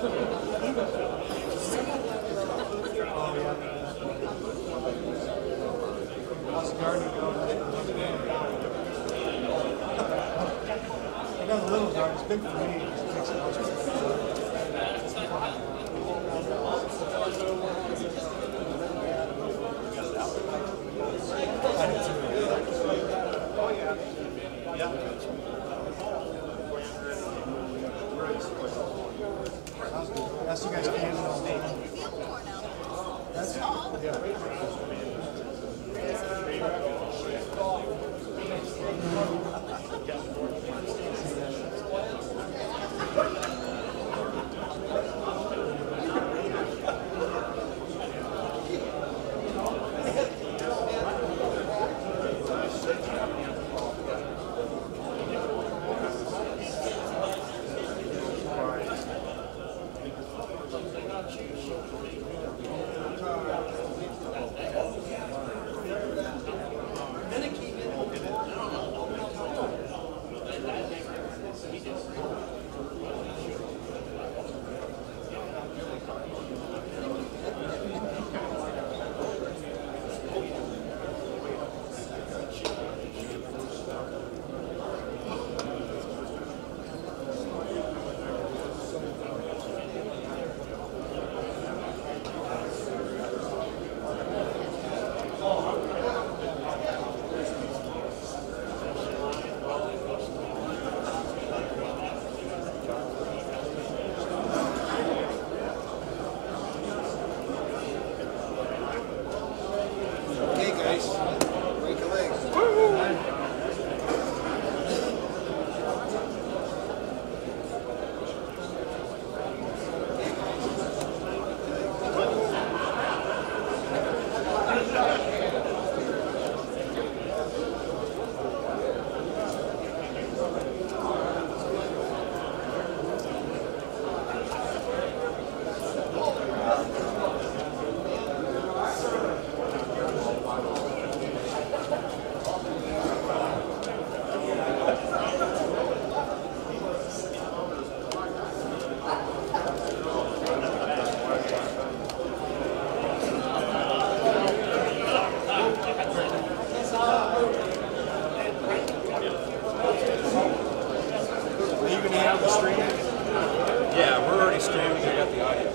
How's the garden going? I got a little garden. It's big for me. It takes up much of it. That's you guys can. That's yeah. Yeah, we're already streaming. I got the audio.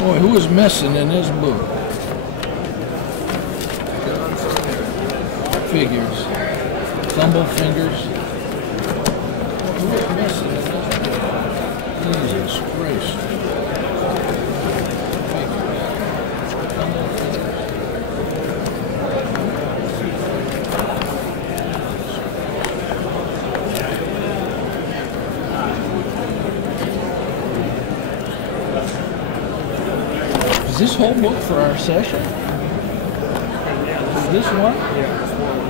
Boy, who is missing in this book? Figures. Thumble fingers. Who is missing in this book? Jesus Christ. Figures. Thumble fingers. Is this whole book for our session? Is this one? Yeah, this one.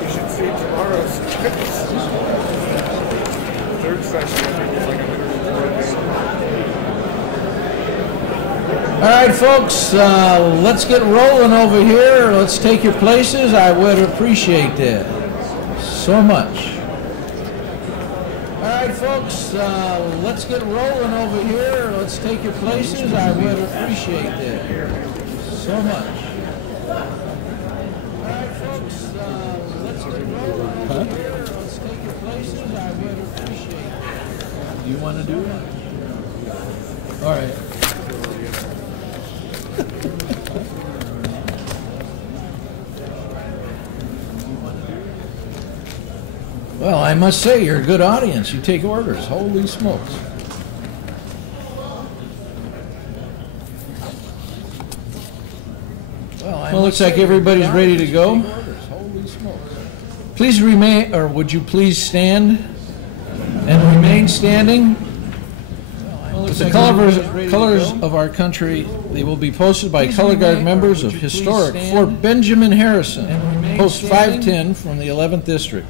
You should see tomorrow's third session. I think it's like 120. All right, folks, let's get rolling over here. Let's take your places. I would appreciate that so much. All right, folks, let's get rolling over here. Let's take your places. I would appreciate that so much. All right, folks, let's get rolling over here. Let's take your places. I would appreciate that. You want to do it? All right. Well, I must say, you're a good audience. You take orders. Holy smokes. Well, looks like everybody's ready to go. Holy smokes. Please remain, or would you please stand and remain standing? With the colors of our country, they will be posted by color guard members of historic Fort Benjamin Harrison, post 510 from the 11th District.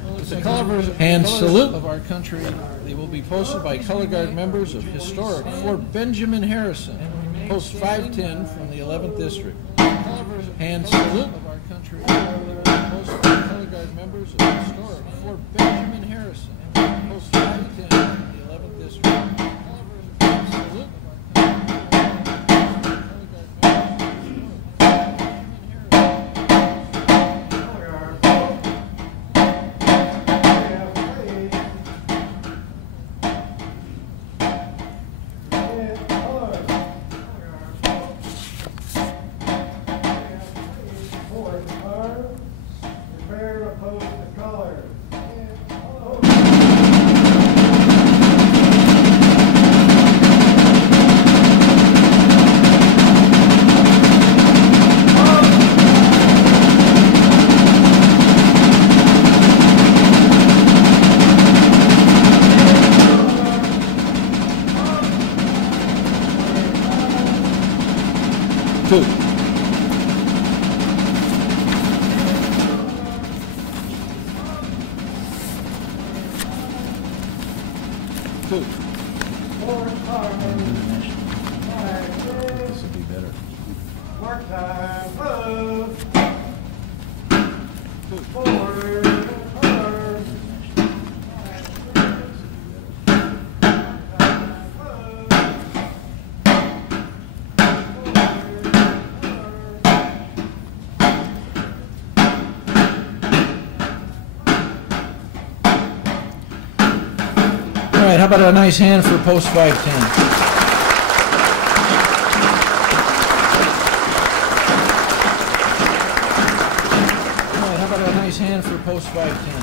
And salute of our country, they will be posted by color guard members of historic Fort Benjamin Harrison, post 510 from the 11th District. And salute of our country, they will be posted by color guard members of historic for Benjamin Harrison, Post 510, the 11th District. Salute. Prepare to post the color. Two. Two. This will be better. Mark time, move. Two. Forward, turn. All right, how about a nice hand for Post 510? All right, how about a nice hand for Post 510?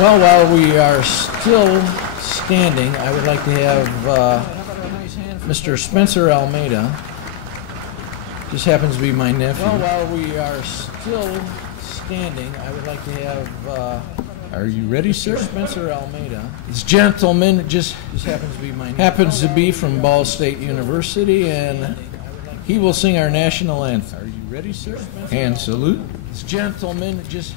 Well, while we are still standing, I would like to have Mr. Spencer Almeida. Just happens to be my nephew. Well, while we are still standing, I would like to have are you ready, sir? Spencer Almeida. This gentleman just happens to be happens to be from Ball State University, and he will sing our national anthem. Are you ready, sir? And salute. This gentleman just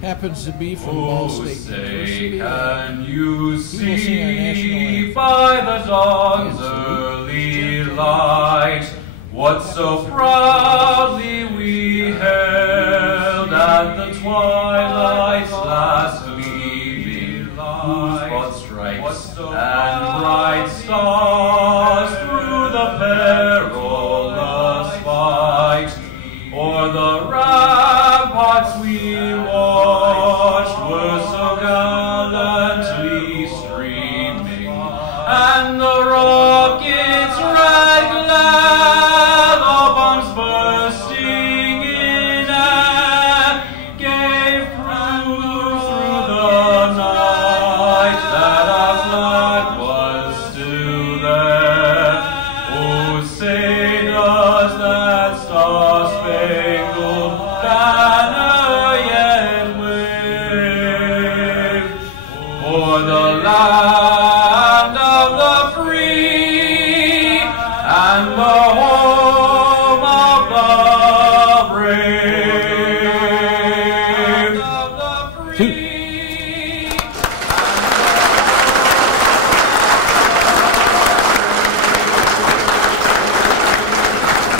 happens to be from Ball State University. Can you He will sing our national see anthem. by the dawn's early light what so proudly we held at the twilight's last gleaming light? What stripes and bright stars through the perilous fight, o'er the ramparts we watched were so gallantly streaming, and the rockets' red glare, the bombs bursting in air, gave proof through the night that our flag was still there. Oh, say does that star-spangled banner yet wave for the land of the free and the home of the brave?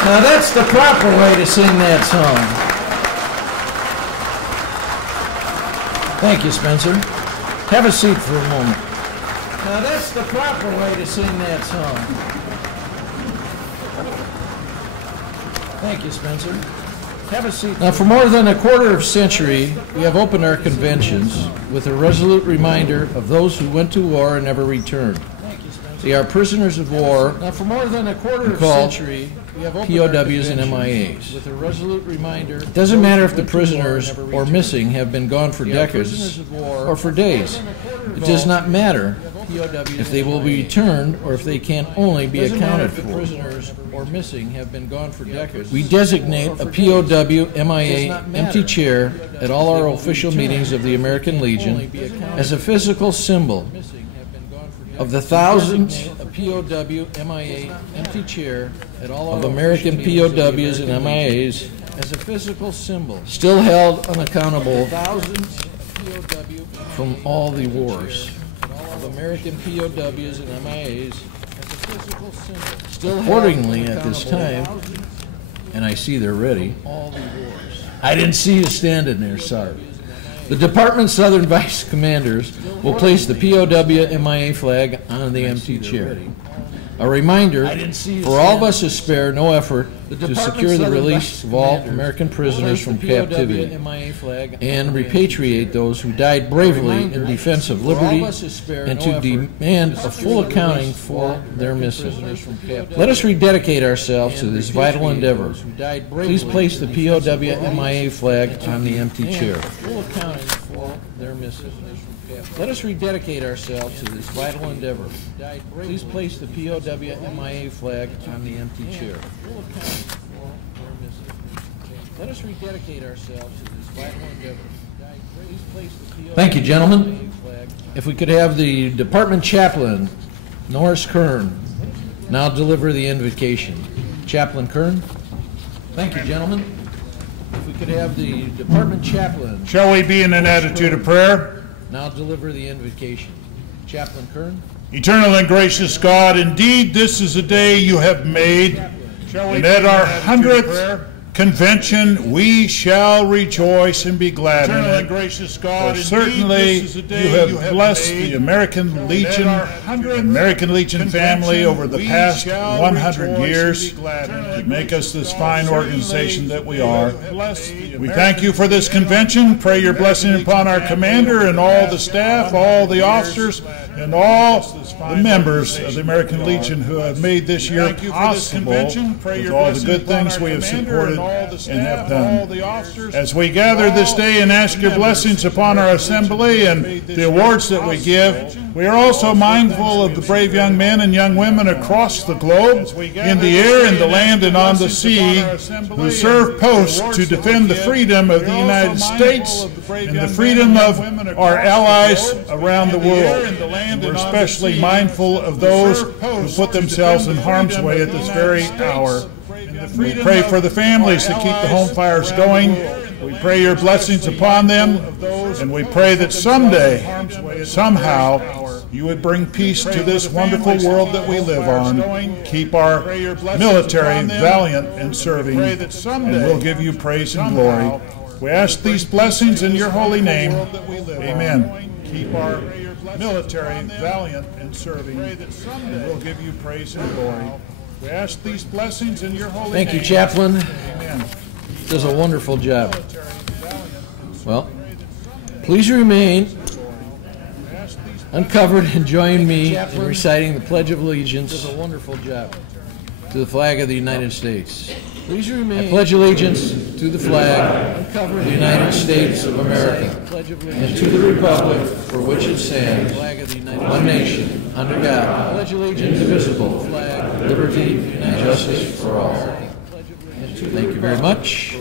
Now that's the proper way to sing that song. Thank you, Spencer. Have a seat for a moment. Now that's the proper way to sing that song. Thank you, Spencer. Have a seat. Now, for more than a quarter of a century, we have opened our conventions with a resolute reminder of those who went to war and never returned. They are prisoners of war. Now, for more than a quarter of a century, we have POWs and MIAs. With a resolute reminder. It doesn't matter if the prisoners or missing have been gone for decades or for days. It does not matter if they will be returned or if they can only be accounted for. Prisoners or missing have been gone for decades. We designate a POW, MIA, empty chair at all our official meetings of the American Legion as a physical symbol of the thousands of POW, MIA, empty chair at all of American POWs and MIAs as a physical symbol, still held unaccountable from all the wars of American POWs and MIAs as a physical symbol. Still accordingly at this time, and I see they're ready, I didn't see you standing there, sorry. The Department's Southern Vice Commanders will place the POW MIA flag on the empty chair. A reminder for all of us to spare no effort to secure the release of all American prisoners from captivity and repatriate those who died bravely in defense of liberty and to demand a full accounting for their missing. Let us rededicate ourselves to this vital endeavor. Please place the POW MIA flag on the empty chair. Let us rededicate ourselves to this vital endeavor. Please place the POW MIA flag on the empty chair. Let us rededicate ourselves to this vital endeavor. Please place the POW. Thank you, gentlemen. If we could have the Department Chaplain, Norris Kern, now deliver the invocation. Chaplain Kern. Thank you, gentlemen. If we could have the Department Chaplain. Shall we be in an attitude of prayer? Now deliver the invocation. Chaplain Kern. Eternal and gracious God, indeed this is a day you have made, and at our 100th convention we shall rejoice and be glad in it. Gracious God, for certainly you have blessed the American Legion family over the past 100 years to make us this fine organization that we are. We thank you for this convention. Pray your blessing upon our commander and all the staff, all the officers, and all the members of the American Legion who have made this year possible with all the good things we have supported and have done. As we gather this day and ask your blessings upon our assembly and the awards that we give, we are also mindful of the brave young men and young women across the globe, in the air, in the land, and on the sea, who serve posts to defend the freedom of the United States and the freedom of our allies around the world. We're especially mindful of those who put themselves in harm's way at this very hour. We pray for the families that keep the home fires going. We pray your blessings upon them, and we pray that someday, somehow, you would bring peace to this wonderful world that we live on. Keep our military valiant and serving, and we'll give you praise and glory. We ask these blessings in your holy name. Amen. Keep our military valiant and serving, and we'll give you praise and glory. We ask these blessings in your holy name. Thank you, Chaplain. Amen. Does a wonderful job. Well, please remain uncovered and join me in reciting the Pledge of Allegiance. Does a wonderful job. To the flag of the United States. Please remain. I pledge allegiance to the flag of the United States of America and to the republic for which it stands, one nation, under God, indivisible, liberty and justice for all. Thank you very much.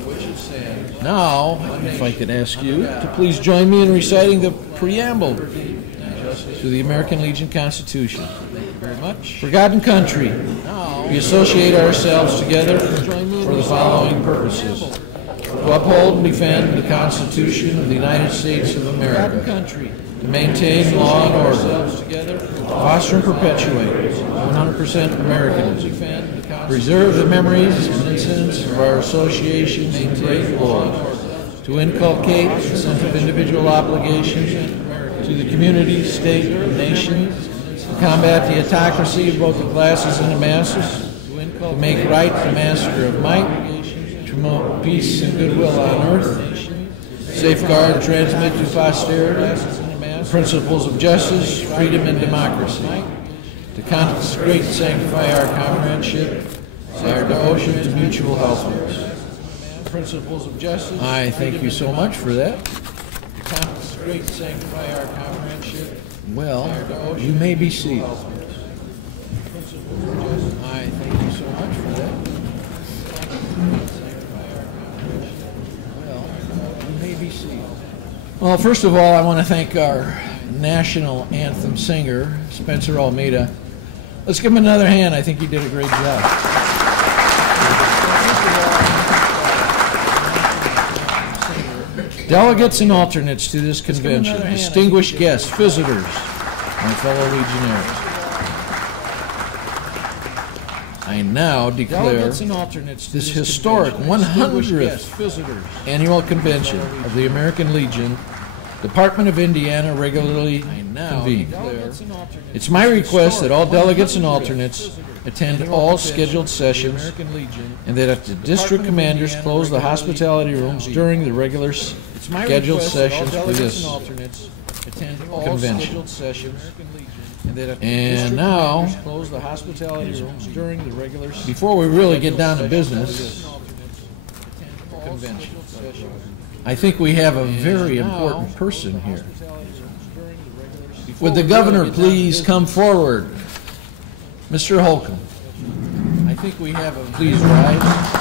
Now, if I could ask you to please join me in reciting the preamble to the American Legion Constitution. Thank you very much. For God and country, we associate ourselves together for the following purposes: to uphold and defend the Constitution of the United States of America, to maintain law and order, to foster and perpetuate 100% Americanism, preserve the memories and incidents of our associations in great glory, to inculcate a sense of individual obligation to the community, state, and nation, to combat the autocracy of both the classes and the masses, to make right the master of might, to promote peace and goodwill on earth, safeguard and transmit to posterity principles of justice, freedom, and democracy, to consecrate and sanctify our comradeship, our devotion to mutual help. Principles of justice. I thank you so much for that. Consecrate and sanctify our comradeship. Well, you may be seated. I thank you so much for that. Well, you may be seated. Well, first of all, I want to thank our national anthem singer, Spencer Almeida. Let's give him another hand. I think he did a great job. Delegates and alternates to this convention, distinguished guests, visitors, my fellow Legionnaires. I now declare this historic 100th annual convention of the American Legion, Department of Indiana, regularly convened. It's my request that all delegates and alternates attend all scheduled sessions, and that if the district commanders close the hospitality rooms during the regular scheduled sessions for this convention. And now, before we really get down to business, I think we have a very important person here. Would the governor please come forward? Mr. Holcomb. I think we have a... Please rise.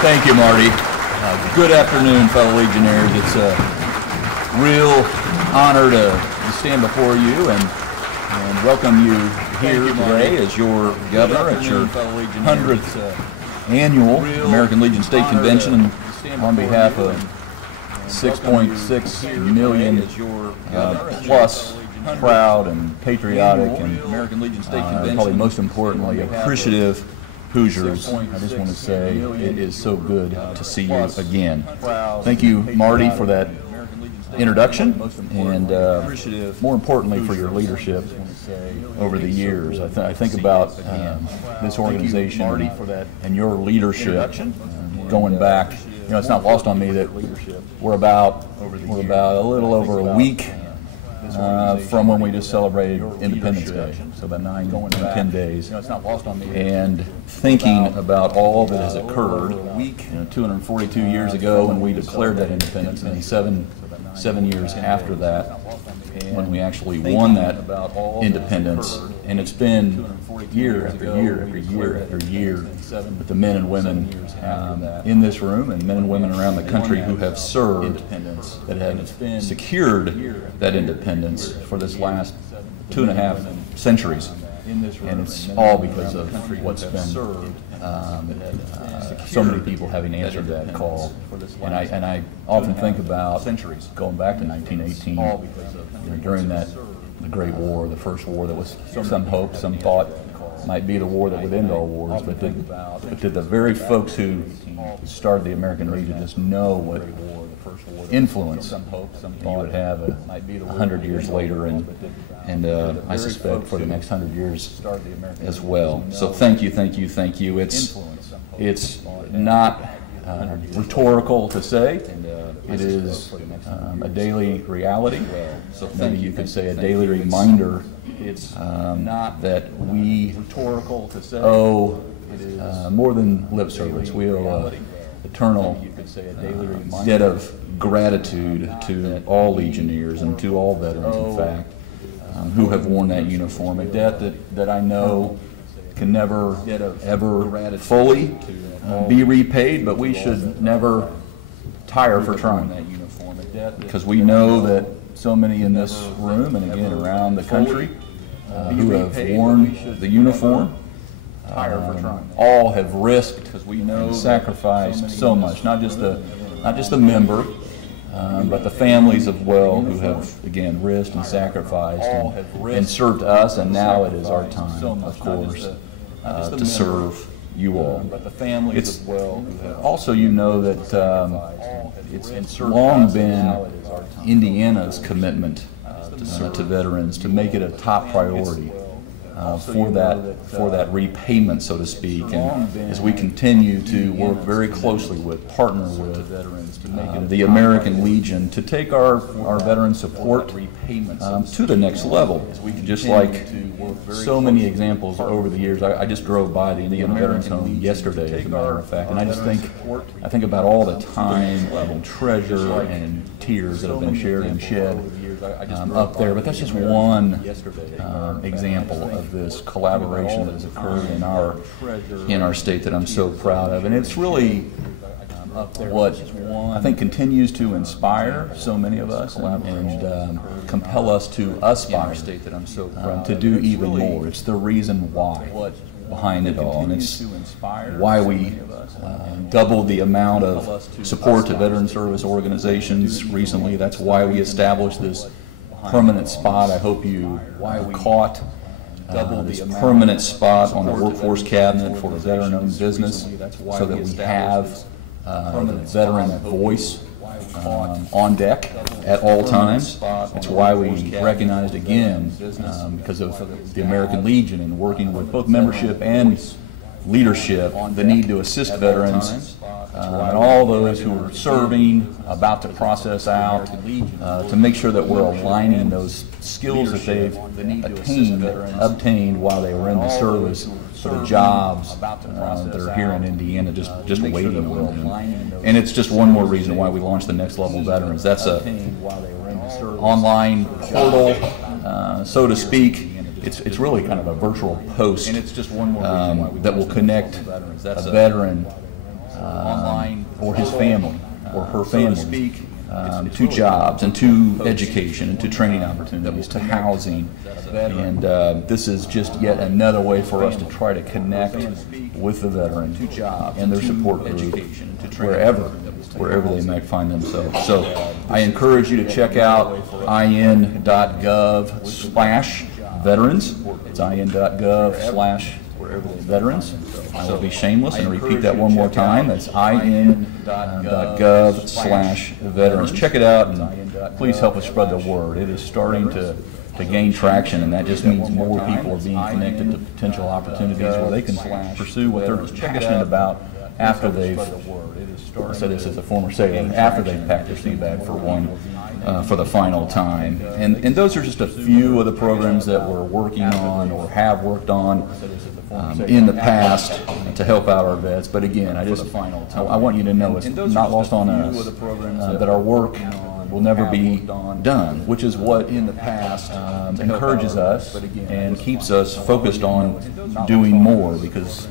Thank you, Marty. Good afternoon, fellow Legionnaires. It's a real honor to stand before you and welcome you here today as your governor at your 100th annual American Legion State Convention, and on behalf of 6.6 million plus proud and patriotic and American Legion State Convention, probably most importantly appreciative Hoosiers. I just want to say it is so good to see you again. Thank you, Marty, for that introduction, and more importantly for your leadership over the years. I think about this organization and your leadership going back. You know, it's not lost on me that we're about a little over a week from when we just celebrated Independence Day, so about 10 days, and thinking about all that has occurred 242 years ago when we declared that independence, and seven years after that when we actually won that independence, and it's been year after year after year after year with the men and women in this room and men and women around the country who have served, that have secured that independence for this last 2.5 centuries. And it's all because of what's been so many people having answered that call. And I often think about going back to 1918, during the Great War, the first war that was some hope, some thought might be the war that would end all wars, but did the very folks who started the American Legion just know what influence you would have 100 years later, and I suspect for the next 100 years as well. So thank you, thank you, thank you. It's not rhetorical to say. It is a daily reality. Maybe you could say a daily reminder that we owe more than lip service. We owe eternal debt of gratitude to all Legionnaires and to all veterans, in fact, who have worn that uniform. A debt that I know can never, ever fully be repaid, but we should never tire for trying, because we know that so many in this room and again around the country who have worn the uniform all have risked and sacrificed so much, not just the member, but the families as well, who have again risked and sacrificed and served us, and now it is our time, of course, to serve you all. It's also, you know, that it's long been Indiana's commitment to veterans to make it a top priority for that repayment, so to speak, and as we continue to work very closely with, partner with the American Legion to take our veteran support to the next level. Just like so many examples over the years, I just drove by the Indiana Veterans Home yesterday, as a matter of fact, and I think about all the time and treasure and tears that have been shared and shed up there, but that's just one example of this collaboration that has occurred in our state that I'm so proud of, and it's really what I think continues to inspire so many of us and compel us to aspire to do even more. It's the reason why behind it all, and it's why we doubled the amount of support to veteran service organizations recently. That's why we established this permanent spot. I hope you caught this permanent spot on the workforce cabinet for a veteran-owned business, so that we have the veteran voice on deck at all times. That's why we recognized again, because of the American Legion and working with both membership and leadership, the need to assist veterans and all those who are serving, about to process out, to make sure that we're aligning those skills that they've obtained while they were in the service for the jobs that are here in Indiana, just waiting on them. And it's just one more reason why we launched the Next Level Veterans. That's a online portal, so to speak. It's really kind of a virtual post that will connect a veteran or his family or her family to jobs and to education and to training opportunities, to housing. And this is just yet another way for us to try to connect with the veteran and their support group wherever they might find themselves. So I encourage you to check out in.gov/veterans. It's in.gov/veterans. I will be shameless and repeat that one more time. That's in.gov/veterans. Check it out and please help us spread the word. It is starting to gain traction, and that just means more people are being connected to potential opportunities where they can pursue what they're passionate about after they've, I say this as a former sailor, after they've packed their sea bag for the final time. And those are just a few of the programs that we're working on or have worked on in the past to help out our vets. But again, I want you to know it's not lost on us that our work will never be done, which is what in the past encourages us and keeps us focused on doing more, because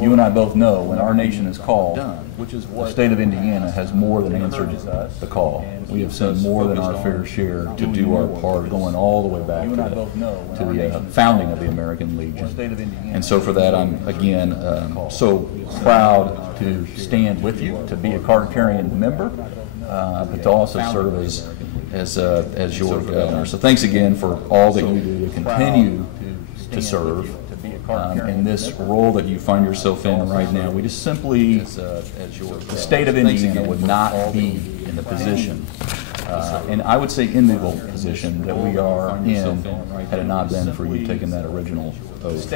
you and I both know when our nation is called, the state of Indiana has more than answered the call. We have sent more than our fair share to do our part, going all the way back to the founding of the American Legion. And so for that, I'm again so proud to stand with you, to be a card-carrying member, but to also serve as your governor. So thanks again for all that you do to continue to serve in this role that you find yourself in right now. We just simply, the state of Indiana would not be in the position, and I would say enviable position that we are in, had it not been for you taking that original oath.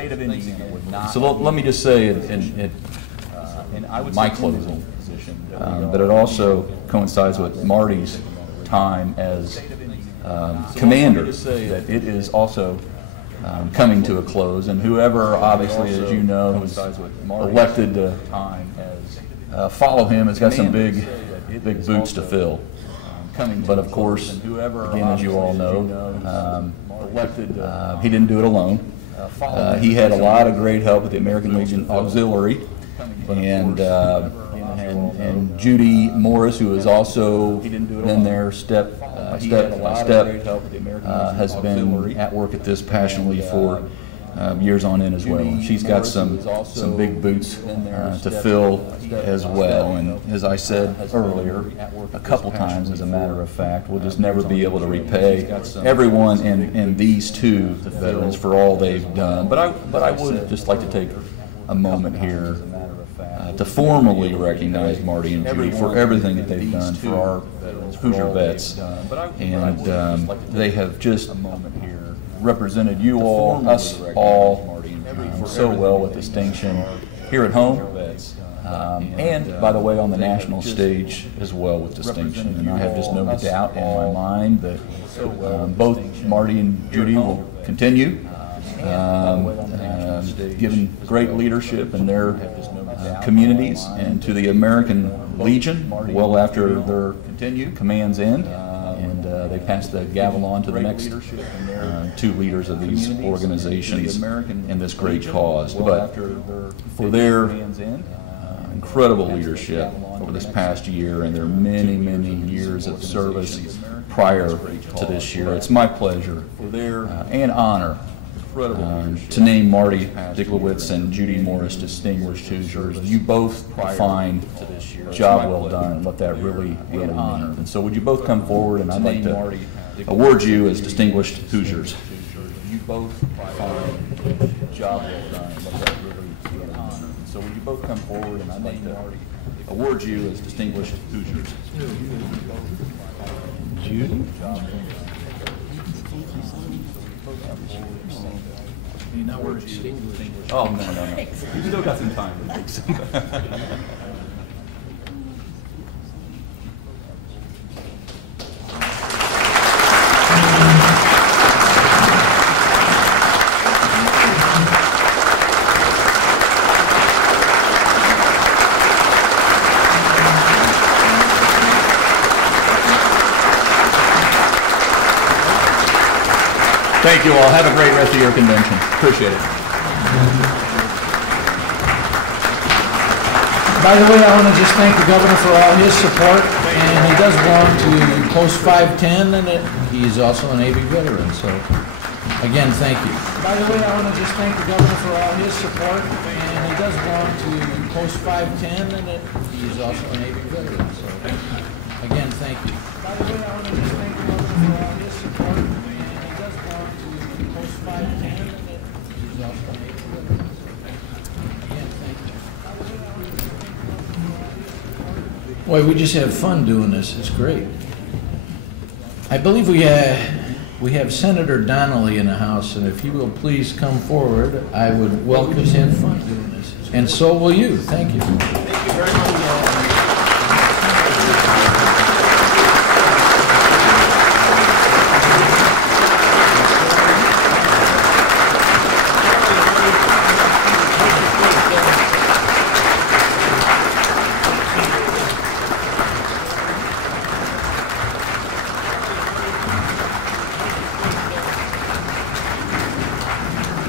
So let me just say in my closing, that it also coincides with Marty's time as commander, that it is also coming to a close, and whoever, obviously, as you know, is elected to follow him has got some big boots to fill. But of course, again, as you all know, he didn't do it alone. He had a lot of great help with the American Legion Auxiliary, and Judy Morris, who has also been there step by step, has been at work at this passionately for years on in as well. She's got some big boots to fill as well, and as I said earlier, a couple times, as a matter of fact, we'll just never be able to repay everyone and these two veterans for all they've done. But I would just like to take a moment here to formally recognize Marty and Judy for everything that they've done for our Hoosier vets, and they have just represented you all, us all, so well with distinction here at home, and by the way, on the national stage as well with distinction. And I have just no doubt in my mind that both Marty and Judy will continue giving great leadership in their communities and to the American Legion well after their commands end, and they pass the gavel on to the next two leaders of these organizations in this great cause. But for their incredible leadership over this past year and their many, many years of service prior to this year, it's my pleasure and honor to name Marty Dicklowitz and Judy Morris Distinguished Hoosiers. You both define job well done, what that really means. And so would you both come forward, and I'd like to award you as Distinguished Hoosiers. You both define job well done, what that really means. So would you both come forward, and I'd like to award you as Distinguished Hoosiers. Judy? Now we're distinguished. Oh, no. You still got some time. Thank you all. Have a great rest of your convention. Appreciate it. By the way, I want to just thank the governor for all his support, and he does belong to Post 510, and he's also a Navy veteran, so again, thank you. By the way, I want to just thank the governor for all his support, and he does belong to Post 510, and he's also a Navy veteran, so again, thank you. By the way, I want to just thank the governor for all his support, and he does belong to Post 510, and he's also a Navy veteran, so again, thank you. Boy, we just have fun doing this. It's great. I believe we have Senator Donnelly in the House, and if he will please come forward, I would welcome him. Have fun doing this. And so will you. Thank you. Thank you very much.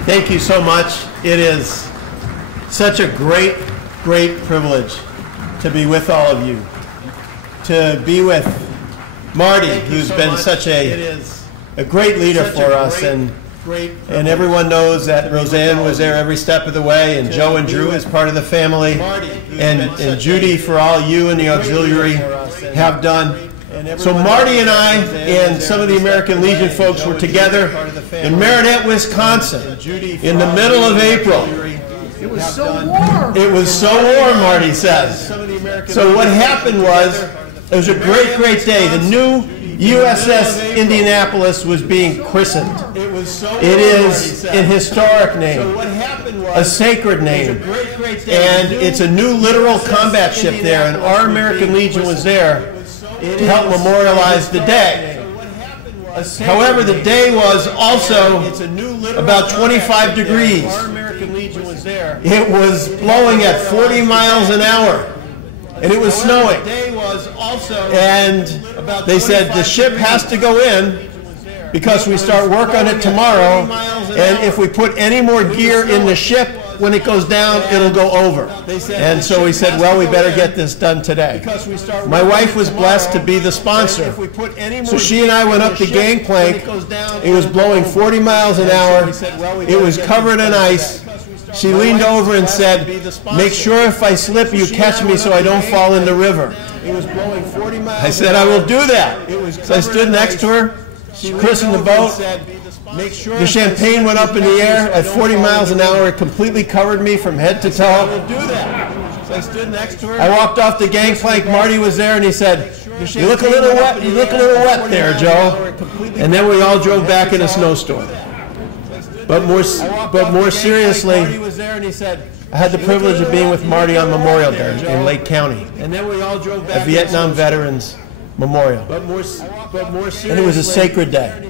Thank you so much. It is such a great, great privilege to be with all of you. To be with Marty, who's been such a great leader for us, and everyone knows that Roseanne was there every step of the way, and Joe and Drew is part of the family, and Judy, for all you and the auxiliary have done. So Marty and I and some of the American Legion folks were together in Marriot, Wisconsin in the middle of April. It was so warm. It was so warm, Marty says. So what happened was, it was a great, great day. The new USS Indianapolis was being christened. It is an historic name, a sacred name, and it's a new literal combat ship there, and our American Legion was there to help memorialize the day. However, the day was also about 25 degrees. It was blowing at 40 miles an hour, and it was snowing. And they said the ship has to go in because we start work on it tomorrow, and if we put any more gear in the ship, when it goes down, it'll go over. And so we said, well, we better get this done today. My wife was blessed to be the sponsor. So she and I went up the gangplank. It was blowing 40 miles an hour. It was covered in ice. She leaned over and said, make sure if I slip, you catch me so I don't fall in the river. I said, I will do that. So I stood next to her. She christened the boat. The champagne went up in the air at 40 miles an hour. It completely covered me from head to toe. I walked off the gangplank. Marty was there, and he said, "You look a little wet. You look a little wet there, Joe." And then we all drove back in a snowstorm. But more seriously, I had the privilege of being with Marty on Memorial Day in Lake County, a Vietnam Veterans Memorial. And it was a sacred day.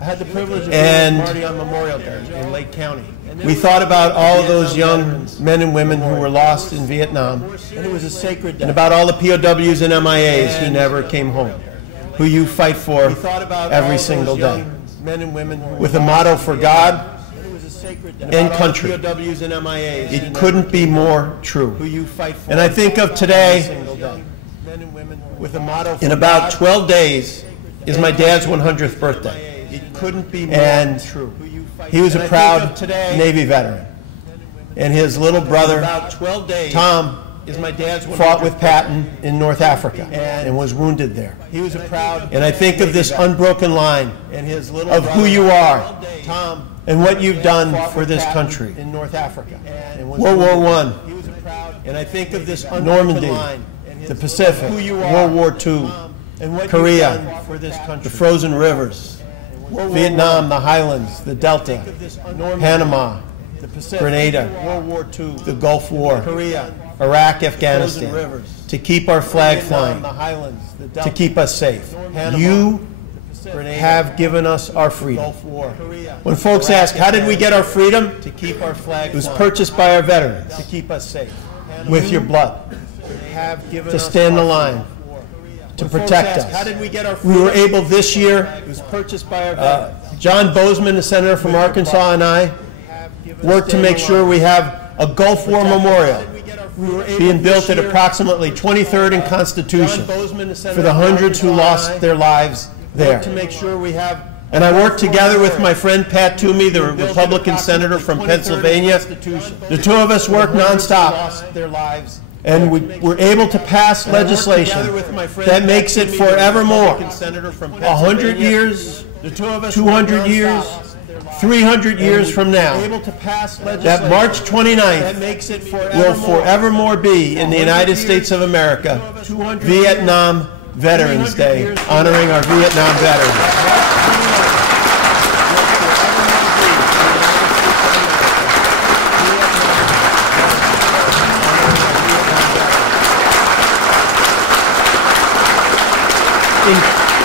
I had the privilege of being with Marty on Memorial Day in Lake County. We thought about all those young men and women who were lost in Vietnam, and it was a sacred day. And about all the POWs and MIAs who never came home, who you fight for every single day, with a motto for God and country. It couldn't be more true. And I think of today, in about 12 days is my dad's 100th birthday. And He was a proud Navy veteran. And his little brother, Tom, fought with Patton in North Africa and was wounded there. He was a proud. And I think of this unbroken line of who you are, Tom, and what you've done for this country in North Africa. World War I. And I think of this Normandy, the Pacific, World War II, Korea, the frozen rivers, Vietnam, the highlands, the Delta, Panama, Grenada, World War II, the Gulf War, Korea, Iraq, Afghanistan, to keep our flag flying, to keep us safe. You have given us our freedom. When folks ask, how did we get our freedom? It was purchased by our veterans, to keep us safe, with your blood, to stand the line, to protect us. We were able this year, John Bozeman, the senator from Arkansas, and I worked to make sure we have a Gulf War memorial being built at approximately 23rd and Constitution for the hundreds who lost their lives there. And I worked together with my friend Pat Toomey, the Republican senator from Pennsylvania. The two of us worked nonstop. And we were able to pass legislation that makes it forevermore 100 years, 200 years, 300 years from now, that March 29th will forevermore be in the United States of America, Vietnam Veterans Day, honoring our Vietnam veterans.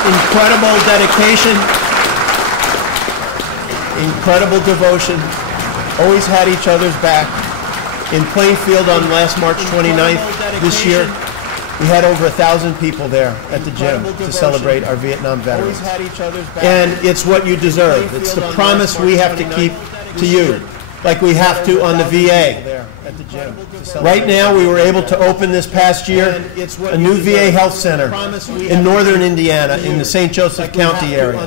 Incredible dedication, incredible devotion, always had each other's back. In Plainfield on last March 29th this year, we had over 1,000 people there at the gym to celebrate our Vietnam veterans. And it's what you deserve. It's the promise we have to keep to you, like we have to on the VA. Right now, we were able to open this past year a new VA health center in northern Indiana in the St. Joseph County area,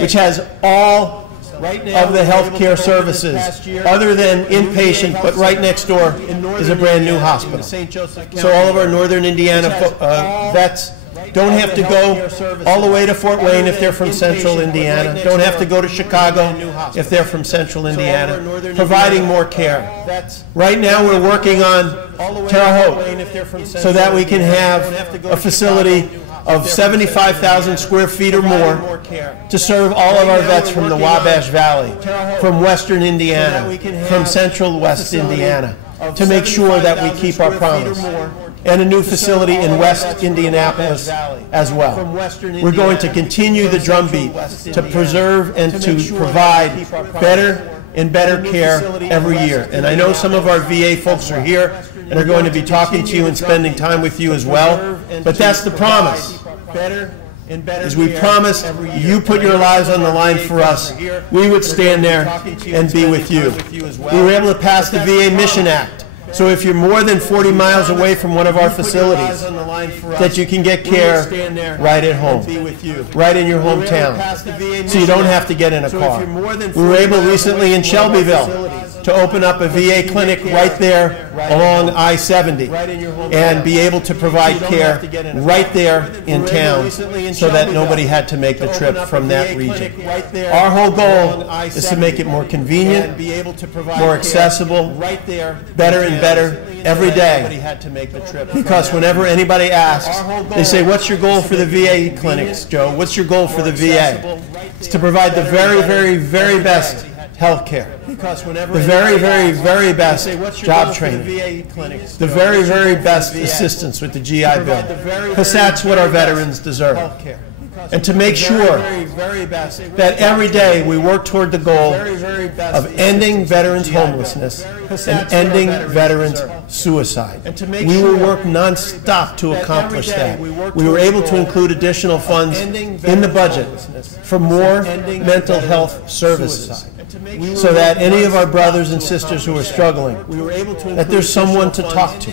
which has all of the health care services other than inpatient, but right next door is a brand new hospital. So all of our northern Indiana vets don't have to go all the way to Fort Wayne if they're from central Indiana. Don't have to go to Chicago if they're from central Indiana, providing more care. Right now we're working on Terre Haute so that we can have a facility of 75,000 square feet or more to serve all of our vets from the Wabash Valley, from western Indiana, from central west Indiana, to make sure that we keep our promise. And a new facility in West Indianapolis as well. We're going to continue the drumbeat to preserve and to provide better and better care every year. And I know some of our VA folks are here and are going to be talking to you and spending time with you as well. But that's the promise. As we promised, you put your lives on the line for us, we would stand there and be with you. We were able to pass the VA Mission Act. So if you're more than 40 miles away from one of our facilities, that you can get care right at home, right in your hometown, so you don't have to get in a car. We were able recently in Shelbyville to open up a VA clinic right there along I-70 and be able to provide care right there in town so that nobody had to make the trip from that region. Our whole goal is to make it more convenient, more accessible, better and better every day. Because whenever anybody asks, they say, what's your goal for the VA clinics, Joe? What's your goal for the VA? It's to provide the very, very, very best health care, the very, very, very best job training, the very, very best assistance with the GI Bill, because that's what our veterans deserve. And to make sure that every day we work toward the goal of ending veterans' homelessness and ending veterans' suicide. We will work nonstop to accomplish that. We were able to include additional funds in the budget for more mental health services, so that any of our brothers and sisters who are struggling, that there's someone to talk to,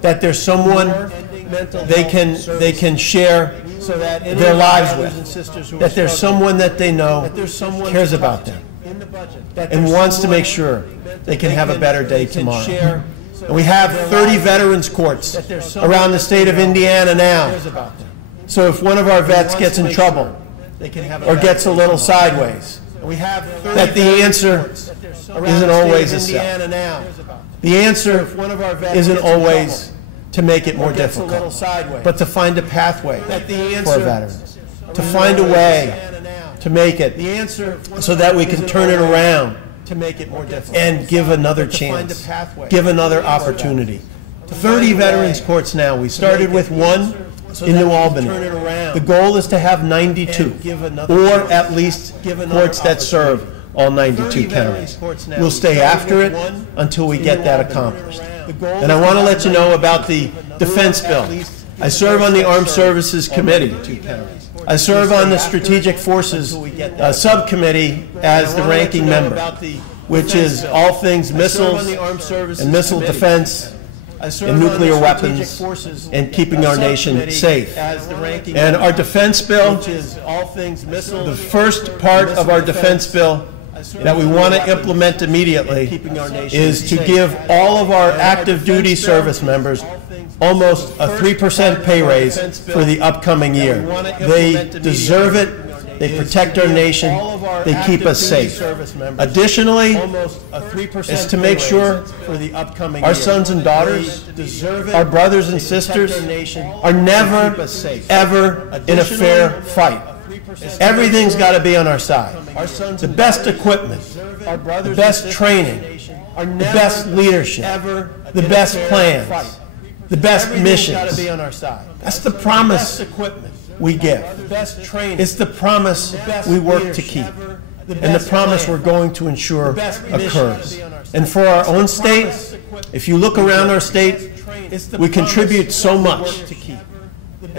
that there's someone they can share their lives with, that there's someone that they know cares about them. and wants to make sure they can have a better day tomorrow. And we have 30 veterans courts around the state of Indiana now. So if one of our vets gets in trouble or gets a little sideways, that the answer isn't always a cell. The answer isn't always to make it more difficult, but to find a pathway for our veterans, to find a way to make it so that we can turn it around and give another chance, give another opportunity. 30 veterans courts now. We started with one in New Albany. The goal is to have 92, or at least courts that serve all 92 counties. We'll stay after it until we get that accomplished. And I want to let you know about the defense bill. I serve on the Armed Services Committee. I serve on the Strategic Forces Subcommittee as the ranking member, which is all things missiles and missile defense and nuclear weapons and keeping our nation safe. And our defense bill, the first part of our defense bill that we want to implement immediately is to give all of our active duty service members almost a 3% pay raise for the upcoming year. They deserve it. They protect our nation. They keep us safe. Additionally, is to make sure our sons and daughters, our brothers and sisters, are never, ever in a fair fight. Everything's got to be on our side. The best equipment, the best training, the best leadership, the best plans, the best missions. That's the promise we give. It's the promise we work to keep, and the promise we're going to ensure occurs. And for our own state, if you look around our state, we contribute so much.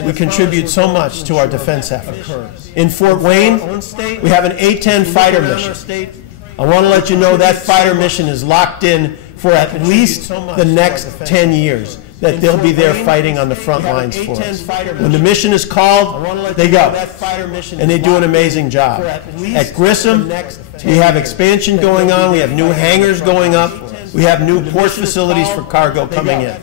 We contribute so much to our defense efforts. In Fort Wayne, we have an A-10 fighter mission. I want to let you know that fighter mission is locked in for at least the next 10 years, that they'll be there fighting on the front lines for us. When the mission is called, they go, and they do an amazing job. At Grissom, we have expansion going on, we have new hangars going up, we have new port facilities for cargo coming in.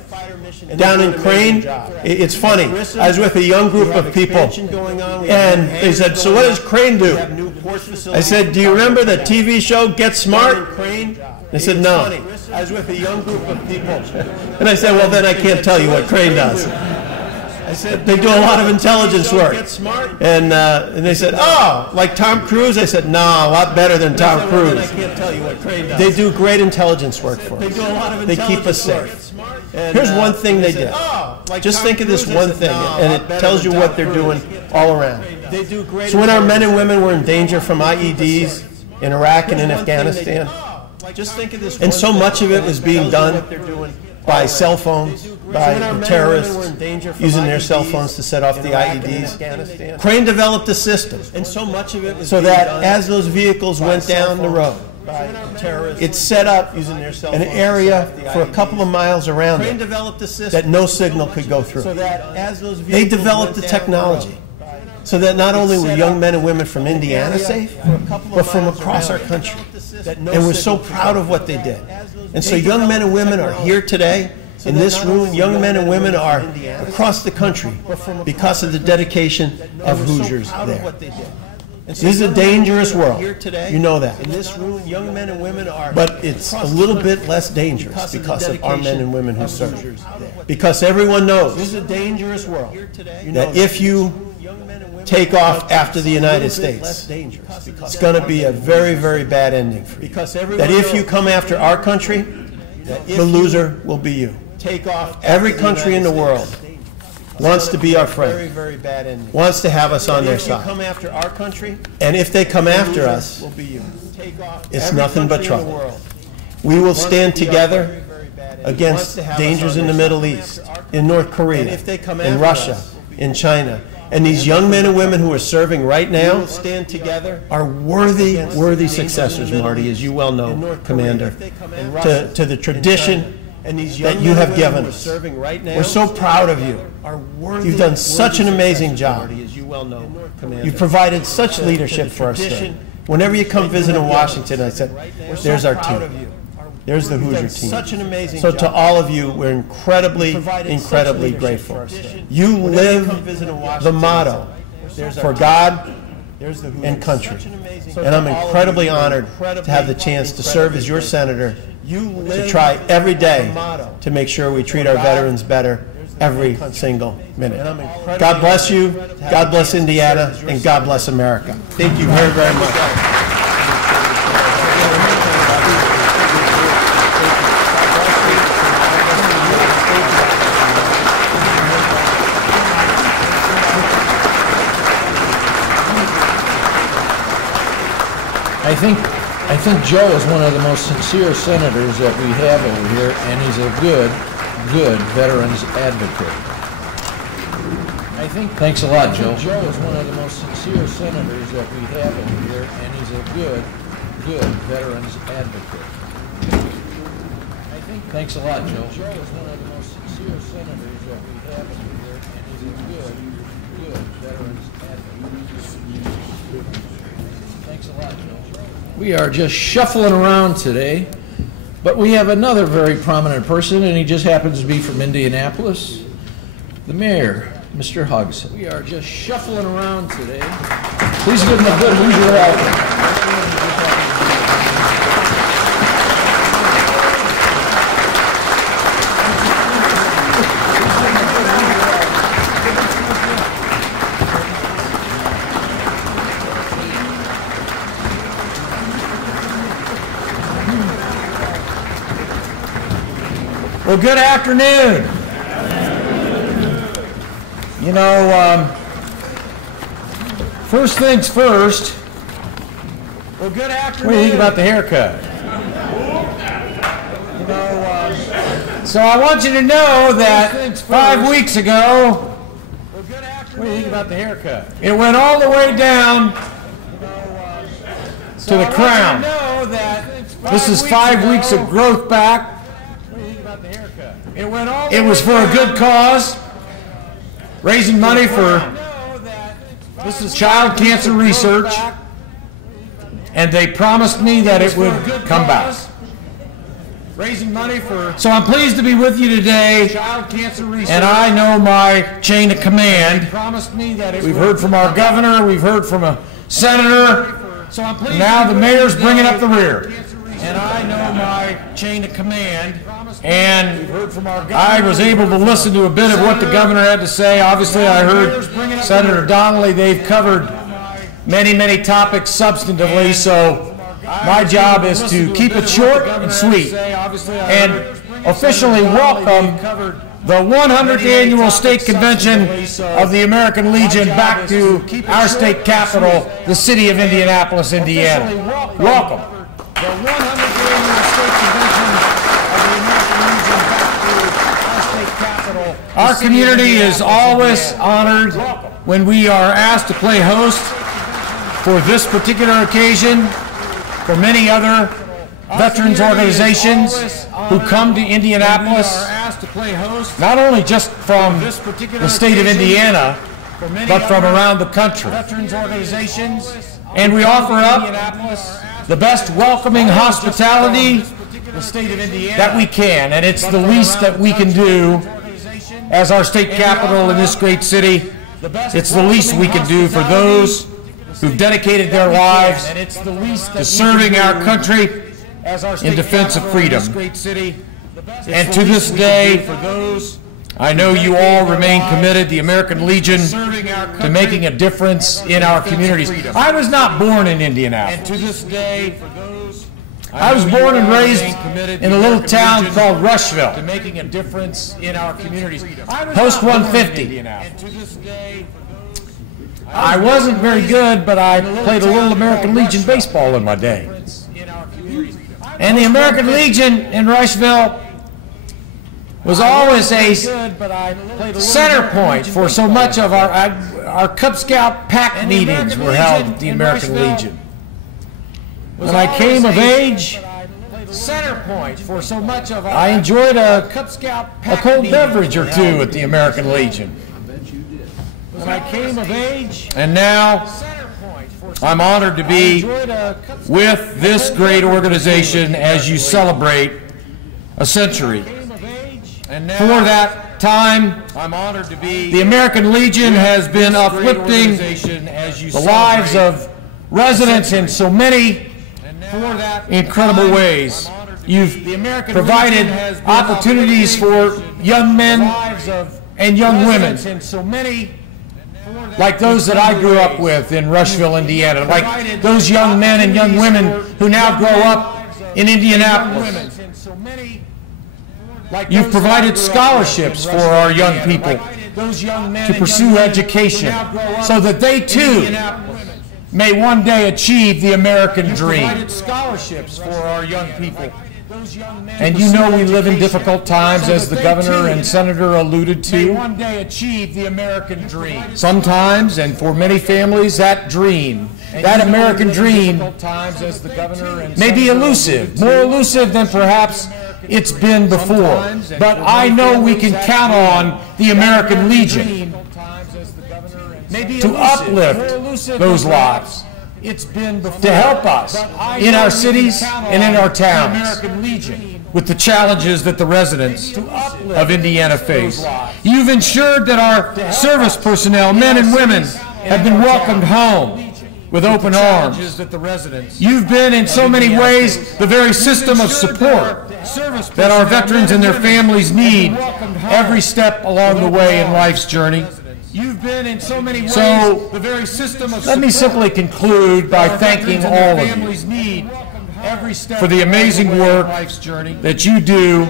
Down in Crane, it's funny, I was with a young group of people, and they said, so what does Crane do? I said, do you remember the TV show Get Smart? They said, no. I was with a young group of people. And I said, well, then I can't tell you what Crane does. I said, they do a lot of intelligence work. And they said, oh, like Tom Cruise? I said, no, a lot better than Tom Cruise. They do great intelligence work for us. They keep us safe. Here's one thing they did. Just think of this one thing, and it tells you what they're doing all around. So when our men and women were in danger from IEDs in Iraq and in Afghanistan, and so much of it was being done by cell phones, by the terrorists using their cell phones to set off the IEDs. Crane developed a system so that as those vehicles went down the road, it set up an area for a couple of miles around it that no signal could go through. They developed the technology so that not only were young men and women from Indiana safe, but from across our country. And we're so proud of what they did. And so young men and women are here today in this room. Young men and women are across the country because of the dedication of Hoosiers there. This is a dangerous world. You know that. But it's a little bit less dangerous because of our men and women who serve. Because everyone knows that if you take off after the United States, it's going to be a very, very bad ending for you. That if you come after our country, the loser will be you. Every country in the world wants to be our friend, wants to have us on their side. And if they come after us, it's nothing but trouble. We will stand together against dangers in the Middle East, in North Korea, in Russia, in China. And these young men and women who are serving right now are worthy successors, Marty, as you well know, Commander, to the tradition that you have given us. We're so proud of you. You've done such an amazing job. You've provided such leadership for our state. whenever you come visit in Washington, I said, there's our team. There's the Hoosier team. Such an amazing job. So to all of you, we're incredibly grateful. You live the motto for God and country. And I'm incredibly honored to have the chance to serve as your senator, to try every day to make sure we treat our veterans better every single minute. God bless you, God bless Indiana, and God bless America. Thank you very, very much. I think Joe is one of the most sincere senators that we have over here, and he's a good veterans advocate. Thanks a lot, Joe. Joe is one of the most sincere senators that we have over here, and he's a good veterans advocate. Thanks a lot, Joe. Joe is one of the most sincere senators that we have over here, and he's a good veterans advocate. Thanks a lot, Joe. We are just shuffling around today, but we have another very prominent person, and he just happens to be from Indianapolis, the mayor, Mr. Hugson. We are just shuffling around today. Please give him a good Hoosier welcome. Well, good afternoon. You know, first things first. Well, good afternoon. What do you think about the haircut? You know, so I want you to know that 5 weeks ago, well, good afternoon. What do you think about the haircut? It went all the way down to the crown. This is 5 weeks of growth back. It was for a good cause, raising money for child cancer research, and they promised me that it would come back. So I'm pleased to be with you today, and I know my chain of command. We've heard from our governor, we've heard from a senator, and now the mayor's bringing up the rear. And I know my chain of command, and I was able to listen to a bit of what the governor had to say. Obviously, I heard Senator Donnelly. They've covered many topics substantively, so my job is to keep it short and sweet and officially welcome the 100th annual state convention of the American Legion back to our state capital, the city of Indianapolis, Indiana. Welcome. The 100th annual state convention of the American Legion back to our state capital. Our community is always honored when we are asked to play host for this particular occasion, for many other veterans organizations who come to Indianapolis, not only just from the state of Indiana, but from around the country. And we offer up the best welcoming hospitality that we can, and it's the least that we can do as our state capital in this great city. It's the least we can do for those who've dedicated their lives to serving our country in defense of freedom. And to this day, I know you all remain committed, the American Legion, to making a difference in our communities. I was not born in Indianapolis. I was born and raised in a little town called Rushville. Post 150. I wasn't very good, but I played a little American Legion baseball in my day. And the American Legion in Rushville was always a center point for so much of our Cub Scout pack meetings were held at the American Legion. When I came of age, I enjoyed a cold beverage or two at the American Legion. When I came of age, and now I'm honored to be with this great organization as you celebrate a century. For that time, I'm honored to be. The American Legion has been uplifting the lives of residents in so many incredible ways. You've provided opportunities for young men and young women, like those that I grew up with in Rushville, Indiana, like those young men and young women who now grow up in Indianapolis. You've provided scholarships for our young people to pursue education so that they too may one day achieve the American dream. Scholarships for our young people. And you know we live in difficult times, as the governor and senator alluded to. One day achieve the American dream. Sometimes, and for many families, that dream, that American dream, may be elusive, more elusive than perhaps it's been before. But I know we can count on the American Legion to uplift those lives, to help us in our cities and in our towns with the challenges that the residents of Indiana face. You've ensured that our service personnel, men and women, have been welcomed home with open arms. You've been in so many ways the very system of support that our veterans and their families need every step along the way in life's journey. You've been in so many ways the very system of. Let me simply conclude by thanking all of you for the amazing work that you do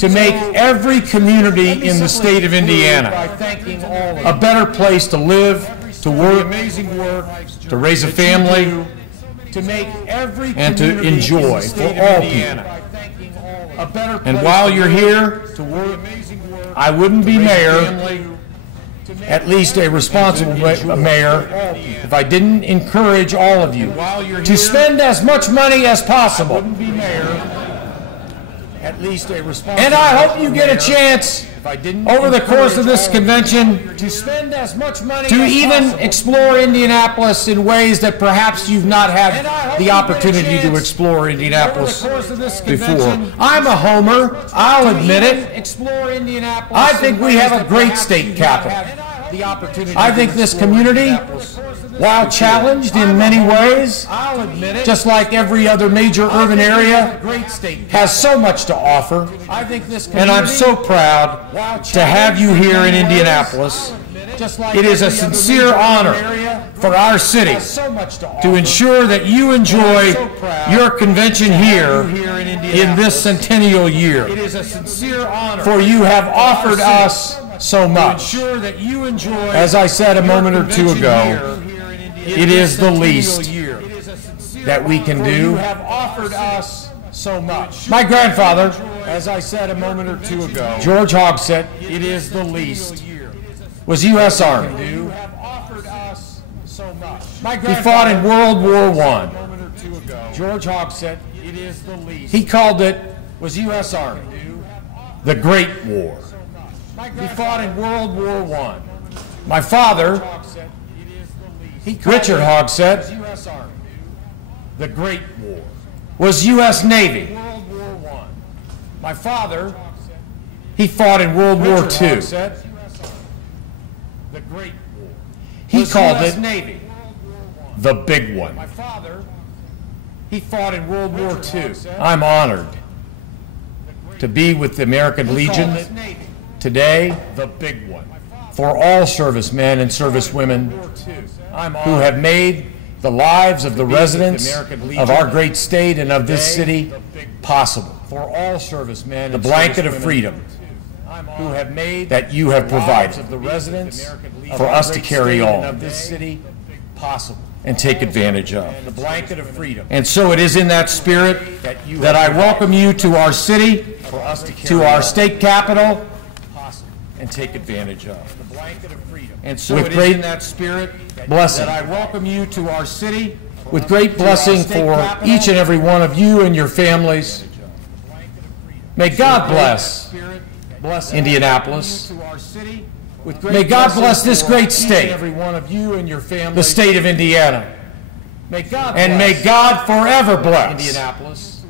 to make every community in the state of Indiana a better place to live, to work, to raise a family, and to enjoy for all people. And while you're here, I wouldn't be mayor, at least a responsible mayor, if I didn't encourage all of you to spend as much money as possible. And I hope you get a chance over the course of this convention to even explore Indianapolis in ways that perhaps you've not had the opportunity to explore Indianapolis before. I'm a homer, I'll admit it. I think we have a great state capital. I think this community, while challenged in many ways, just like every other major urban area, has so much to offer. And I'm so proud to have you here in Indianapolis. It is a sincere honor for our city to ensure that you enjoy your convention here in this centennial year. For you have offered us so much. As I said a moment or two ago, it is the least that we can do. My grandfather, as I said a moment or two ago, George Hogsett, it is the least, was U.S. Army. He fought in World War I. George Hogsett, he called it, was U.S. Army, the Great War. He fought in World War I. My father, Richard Hogsett, the Great War, was U.S. Navy. My father, he fought in World War II. He called it the Big One. He fought in World War II. I'm honored to be with the American Legion today, the Big One, for all servicemen and servicewomen who have made the lives of the residents of our great state and of this city possible. For all servicemen, the blanket of freedom who have made that you have provided for us to carry on and take advantage of. The blanket of freedom. And so it is in that spirit that I welcome you to our city, to our state capital, and take advantage of. The blanket of freedom. And so with great blessing that I welcome you to our city, with great blessing for each and every one of you and your families. May God bless Indianapolis. May God bless this great state, the state of Indiana. and may God forever bless Indianapolis,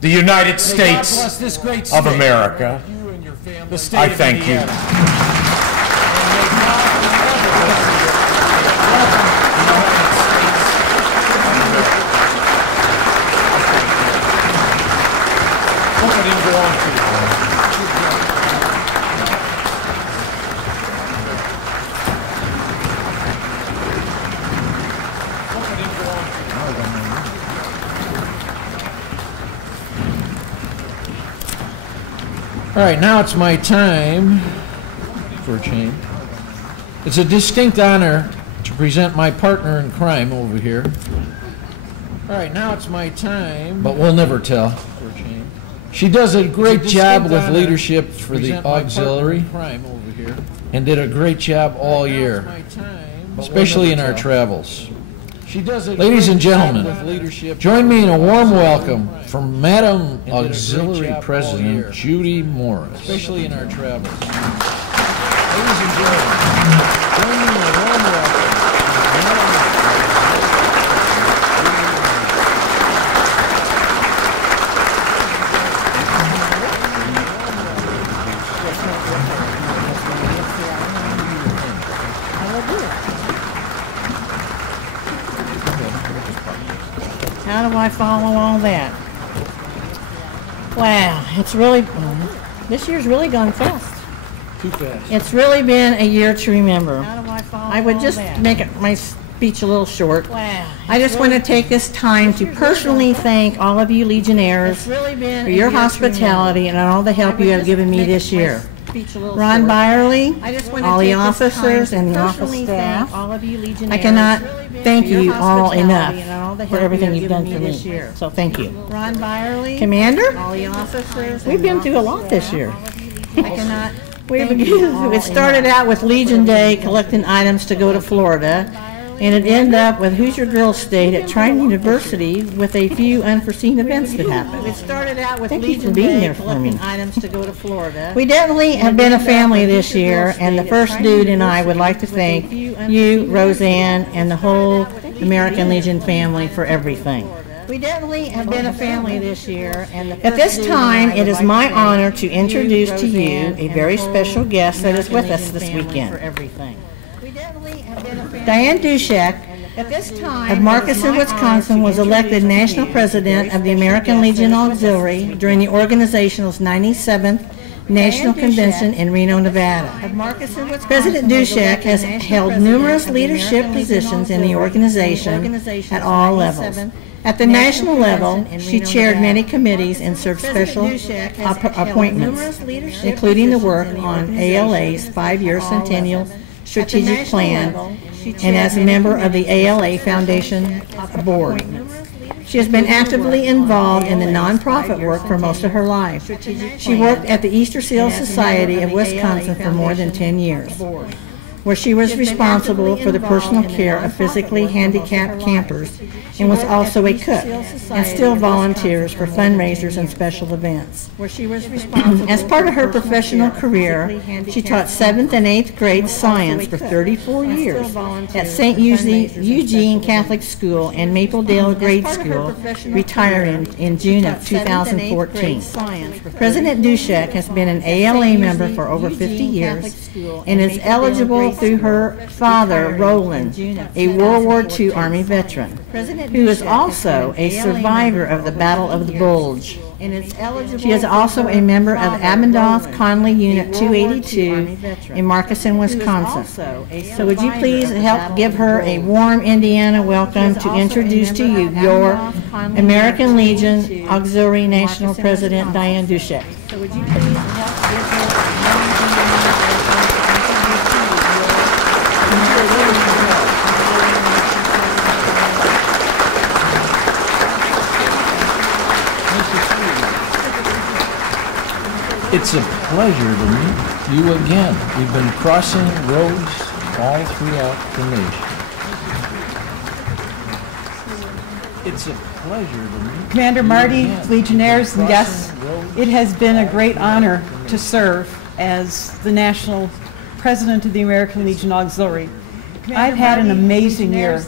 the United States this great of America. the state I of thank you. Indiana. And may God forever bless the United States of America. Hope I didn't go on too long. All right, now it's my time for a change. It's a distinct honor to present my partner in crime over here. All right, now it's my time. But we'll never tell. For a change. She does a great job with leadership for the auxiliary and did a great job all year, especially in our travels. Ladies and gentlemen, join me in a warm welcome from Madam Auxiliary President Judy Morris. Especially in our travels. Ladies and gentlemen, join me in a warm welcome from Madam How do I follow all that? Wow, it's really, this year's really gone fast. Too fast. It's really been a year to remember. How do I follow I would just make my speech a little short. Wow. I just want to take this time to personally thank all of you Legionnaires for your hospitality and all the help you have given me this year. Ron Byerly, all the officers and the office staff. I cannot thank you all enough for everything you've done for me. So thank you. Ron Byerly, Commander, all the officers. We've been through a lot this year. It started out with Legion Day collecting items to go to Florida, and it ended up with Hoosier Drill State at Trine University with a few unforeseen events that happened. It started out with Thank you for being there for me. Items to go to Florida. We definitely have been a family this year, and the first dude and I would like to thank you, Roseanne, and the whole American Legion family for everything. We definitely have been a family this year. And at this time, it is my honor to introduce to you a very special guest that is with us this weekend. Diane Dushek of Markeson, Wisconsin, was elected National President of the American Legion Auxiliary during the organization's 97th National Convention in Reno, Nevada. President Dushek has held numerous leadership positions in the organization at all levels. At the national level, she chaired many committees and served special appointments, including the work on ALA's 5-year centennial strategic plan and as a member of the ALA Foundation Board. She has been actively involved in the nonprofit work for most of her life. She worked at the Easter Seal Society of Wisconsin for more than 10 years, where she was responsible for the personal care of physically handicapped campers and was also a cook and still volunteers for fundraisers and special events. As part of her professional career, she taught 7th and 8th grade science for 34 years at St. Eugene Catholic School and Mapledale Grade School, retiring in June of 2014. President Dushek has been an ALA member for over 50 years and is eligible through her father, Roland, a World War II Army veteran, who is also a survivor of the Battle of the Bulge. She is also a member of Abendoth Conley Unit 282 in Markeson, Wisconsin. So would you please help give her a warm Indiana welcome to introduce to you your American Legion Auxiliary National President, Diane Dushek. So would you please help give her a warm Indiana It's a pleasure to meet you again. We've been crossing roads all throughout the nation. It's a pleasure to meet Commander Marty, Legionnaires, and guests, it has been a great honor to serve as the National President of the American Legion Auxiliary. I've had an amazing year.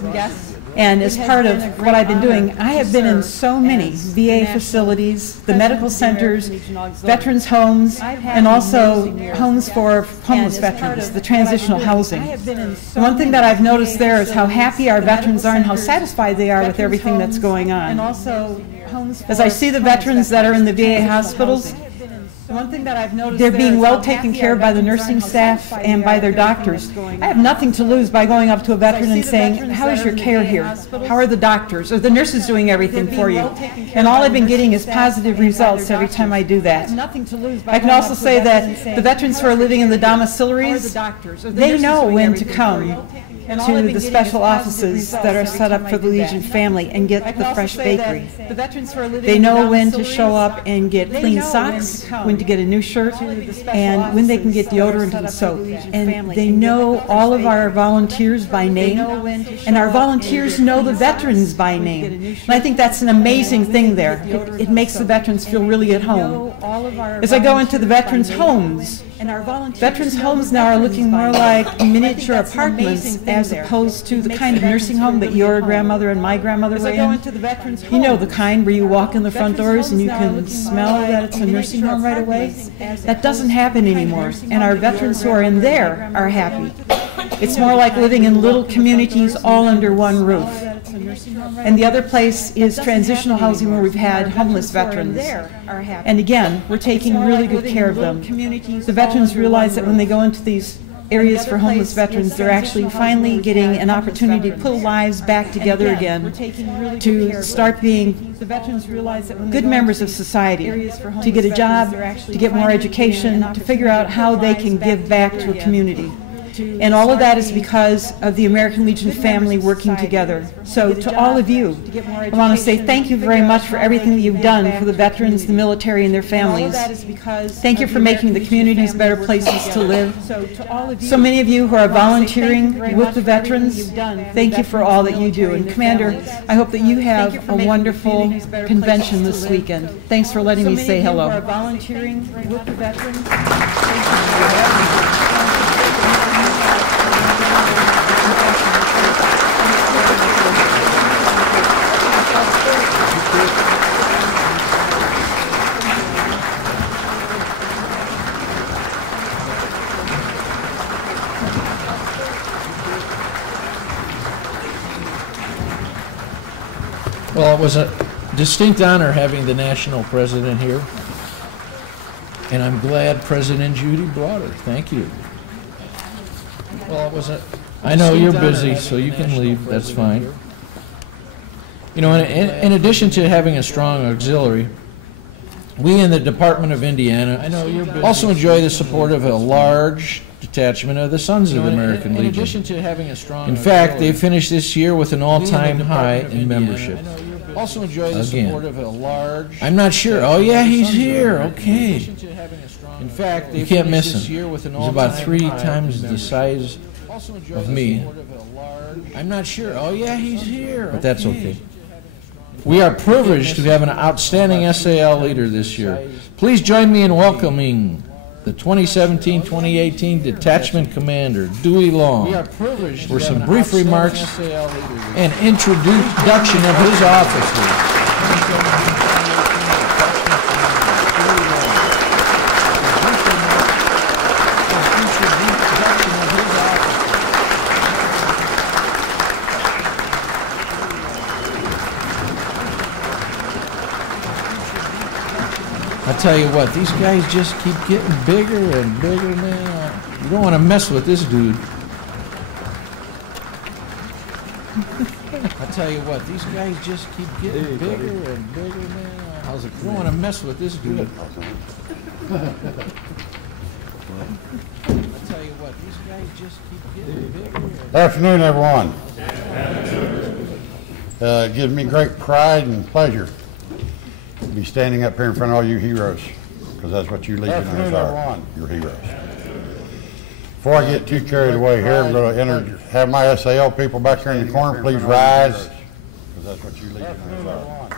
And as part of what I've been doing, I have been in so many VA facilities, the medical centers, veterans homes, and also homes for homeless veterans, the transitional housing. One thing that I've noticed there is how happy our veterans are and how satisfied they are with everything that's going on. As I see the veterans that are in the VA hospitals, one thing that I've noticed, they're being well taken care of by the nursing staff and by their doctors. I have nothing to lose by going up to a veteran and saying, how is your care here? How are the doctors? Or the nurses doing everything for you? And all I've been getting is positive results every time I do that. I can also say that the veterans who are living in the domiciliaries, they know when to come to the special offices that are set up for the Legion family and get the fresh bakery. They know when to show up and get clean socks, when to get a new shirt, and when they can get deodorant and soap. And they know all of our volunteers by name, and our volunteers know the veterans by name. And I think that's an amazing thing there. It makes the veterans feel really at home. As I go into the veterans' homes, veterans' homes now are looking more like miniature apartments as opposed to the kind of nursing home that your grandmother and my grandmother were in. You know, the kind where you walk in the front doors and you can smell that it's a nursing home right away. That doesn't happen anymore, and our veterans who are in there are happy. It's more like living in little communities all under one roof. And the other place is transitional housing where we've had homeless veterans. And again, we're taking really good care of them. The veterans realize that when they go into these areas for homeless veterans, they're actually finally getting an opportunity to pull lives back together again, to start being good members of society, to get a job, to get more education, to figure out how they can give back to a community. And all of that is because of the American Legion family working together. So to all of you, I want to say thank you very much for everything that you've done for the veterans, the military, and their families. Thank you for making the communities better places to live. So many of you who are volunteering with the veterans, thank you for all that you do. And Commander, I hope that you have a wonderful convention this weekend. Thanks for letting me say hello. Volunteering with the veterans. Well, it was a distinct honor having the national president here, and I'm glad President Judy brought her. Thank you. Well, it was a... I know you're busy, so you can leave. That's fine. You know, in addition to having a strong auxiliary, we in the Department of Indiana also enjoy the support of a large detachment of the Sons of the American Legion. In fact, they finished this year with an all-time high in membership. Also enjoy the support of a large... I'm not sure. Oh, yeah, he's here. Okay. In fact, you can't miss him. He's about 3 times the size of me. I'm not sure. Oh, yeah, he's here. But that's okay. We are privileged to have an outstanding SAL leader this year. Please join me in welcoming the 2017-2018 Detachment Commander, Dewey Long, for some brief remarks and introduction of his officers. I tell you what, these guys just keep getting bigger and bigger, man. You don't want to mess with this dude. I tell you what, these guys just keep getting bigger and bigger, man. How's it? You don't want to mess with this dude. I tell you what, these guys just keep getting bigger. Afternoon, everyone. It gives me great pride and pleasure to be standing up here in front of all you heroes, because that's what you Legionnaires are. You're heroes. Before I get too carried away here, I'm going to have my SAL people back here in the corner. Please rise, because that's what you Legionnaires are.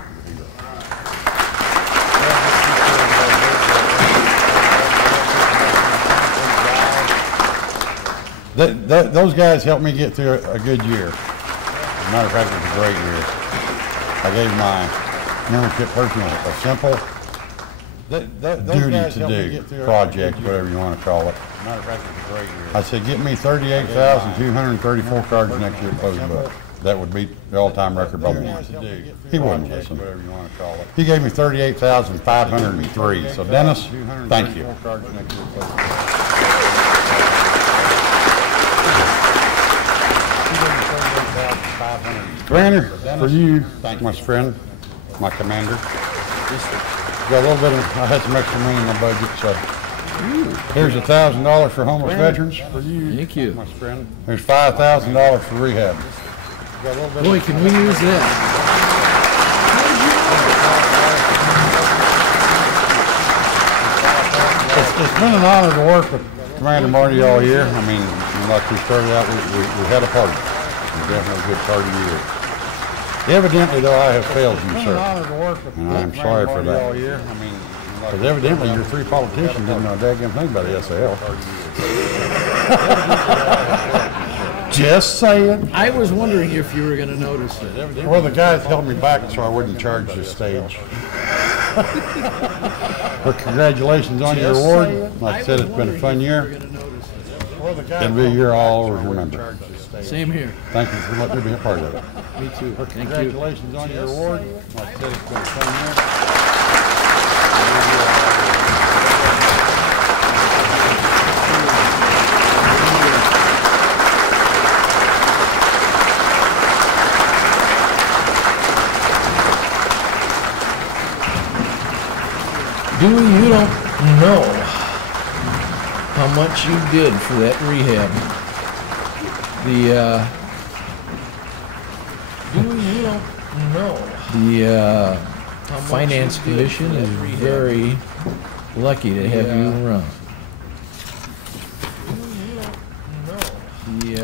Those guys helped me get through a good year. matter of fact, it was a great year. I gave my membership person a simple duty to do, project, whatever you want to call it. Matter of fact, it was a great year. I said, get me 38,234 cards next year closing book. That would beat the all-time record by one. He wouldn't listen. He gave me 38,503. So Dennis, thank you. Commander, for you, my friend, my commander. Got a little bit of, I had some extra money in my budget, so here's $1,000 for homeless veterans. For you, thank you. My friend. There's $5,000 for rehab. Boy, can we use that? It's been an honor to work with Commander Marty all year. I mean, like we started out, we had a party. It was definitely a good party year. Evidently, though, I have failed you, sir. And I'm sorry for that. Because evidently, your three politicians didn't know a daggone thing about the SAL. Just saying. I was wondering if you were going to notice it. Well, the guys held me back so I wouldn't charge the stage. But congratulations on your award. Like I said, it's been a fun year. It'll be a year I'll always remember. Same here. Thank you for letting me be a part of it. Me too. Thank congratulations you. On your award. Like I said, it's been a fun year. Dewey, you don't know how much you did for that rehab. Dewey, you don't know. The Finance Commission is very lucky to have you around.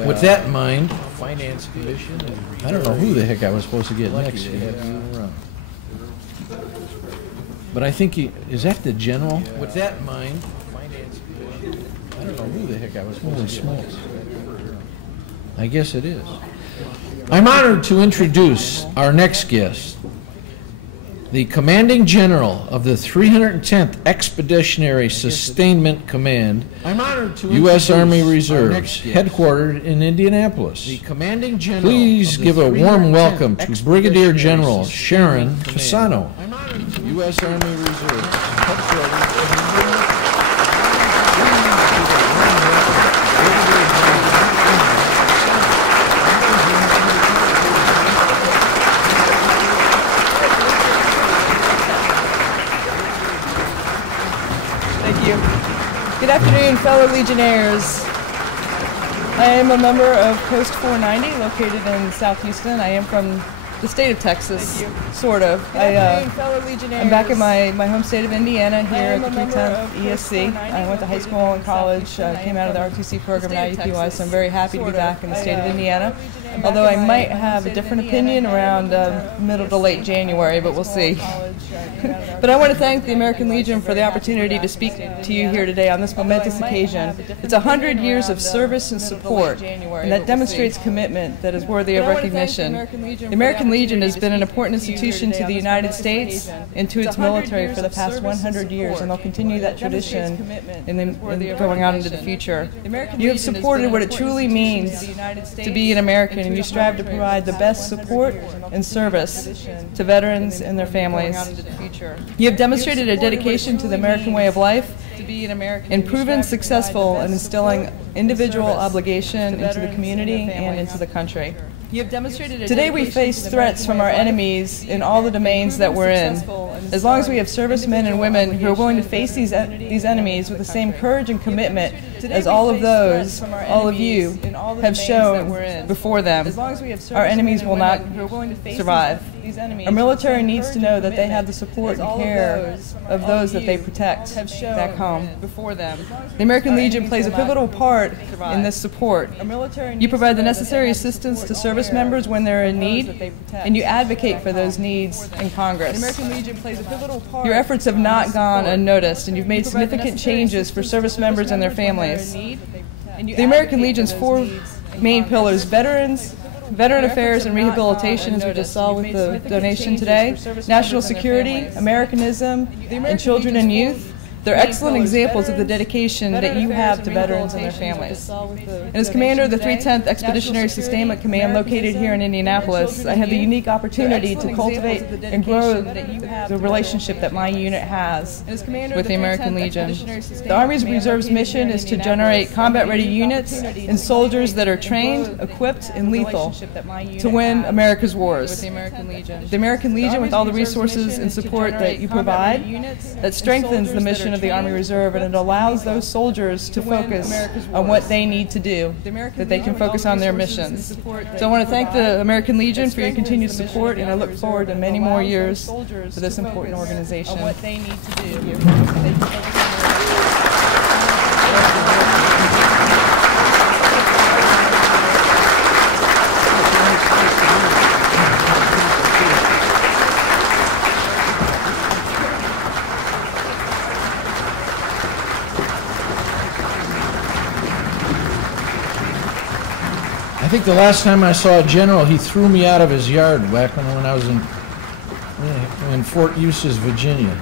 With that in mind, Finance Commission, I don't know who the heck I was supposed to get next to have you around. But I think is that the general? With that in mind, Finance Commission. I don't know who the heck I was supposed to get. Holy smokes. I guess it is. I'm honored to introduce our next guest, the Commanding General of the 310th Expeditionary Sustainment Command, U.S. Army Reserves, headquartered in Indianapolis. The Commanding General. Please give a warm welcome to Brigadier General Sharon Fasano, U.S. Army Reserves, headquartered in Indianapolis. Good afternoon, fellow Legionnaires. I am a member of Post 490, located in South Houston. I am from the state of Texas, sort of. I'm back in my home state of Indiana here at the 310th ESC. I went to high school and college, came out of the ROTC program at IUPUI, so I'm very happy to be back in the state of Indiana. Although I might have a different opinion around middle to late January, but we'll see. But I want to thank the American Legion for the opportunity to speak to you here today on this momentous occasion. It's 100 years of service and support, and that demonstrates commitment that is worthy of recognition. The American Legion has been an important institution to the United States and to its military for the past 100 years, and they'll continue that tradition in going on into the future. You have supported what it truly means to be an American, and you strive to provide the best support and service to veterans and their families. You have demonstrated a dedication to the American way of life and proven successful in instilling individual obligation into the community and into the country. Today we face threats from our enemies in all the domains that we're in. As long as we have servicemen and women who are willing to face these enemies with the same courage and commitment as all of you have shown before them, our enemies will not survive. Our military needs to know that they have the support and care of those that they protect back home. The American Legion plays a pivotal part in this support. You provide the necessary assistance to service members when they're in need, and you advocate for those needs in Congress. Your efforts have not gone unnoticed, and you've made significant changes for service members and their families. The American Legion's four main pillars: veterans, Veteran Affairs and Rehabilitation, as we just saw with the donation today, National Security, Americanism, and Children and Youth. They're excellent examples of the dedication that you have to veterans and their families. And as commander of the 310th Expeditionary Sustainment Command located here in Indianapolis, I have the unique opportunity to cultivate and grow the relationship that my unit has with the American Legion. The Army Reserve's mission is to generate combat-ready units and soldiers that are trained, equipped, and lethal to win America's wars. The American Legion, with all the resources and support that you provide, that strengthens the mission of the Army Reserve, and it allows those soldiers to focus on what they need to do, that they can focus on their missions. So I want to thank the American Legion for your continued support, and I look forward to many more years for this important organization. I think the last time I saw a general, he threw me out of his yard back when I was in Fort Eustis, Virginia.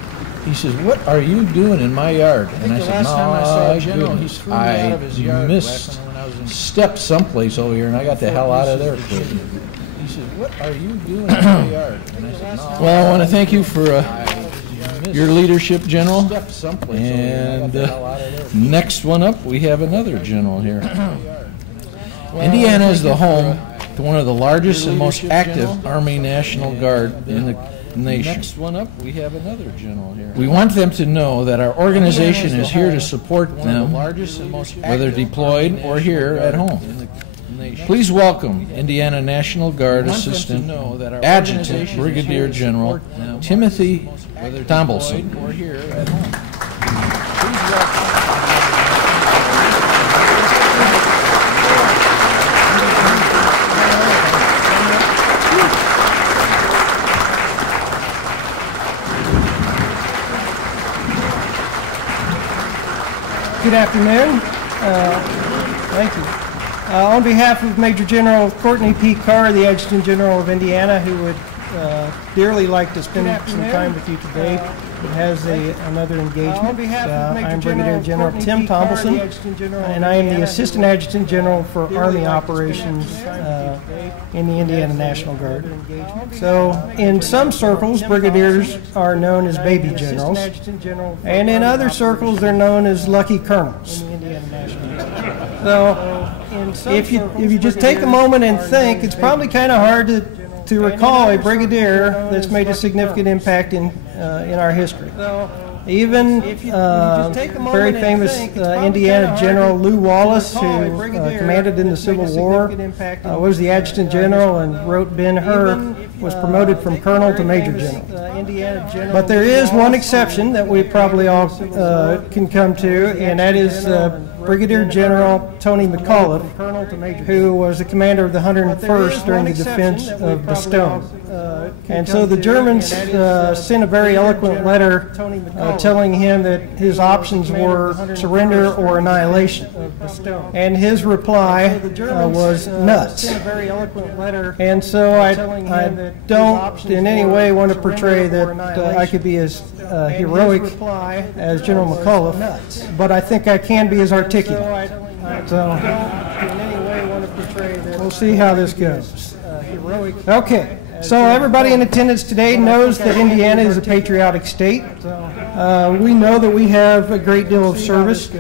He says, "What are you doing in my yard?" And I said, "No, I missed stepped someplace over here, and I got the hell out of there quick." He says, "What are you doing in my yard?" And I said, "No." Well, I want to thank you for your leadership, General. And next one up, we have another general here. Indiana is the home to one of the largest and most active Army National Guard in the nation. Next one up, we have another general here. We want them to know that our organization is here to support them, whether deployed or here at home. Please welcome Indiana National Guard Assistant Adjutant Brigadier General Timothy Tomlinson. Good afternoon. Thank you. On behalf of Major General Courtney P. Carr, the Adjutant General of Indiana, who would dearly like to spend some time with you today, has another engagement. I'm Brigadier General Tim Tomlinson, and I am the Assistant Adjutant General for Army Operations in the Indiana National Guard. So in some circles, brigadiers are known as baby generals, and in other circles they're known as lucky colonels. So if you just take a moment and think, it's probably kind of hard to recall a brigadier that's made a significant impact in our history. Even very famous Indiana General Lew Wallace, who commanded in the Civil War, was the Adjutant General and wrote Ben-Hur, was promoted from Colonel to Major General. But there is one exception that we probably all can come to, and that is Brigadier General Tony McAuliffe, who was the commander of the 101st during the defense of Bastogne. And so the Germans sent a very eloquent letter telling him that his options were surrender or annihilation. And his reply was nuts. And so I don't in any way want to portray that I could be as heroic as General McAuliffe, but I think I can be as articulate. So we'll see how this goes. Okay. So everybody in attendance today knows that Indiana is a patriotic state. We know that we have a great deal of service.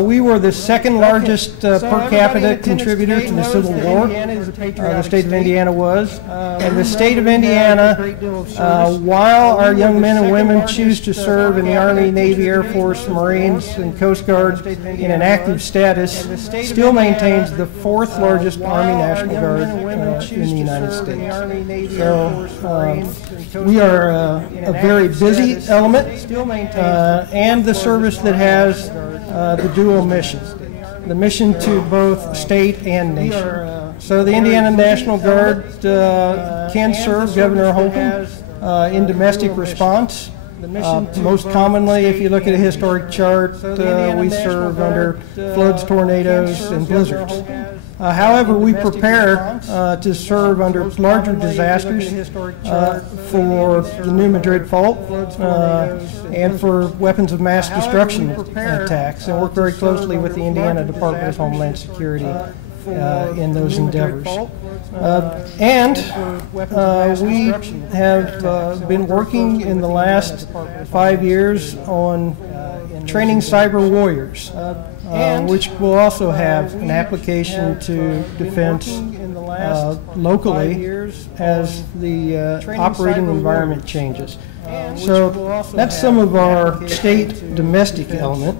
We were the second largest per capita contributor to the Civil War. The state of Indiana was. And the state of Indiana, while our young men and women choose to serve in the Army, Navy, Air Force, Marines, and Coast Guard in an active status, still maintains the fourth largest Army National Guard in the United States. So we are a very busy element, and the service that has the dual mission, the mission to both state and nation. So the Indiana National Guard can serve Governor Holcomb in domestic response. Most commonly, if you look at a historic chart, we serve under floods, tornadoes, and blizzards. However, we prepare to serve under larger disasters for the New Madrid fault and for weapons of mass destruction attacks, and work very closely with the Indiana Department of Homeland Security in those endeavors. And we have been working in the last 5 years on training cyber warriors, which will also have an application to defense locally as the operating environment changes. So that's some of our state domestic element.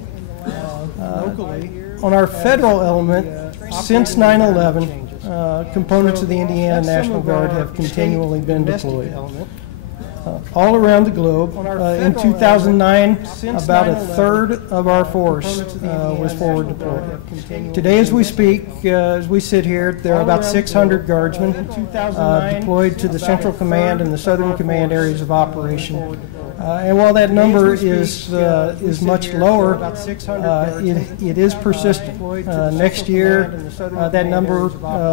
On our federal element, since 9/11, components of the Indiana National Guard have continually been deployed. All around the globe. In 2009, about a third of our force was forward deployed. Today, as we speak, as we sit here, there are about 600 guardsmen deployed to the Central Command and the Southern Command areas of operation. And while that number is much lower, it is persistent. Next year, that number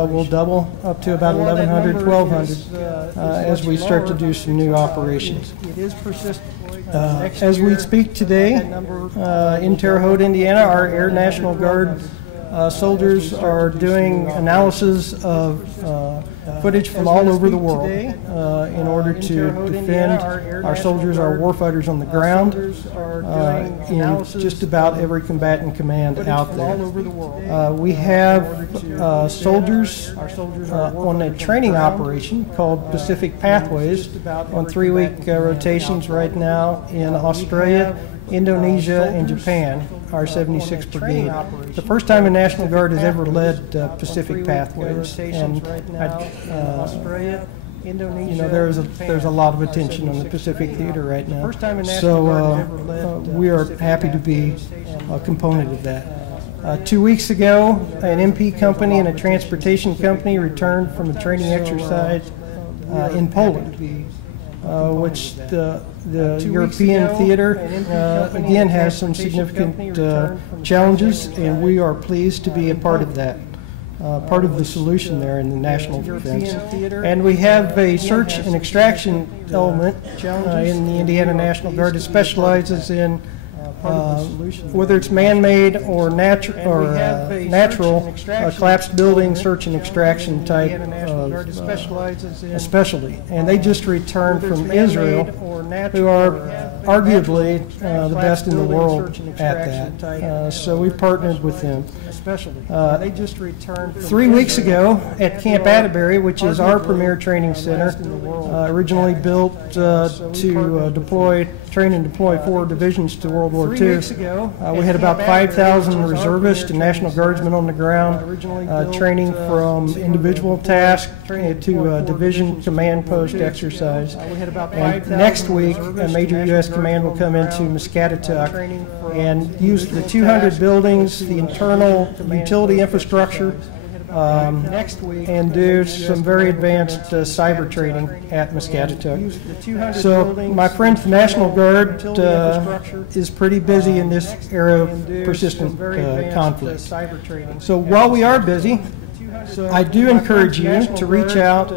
will double up to about 1,100, 1,200 as we start to do some new operations. As we speak today, in Terre Haute, Indiana, our Air National Guard soldiers are doing analysis of footage from all over the world in order to defend our soldiers, our warfighters on the ground, in just about every combatant command out there. We have soldiers on a training operation called Pacific Pathways on 3-week rotations right now in Australia, Indonesia, and Japan, our 76th Brigade. The first time a National Guard has ever led Pacific Pathways, and you know, there's a lot of attention on the Pacific Theater right now. So we are happy to be a component of that. 2 weeks ago, an MP company and a transportation company returned from a training exercise in Poland, which the European theater again has some significant challenges, and we are pleased to be a part of that. Part of the solution there in the national defense. And we have a search and extraction element in the Indiana National Guard that specializes in whether it's man-made or natural collapsed building search and extraction type specialty. And they just returned from Israel, who are arguably the best in the world at that. So we partnered with them. 3 weeks ago at Camp Atterbury, which is our premier training center, originally built to train and deploy 4 divisions to World War II. We had about 5,000 reservists and National Guardsmen on the ground, training from individual tasks to division command post exercise. And next week, a major U.S. command will come into Muscatatuck and use the 200 buildings, the internal utility infrastructure, and do some very advanced cyber training at Muscatatuck. So my friend the National Guard is pretty busy in this era of persistent conflict. So while we are busy, I do encourage you to reach out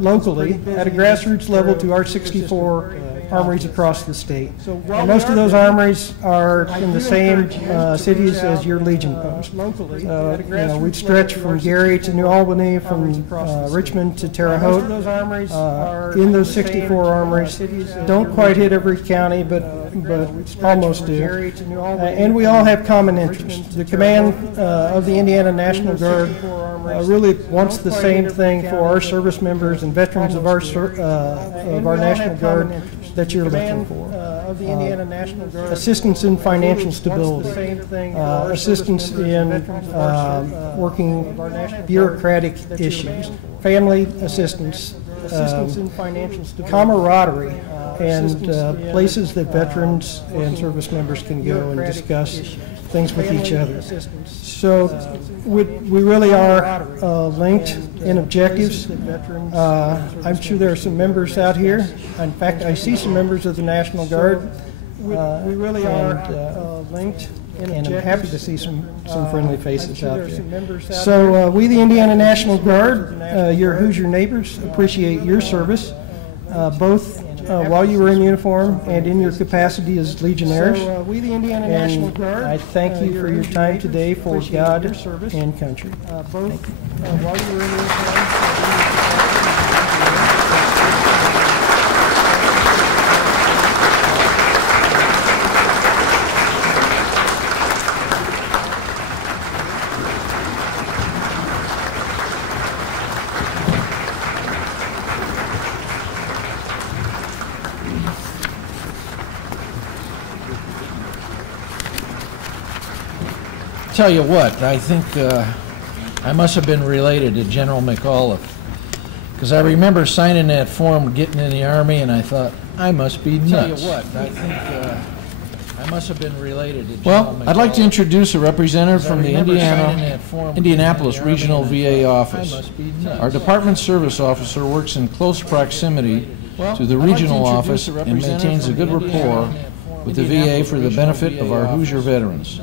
locally at a grassroots level to our 64 armories across the state. And most of those armories are in the same cities as your Legion post. We've stretched from Gary to New Albany, from Richmond to Terre Haute. In those 64 armories, don't quite hit every county, but almost do. And we all have common interests. The command of the Indiana National Guard really wants the same thing for our service members and veterans of our National Guard that you're looking for. Assistance in financial stability, assistance in working bureaucratic issues, family assistance, camaraderie, and places that veterans and service members can go and discuss things with each other. So we really are linked in objectives. I'm sure there are some members out here. In fact, I see some members of the National Guard. We really are linked and I'm happy to see some friendly faces out there. So we, the Indiana National Guard, your Hoosier neighbors, appreciate your service, both while you were in uniform and in your capacity as Legionnaires. We, the Indiana National Guard, I thank you for your time today for God and country. Both while you were in uniform. Tell you what, I think I must have been related to General McAuliffe, because I remember signing that form, getting in the Army, and I thought, I must be nuts. Tell you what, I think I must have been related to General McAuliffe. I'd like to introduce a representative from the Indianapolis Regional VA office. Our department service officer works in close proximity to the regional office and maintains a good rapport with the VA for the benefit of our Hoosier veterans.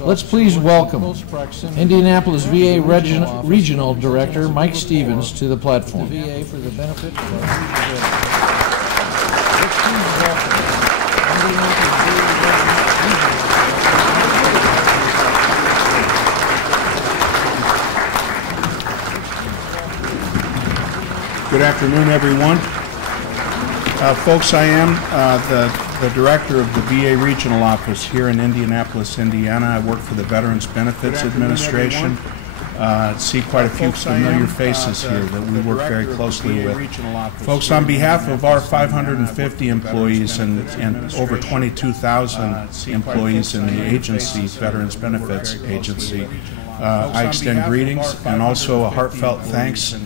Let's please welcome Indianapolis VA Regional Director Mike Stevens to the platform. Good afternoon, everyone. Folks, I am the director of the VA Regional Office here in Indianapolis, Indiana. I work for the Veterans Benefits Administration. See quite a few familiar faces here that we work very closely with. Folks, on behalf of our 550 employees and over 22,000 employees in the agency, Veterans Benefits Agency, I extend greetings and also a heartfelt thanks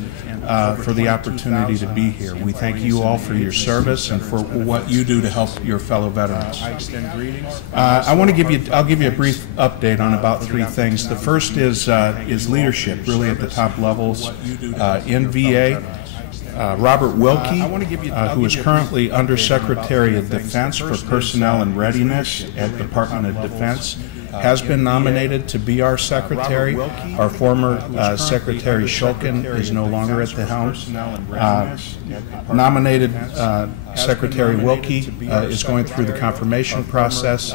for the opportunity to be here. We thank you all for your service and for what you do to help your fellow veterans. I'll give you a brief update on about three things. The first is leadership, really at the top levels in VA. Robert Wilkie, who is currently Undersecretary of Defense for Personnel and Readiness at the Department of Defense, has been nominated to be our secretary. Our former Secretary Shulkin is no longer at the helm. Nominated Secretary Wilkie is going through the confirmation process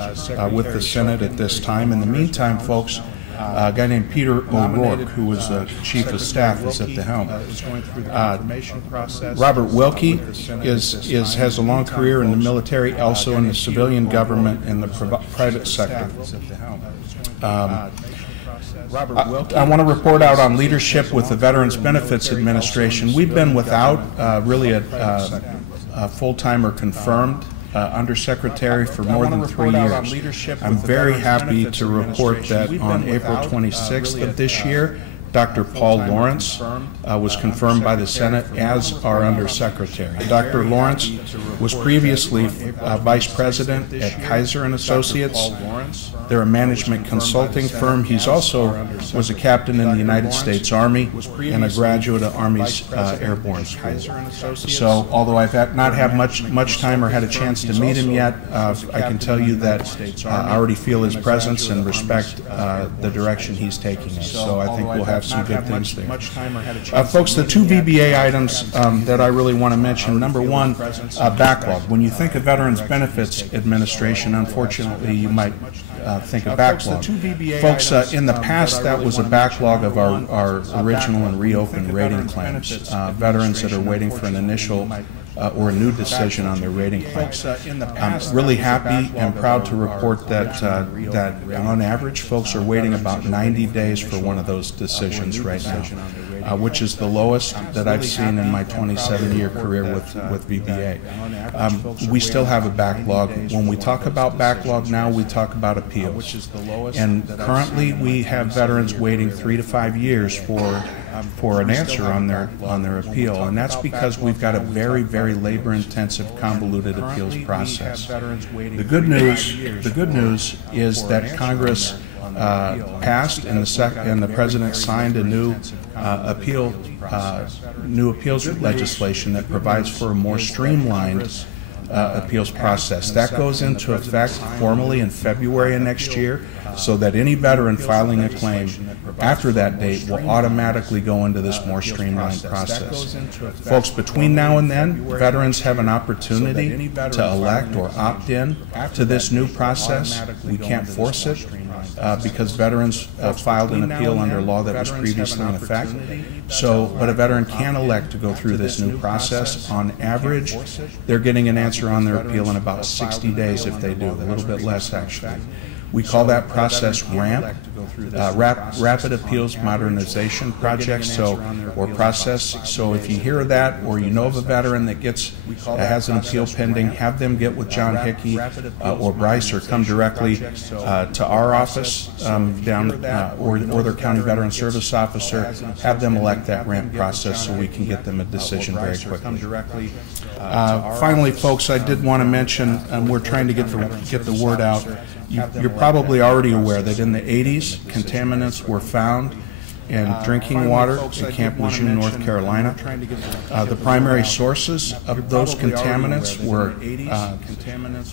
with the Senate at this time. In the meantime, folks, a guy named Peter O'Rourke, who was the Chief of Staff, is at the helm. Robert Wilkie has a long career in the military, also in the civilian government and the private sector. I want to report out on leadership with the Veterans Benefits Administration. We've been without really a full-time or confirmed Undersecretary for more than 3 years. I'm very happy to report that on April 26th of this year, Dr. Paul Lawrence was confirmed by the Senate as our Undersecretary. Dr. Lawrence was previously Vice President at Kaiser & Associates. They're a management consulting firm. He's also was a captain in the United States Army and a graduate of Army's Airborne School. So, although I've not had much time or had a chance to meet him yet, I can tell you that I already feel his presence and respect the direction he's taking us. So I think we'll have some good things there. Folks, the two VBA items that I really want to mention. Number one, backlog. When you think of Veterans Benefits Administration, unfortunately, you might think of backlog. Folks, in the past, that was a backlog of our original and reopened rating claims. Veterans that are waiting for an initial or a new decision on their rating claims. I'm really happy and proud to report that on average, folks are waiting about 90 days for one of those decisions right now, which is the lowest that I've seen in my 27-year career with VBA. We still have a backlog. When we talk about backlog now, we talk about appeals. And currently, we have veterans waiting 3 to 5 years for an answer on their appeal, and that's because we've got a very, very labor-intensive, convoluted appeals process. The good news is that Congress passed and the President signed a new appeals legislation that provides for a more streamlined appeals process. That goes into effect formally in February of next year, so that any veteran filing a claim after that date will automatically go into this more streamlined process. Folks, between now and then, veterans have an opportunity to elect or opt in to this new process. We can't force it because veterans filed an appeal under law that was previously in effect. But a veteran can elect to go through this new process. On average, they're getting an answer on their appeal in about 60 days if they do, a little bit less actually. We call that process RAMP, Rapid Appeals Modernization Project, or process. So if you hear that, or you know of a veteran that has an appeal pending, have them get with John Hickey or Bryce, or come directly to our office or their county veteran service officer. Have them elect that RAMP process so we can get them a decision very quickly. Finally, folks, I did want to mention we're trying to get the word out. You're probably already aware that in the 80s, contaminants were found in drinking water in Camp Lejeune, North Carolina. The primary sources of those contaminants were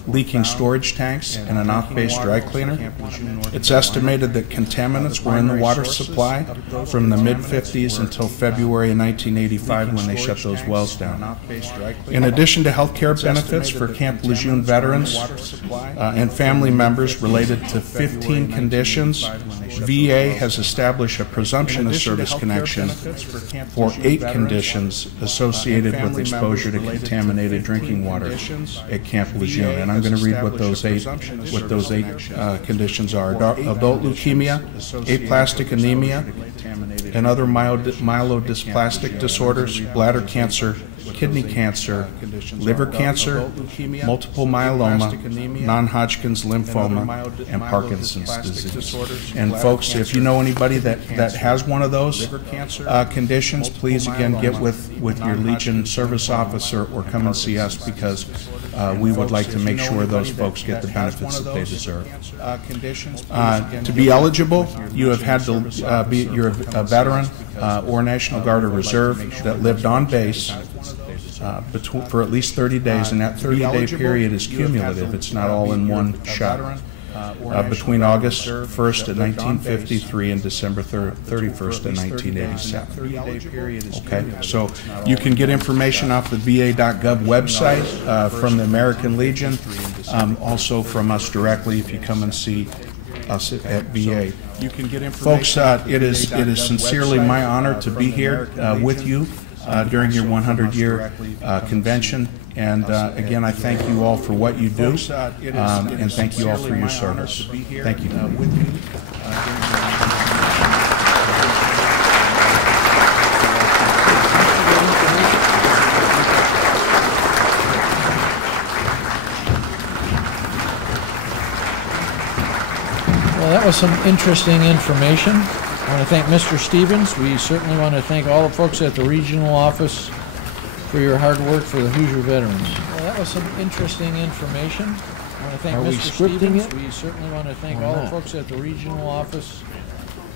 leaking storage tanks and an off-base dry cleaner. It's estimated that contaminants were in the water supply from the mid-50s until February of 1985 when they shut those wells down. In addition to health care benefits for Camp Lejeune veterans and family members related to 15 conditions, VA has established a presumption of service connection for 8 conditions associated with exposure to contaminated drinking water at Camp Lejeune. And I'm going to read what those eight conditions are: adult leukemia, aplastic anemia, and other myelodysplastic disorders, bladder cancer, kidney cancer, liver cancer, multiple myeloma, non-Hodgkin's lymphoma, and Parkinson's disease. And folks, if you know anybody that has one of those conditions, please again get with your Legion service officer or come and see us, because we would like to make sure those folks get the benefits that they deserve. To be eligible, you have had to you're a veteran or National Guard or Reserve that lived on base for at least 30 days, and that 30-day period is cumulative. It's not all in one shot. Between August 1st of 1953 and December 31st of 1987. Okay, so you can get information off the VA.gov website from the American Legion, also from us directly if you come and see us at VA. Folks, it is sincerely my honor to be here with you during your 100-year convention. And again, I thank you all for what you do, and thank you all for your service. Thank you. Well, that was some interesting information. I want to thank Mr. Stevens. We certainly want to thank all the folks at the regional office for your hard work for the Hoosier veterans. Well, that was some interesting information. I want to thank Mr. Stevens. We certainly want to thank all the folks at the regional office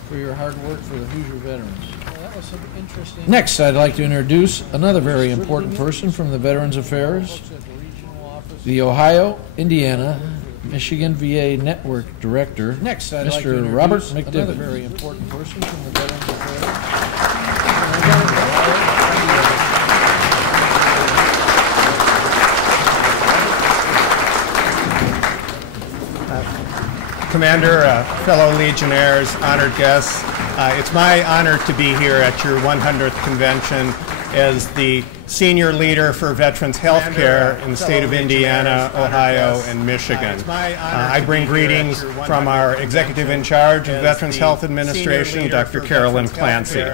for your hard work for the Hoosier veterans. Well, that was some interesting. Next, I'd like to introduce another very important person from the Veterans Affairs, the Ohio, Indiana, Michigan VA Network Director, Mr. Robert McDivitt. Another very important person from the Veterans Affairs. Commander, fellow Legionnaires, honored guests, it's my honor to be here at your 100th convention as the senior leader for veterans health care in the state of Indiana, Ohio, and Michigan. I bring greetings from our executive in charge of Veterans Health Administration, Dr. Carolyn Clancy.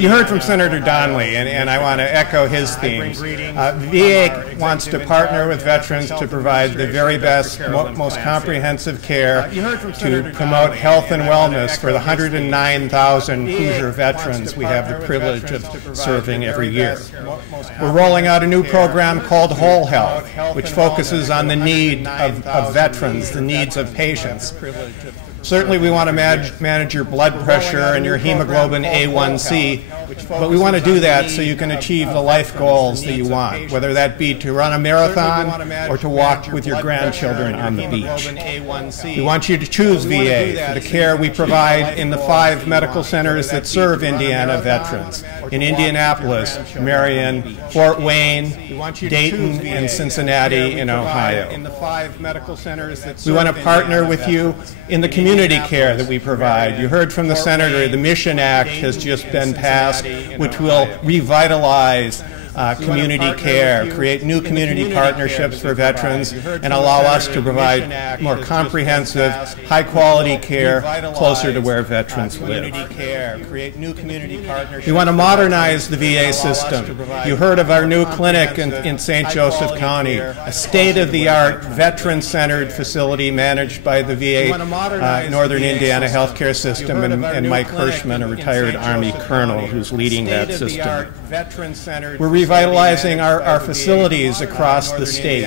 You heard from Senator Donnelly, and I want to echo his themes. VA wants to partner with veterans to provide the very best, most comprehensive care to promote health and wellness for the 109,000 Hoosier veterans we have the privilege of serving every year. We're rolling out a new program called Whole Health, which focuses on the need of veterans, the needs of patients. Certainly we want to manage your blood pressure and your hemoglobin A1C, But we want to do that so you can achieve the life goals that you want, whether that be to run a marathon or to walk with your grandchildren on the beach. We want you to choose VA for the care we provide in the 5 medical centers that serve Indiana veterans: in Indianapolis, Marion, Fort Wayne, Dayton, and Cincinnati in Ohio. We want to partner with you in the community care that we provide. You heard from the Senator, the Mission Act has just been passed, which will revitalize community care, create new community partnerships for veterans, and allow us to provide more comprehensive, high-quality care closer to where veterans live. We want to modernize the VA system. You heard of our new clinic in St. Joseph County, a state-of-the-art, veteran-centered facility managed by the VA Northern Indiana Healthcare System, and Mike Hirschman, a retired Army colonel who's leading that system. We're revitalizing our facilities across the state.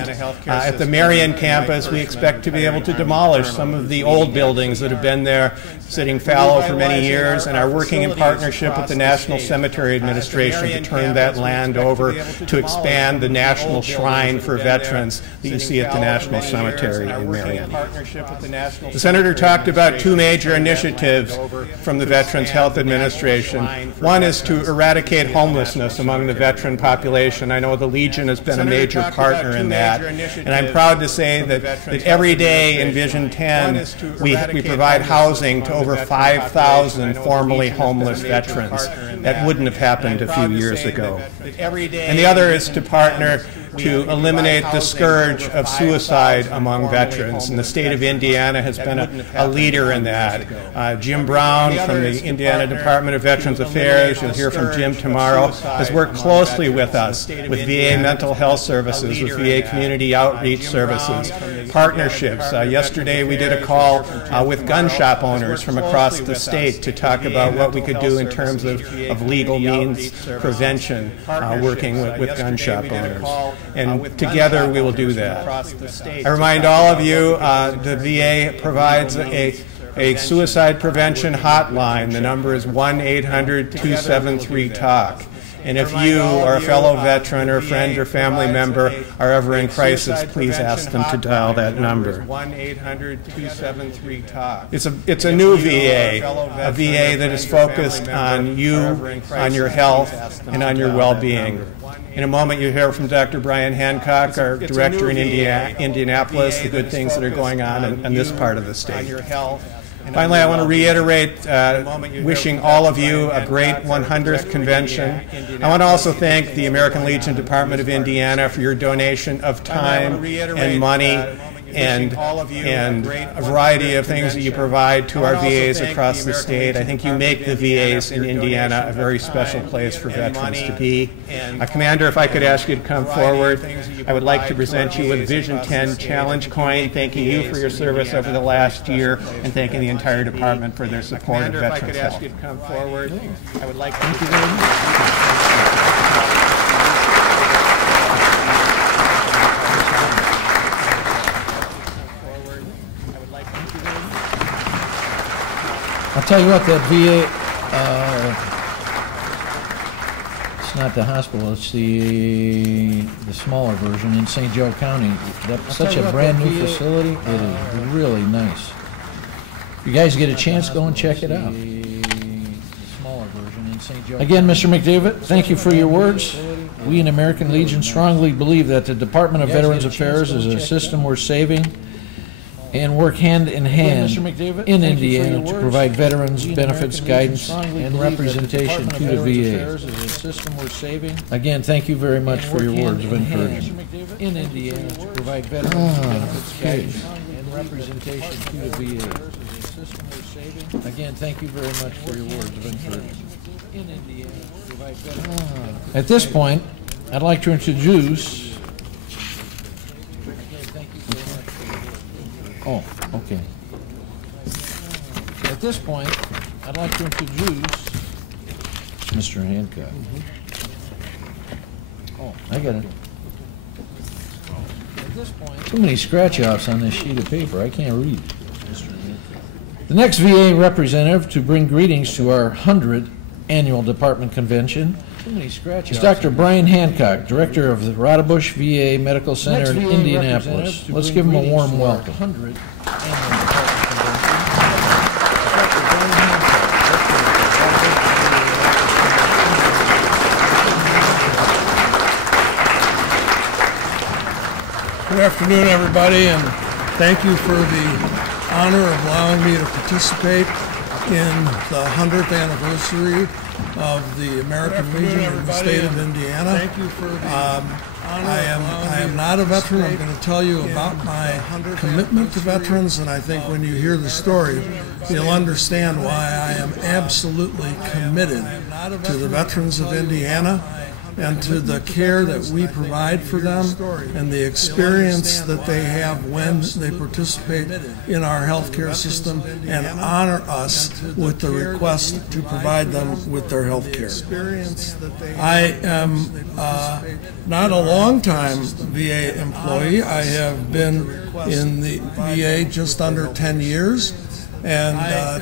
At the Marion campus, we expect to be able to demolish some of the old buildings that have been there sitting fallow for many years, and are working in partnership with the National Cemetery Administration to turn that land over to expand the National Shrine for Veterans that you see at the National Cemetery in Marion. The Senator talked about 2 major initiatives from the Veterans Health Administration. One is to eradicate homelessness among the veteran population. I know the Legion has been a major partner in that, and I'm proud to say that every day in Vision 10 we provide housing to over 5,000 formerly homeless veterans. That wouldn't have happened a few years ago. And the other is to partner to eliminate the scourge of suicide among veterans, and the state of Indiana has been a leader in that. Jim Brown from the Indiana Department of Veterans Affairs, you'll hear from Jim tomorrow, has worked closely with us, with VA Mental Health Services, with VA Community Outreach Services, partnerships. Yesterday we did a call with gun shop owners from across the state to talk about what we could do in terms of legal means prevention, working with gun shop owners. And together we will do that. I remind all of you, the VA provides a suicide prevention hotline. The number is 1-800-273-TALK. And if you or a fellow veteran or friend or family member are ever in crisis, please ask them to dial that number. 1-800-273-TALK. It's a new VA, a VA that is focused on you, on your health, and on your well-being. In a moment, you'll hear from Dr. Brian Hancock, our director in Indianapolis, the good things that are going on in this part of the state. Finally, I want to reiterate wishing all of you a great 100th convention. I want to also thank the American Legion Department of Indiana for your donation of time and money and a variety of things that you provide to our VAs across the state. I think you make the VAs in Indiana a very special place for veterans to be. Commander, if I could ask you to come forward, I would like to present you with Vision 10 Challenge Coin, thanking you for your service over the last year and thanking the entire department for their support of veterans health. I would like to thank you very much. I'll tell you what, that VA, it's not the hospital, it's the smaller version in St. Joe County. That's such a brand new facility. It is really nice. If you guys get a chance, go and check it out. Again, Mr. McDavid, thank you for your words. We in American Legion strongly believe that the Department of Veterans Affairs is a system worth saving, and work hand in hand in Indiana to provide veterans benefits, guidance, and representation to the VA. Again, thank you very much for your words of encouragement. In Indiana to provide veterans benefits, guidance, and representation to the VA. Again, thank you very much for your words of encouragement. In Indiana to provide veterans. At this point, I'd like to introduce. Oh, okay. At this point, I'd like to introduce Mr. Hancock. Oh, I got it. At this point, too many scratch-offs on this sheet of paper. I can't read. The next VA representative to bring greetings to our 100 annual department convention is Dr. Brian Hancock, Director of the Rodebush VA Medical Center in Indianapolis. Let's give him a warm welcome. Good afternoon, everybody, and thank you for the honor of allowing me to participate in the 100th anniversary of the American Legion in the state of Indiana. Thank you for the I am not a veteran. I'm going to tell you about my commitment to veterans, and I think when you hear the story, you'll understand why I am absolutely committed to the veterans of Indiana and to the care that we provide for them and the experience that they have when they participate in our healthcare system and honor us with the request to provide them with their health care. I am not a long-time VA employee. I have been in the VA just under 10 years, and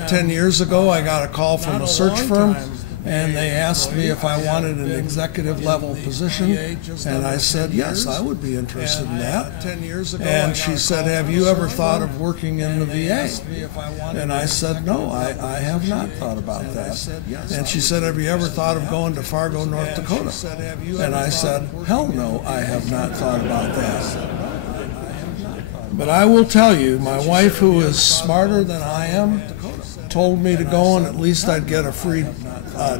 10 years ago I got a call from a search firm, and they asked me if I wanted an executive level position, and I said yes, I would be interested in that. And she said, have you ever thought of working in the VA? And I said, no, I have not thought about that. And she said, have you ever thought of going to Fargo, North Dakota? And I said, hell no, I have not thought about that. But I will tell you, my wife, who is smarter than I am, told me to go, and at least I'd get a free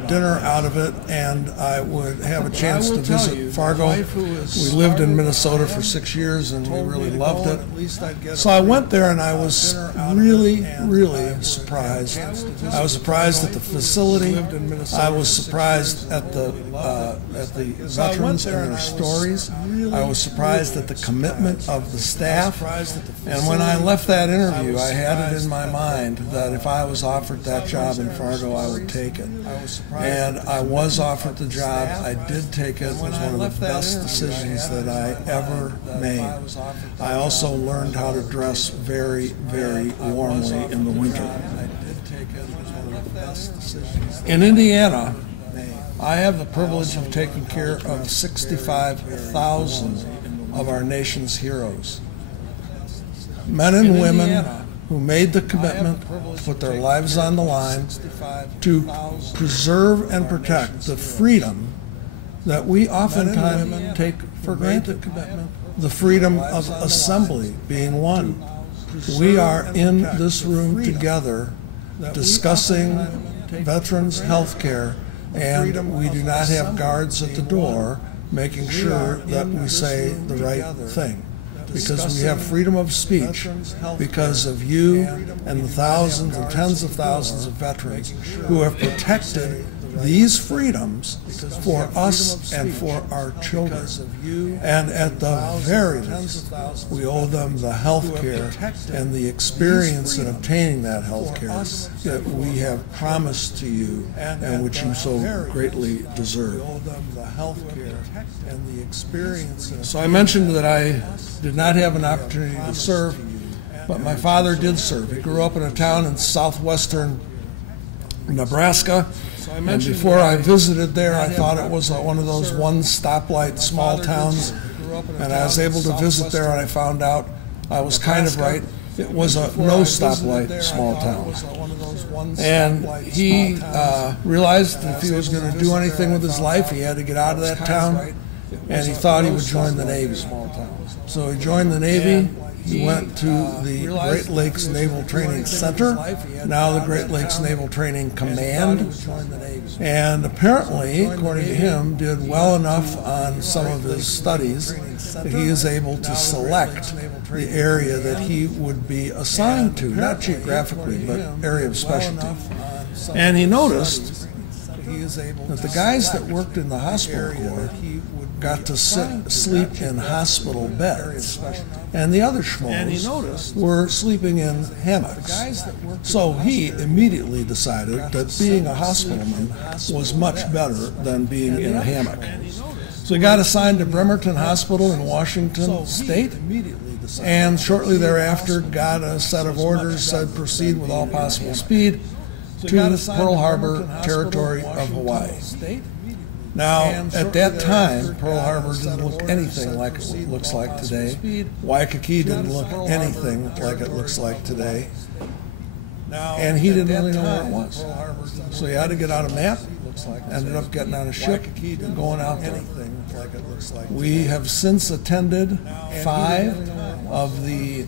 dinner out of it, and I would have a chance to visit Fargo. We lived in Minnesota for 6 years, and we really loved it. So I went there, and I was really, really surprised. I was surprised at the facility. I was surprised at the veterans and their stories. I was surprised at the commitment of the staff. And when I left that interview, I had it in my mind that if I was offered that job in Fargo, I would take it. And I was offered the job. I did take it. It was one of the best decisions that I ever made. I also learned how to dress very, very warmly in the winter. In Indiana, I have the privilege of taking care of 65,000 of our nation's heroes. Men and women who made the commitment to put their lives on the line to preserve and protect the freedom that we oftentimes take for granted. The freedom of assembly being one. We are in this room together discussing veterans' health care, and we do not have guards at the door making sure that we say the right thing. Because we have freedom of speech, because of you and the thousands and tens of thousands of veterans who have protected these freedoms for us and for our children. And at the very least, we owe them the health care and the experience in obtaining that health care that we have promised to you and which you so greatly deserve. So I mentioned that I did not have an opportunity to serve, but my father did serve. He grew up in a town in southwestern Nebraska. And before I visited there, I thought it was one of those one stoplight small towns. And I was able to visit there, and I found out I was kind of right. It was a no stoplight small town. And he realized that if he was going to do anything with his life, he had to get out of that town. And he thought he would join the Navy. So he joined the Navy. He went to the Great Lakes Naval Training Center, now the Great Lakes Naval Training Command, and apparently, according to him, did well enough on some of his studies that he is able to select the area that he would be assigned to, not geographically, but area of specialty. And he noticed that the guys that worked in the hospital corps got to sleep in hospital beds, and the other schmoes were sleeping in hammocks. So he immediately decided that being a hospitalman was much better than being in a hammock. So he got assigned to Bremerton Hospital in Washington State, and shortly thereafter got a set of orders, said proceed with all possible speed. to Pearl Harbor territory of Hawaii. Now, at that time, Pearl Harbor didn't look anything like it looks like today. Waikiki didn't look anything like it looks like today. And he didn't really know where it was. So he had to get out a map, ended up getting on a ship and going out there. We have since attended 5 of the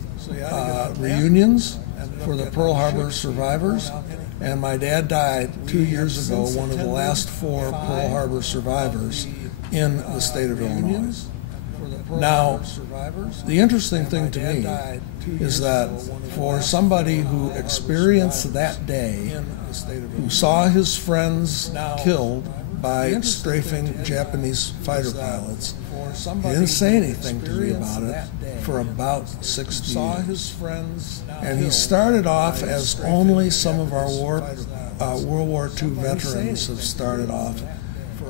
reunions for the Pearl Harbor survivors. And my dad died 2 years ago, one of the last 4 Pearl Harbor survivors in the state of Illinois. Now, the interesting thing to me is that for somebody who experienced that day, who saw his friends killed by strafing Japanese fighter pilots, he didn't say anything to me about it for about 60 years. And he started off as only some of our World War II veterans have started off,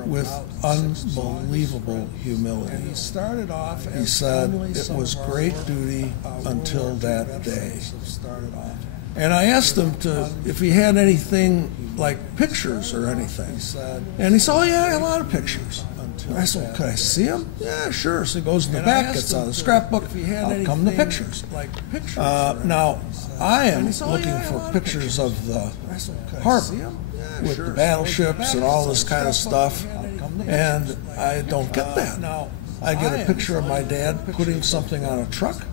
with unbelievable humility. He said it was great duty until that day. And I asked him if he had anything like pictures or anything. And he said, oh yeah, I got a lot of pictures. And I said, well, could I see them? Yeah, sure. So he goes in the back, gets out the scrapbook, out come the pictures. Now, I am looking for pictures of the harbor with the battleships and all this kind of stuff, and I don't get that. I get a picture of my dad putting something on a truck,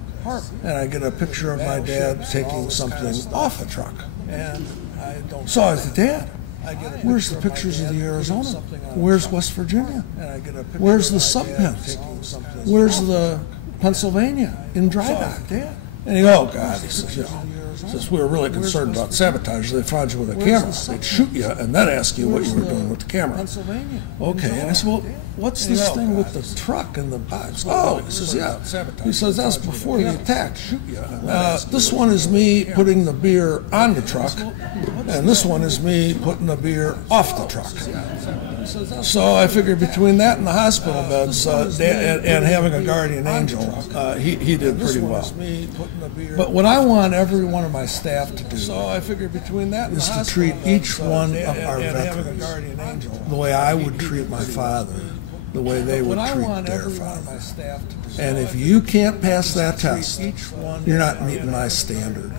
and I get a picture of my dad taking something off a truck. So I said, Dad, where's the pictures of the Arizona? Where's West Virginia? Where's the subpens? Where's the Pennsylvania in dry dock, Dad? And he goes, oh God, he says, since we were really concerned about sabotage, they found you with a camera. They'd shoot you and then ask you what you were doing with the camera. Okay, and I said, well, what's this thing with the truck and the box? Oh, he says, yeah. He says, that's before the attack. This one is me putting the beer on the truck, and this one is me putting the beer off the truck. So I figured between that and the hospital beds and having a guardian angel, he did pretty well. But what I want every one of my staff to do is to treat each one of our veterans the way I would treat my father, the way they would treat their father. And if you can't pass that test, you're not meeting my standard.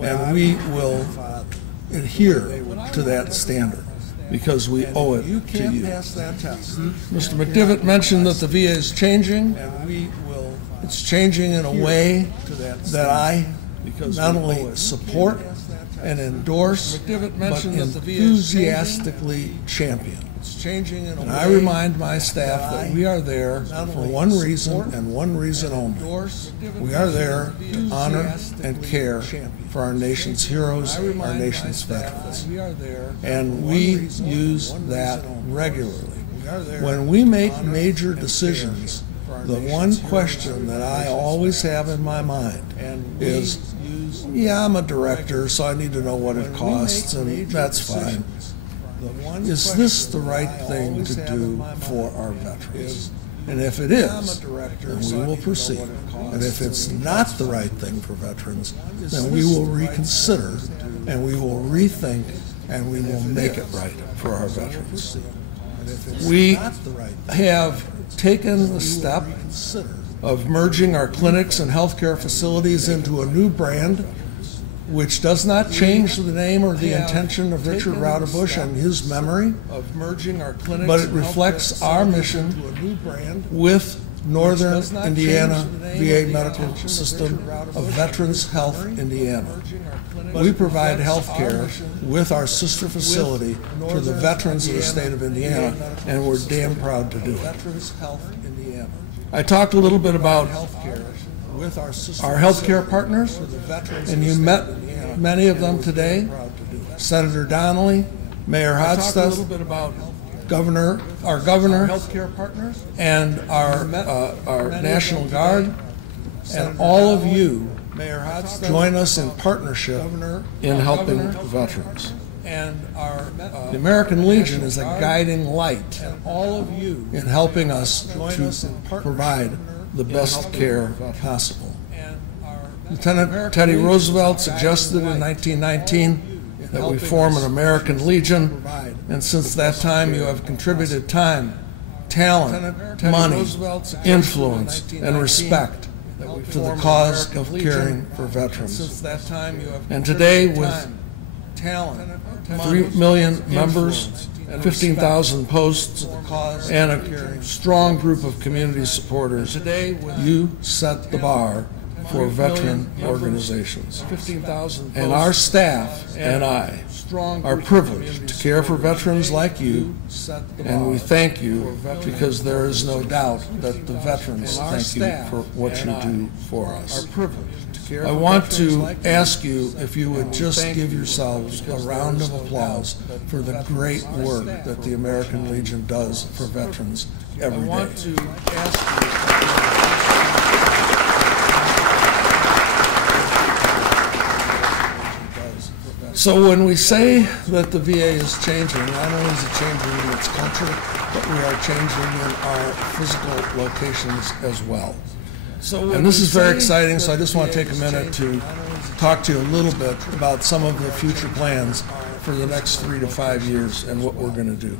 And we will adhere to that standard, because we owe it to you. Mr. McDivitt mentioned that the VA is changing. It's changing in a way that I not only support and endorse, but enthusiastically champion. And I remind my staff that we are there for one reason and one reason only. We are there to honor and care for our nation's heroes, our nation's veterans. And we use that regularly. When we make major decisions, the one question that I always have in my mind is, yeah, I'm a director, so I need to know what it costs, and that's fine. Is this the right thing to do for our veterans? And if it is, then we will proceed. And if it's not the right thing for veterans, then we will reconsider, and we will rethink, and we will make it right for our veterans. We have taken the step of merging our clinics and healthcare facilities into a new brand, which does not change the name or the intention of Richard Raudebush and his memory, but it reflects our mission with Northern Indiana VA Medical System of Veterans Health Indiana. We provide health care with our sister facility to the veterans of the state of Indiana, and we're damn proud to do it. I talked a little bit about our health care partners, and you met many of them today. Senator Donnelly, Mayor Hodstad, our governor, and our National Guard, and all of you join us in partnership in helping veterans. The American Legion is a guiding light in helping us to provide the best care possible. Lieutenant Teddy Roosevelt suggested in 1919 that we form an American Legion, and since that time you have contributed time, talent, money, influence, and respect to the cause of caring for veterans. And today, with 3 million members, 15,000 posts, and a strong group of community supporters, you set the bar for veteran organizations. And our staff and I are privileged to care for veterans like you, and we thank you because there is no doubt that the veterans thank you for what you do for us. I want to ask you if you would just give yourselves a round of applause for the great work that the American Legion does for veterans every day. So when we say that the VA is changing, not only is it changing in its culture, but we are changing in our physical locations as well. And this is very exciting, so I just want to take a minute to talk to you a little bit about some of the future plans for the next 3 to 5 years and what we're going to do.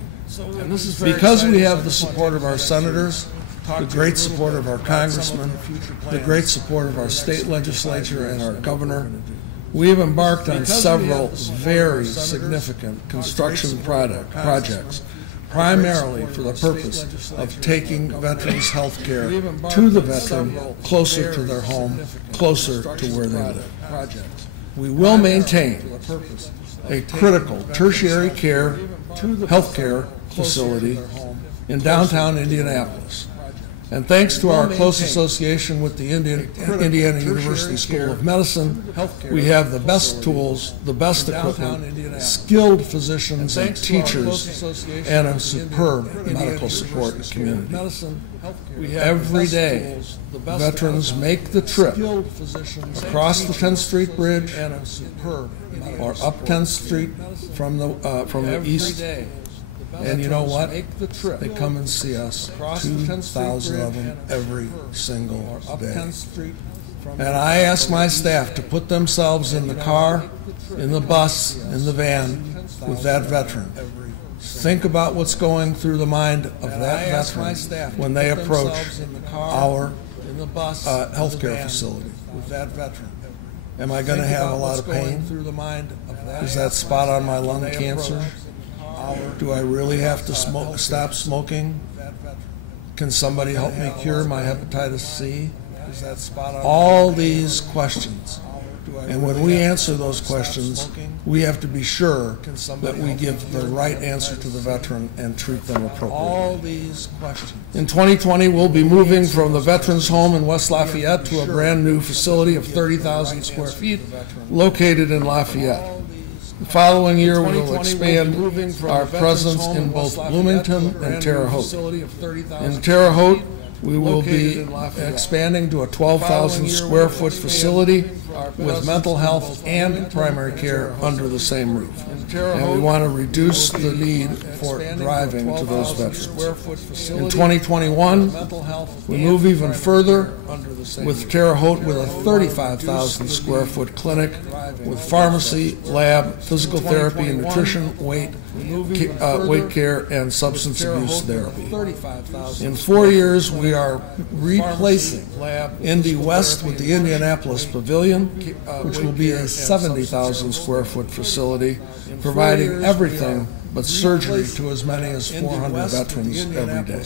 Because we have the support of our senators, the great support of our congressmen, the great support of our state legislature and our governor, we have embarked on several very significant construction projects, primarily for the purpose of taking veterans' health care to the veteran, closer to their home, closer to where they live. We will maintain a critical tertiary care health care facility in downtown Indianapolis. And thanks to our close association with the Indiana University School of Medicine, we have the best tools, the best equipment, skilled physicians and teachers, and a superb medical support community. Every day, veterans make the trip across the 10th Street Bridge or up 10th Street from the east. And you know what? They come and see us, 2,000 of them every single day. And I ask my staff to put themselves in the car, in the bus, in the van with that veteran. Think about what's going through the mind of that veteran when they approach our healthcare facility. Am I going to have a lot of pain? Is that spot on my lung cancer? Do I really have to stop smoking? Can somebody help me cure my hepatitis C? All these questions. And when we answer those questions, we have to be sure that we give the right answer to the veteran and treat them appropriately. In 2020, we'll be moving from the Veterans Home in West Lafayette to a brand new facility of 30,000 square feet located in Lafayette. The following year, we will expand our presence in both Bloomington and Terre Haute. In Terre Haute, we will be expanding to a 12,000 square foot facility with mental health and primary care under the same roof. And we want to reduce the need for driving to those veterans. In 2021, we move even further with Terre Haute with a 35,000 square foot clinic with pharmacy, lab, physical therapy and nutrition, weight care, and substance abuse therapy. In 4 years, we are replacing Indy West with the Indianapolis Pavilion, which will be a 70,000 square foot facility, providing everything but surgery to as many as 400 veterans every day.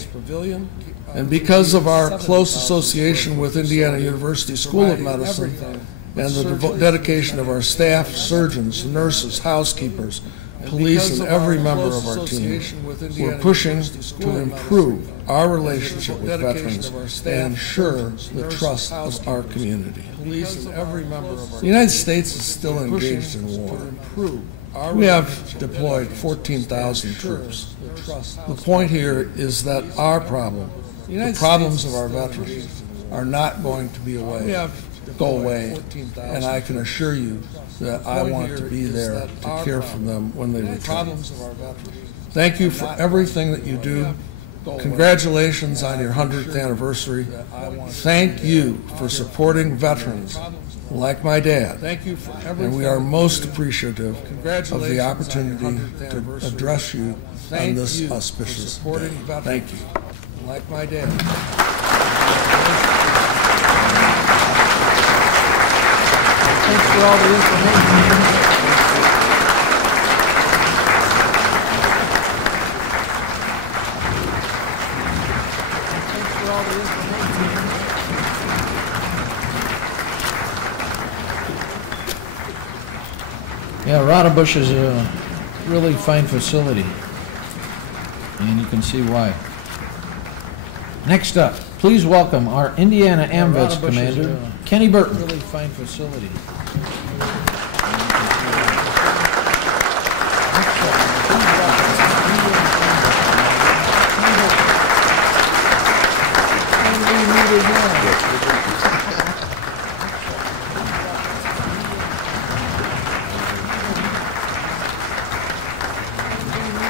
And because of our close association with Indiana University School of Medicine and the dedication of our staff, surgeons, nurses, housekeepers, police, and every member of our team, we're pushing to improve our relationship with veterans and ensure the trust of our community. The United States is still engaged in war. We have deployed 14,000 troops. The point here is that our problem, the problems of our veterans, are not going to go away, and I can assure you that I want to be there to care for them when they return. Thank you for everything that you do. congratulations on your 100th anniversary. Thank you for supporting veterans like my dad. Thank you for everything. And we are most appreciative of the opportunity to address you on this auspicious day. Thank you. Like my dad. Thanks for all the information. Yeah, Rottabush is a really fine facility, and you can see why. Next up, please welcome our Indiana AMVETS Commander, Kenny Burton. Really fine facility.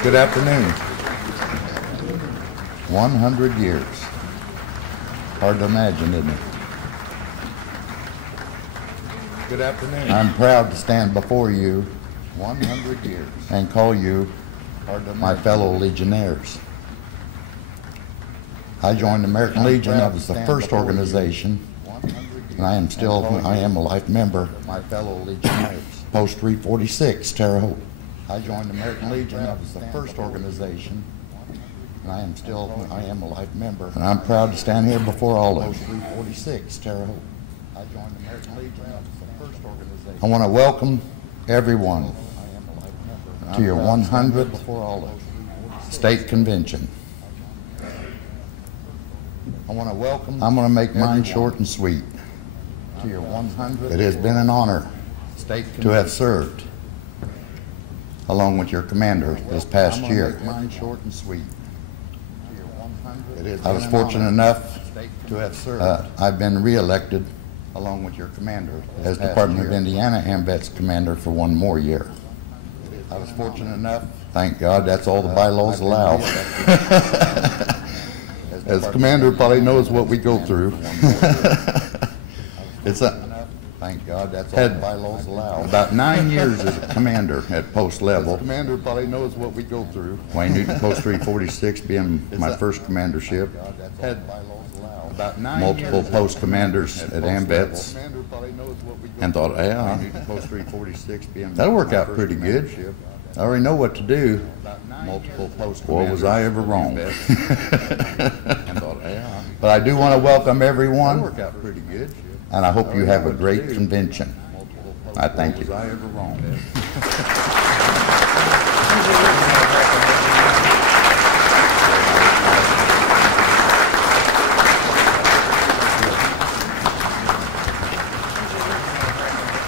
Good afternoon. 100 years. Hard to imagine, isn't it? Good afternoon. I'm proud to stand before you 100 years and call you my fellow Legionnaires. I joined the American Legion. That was the first organization, and I am a life member. My fellow Legionnaires. Post 346, Terre Haute. I joined the American Legion. That was the first organization, and I am a life member. And I'm proud to stand here before all of you. 346, Terre Haute. I joined the American Legion. That was the first organization. I want to welcome everyone to your 100th state convention. I'm going to make mine short and sweet. To your 100th. It has been an honor to have served along with your commander this past year. I was fortunate enough to have served. I've been re-elected along with your commander as Department of Indiana AMVETS Commander for one more year. I was fortunate enough. Thank God that's all the bylaws allow. As commander probably knows what we go through. Thank God that's all the bylaws allow. About 9 years as a commander at post level. As commander probably knows what we go through. Wayne Newton Post 346 being my first commandership. Had multiple post commanders at AMVETS. And thought, yeah, that'll work out pretty good. I already know what to do. Boy, was I ever wrong. But I do want to welcome everyone, and I hope you have a great convention. I thank you.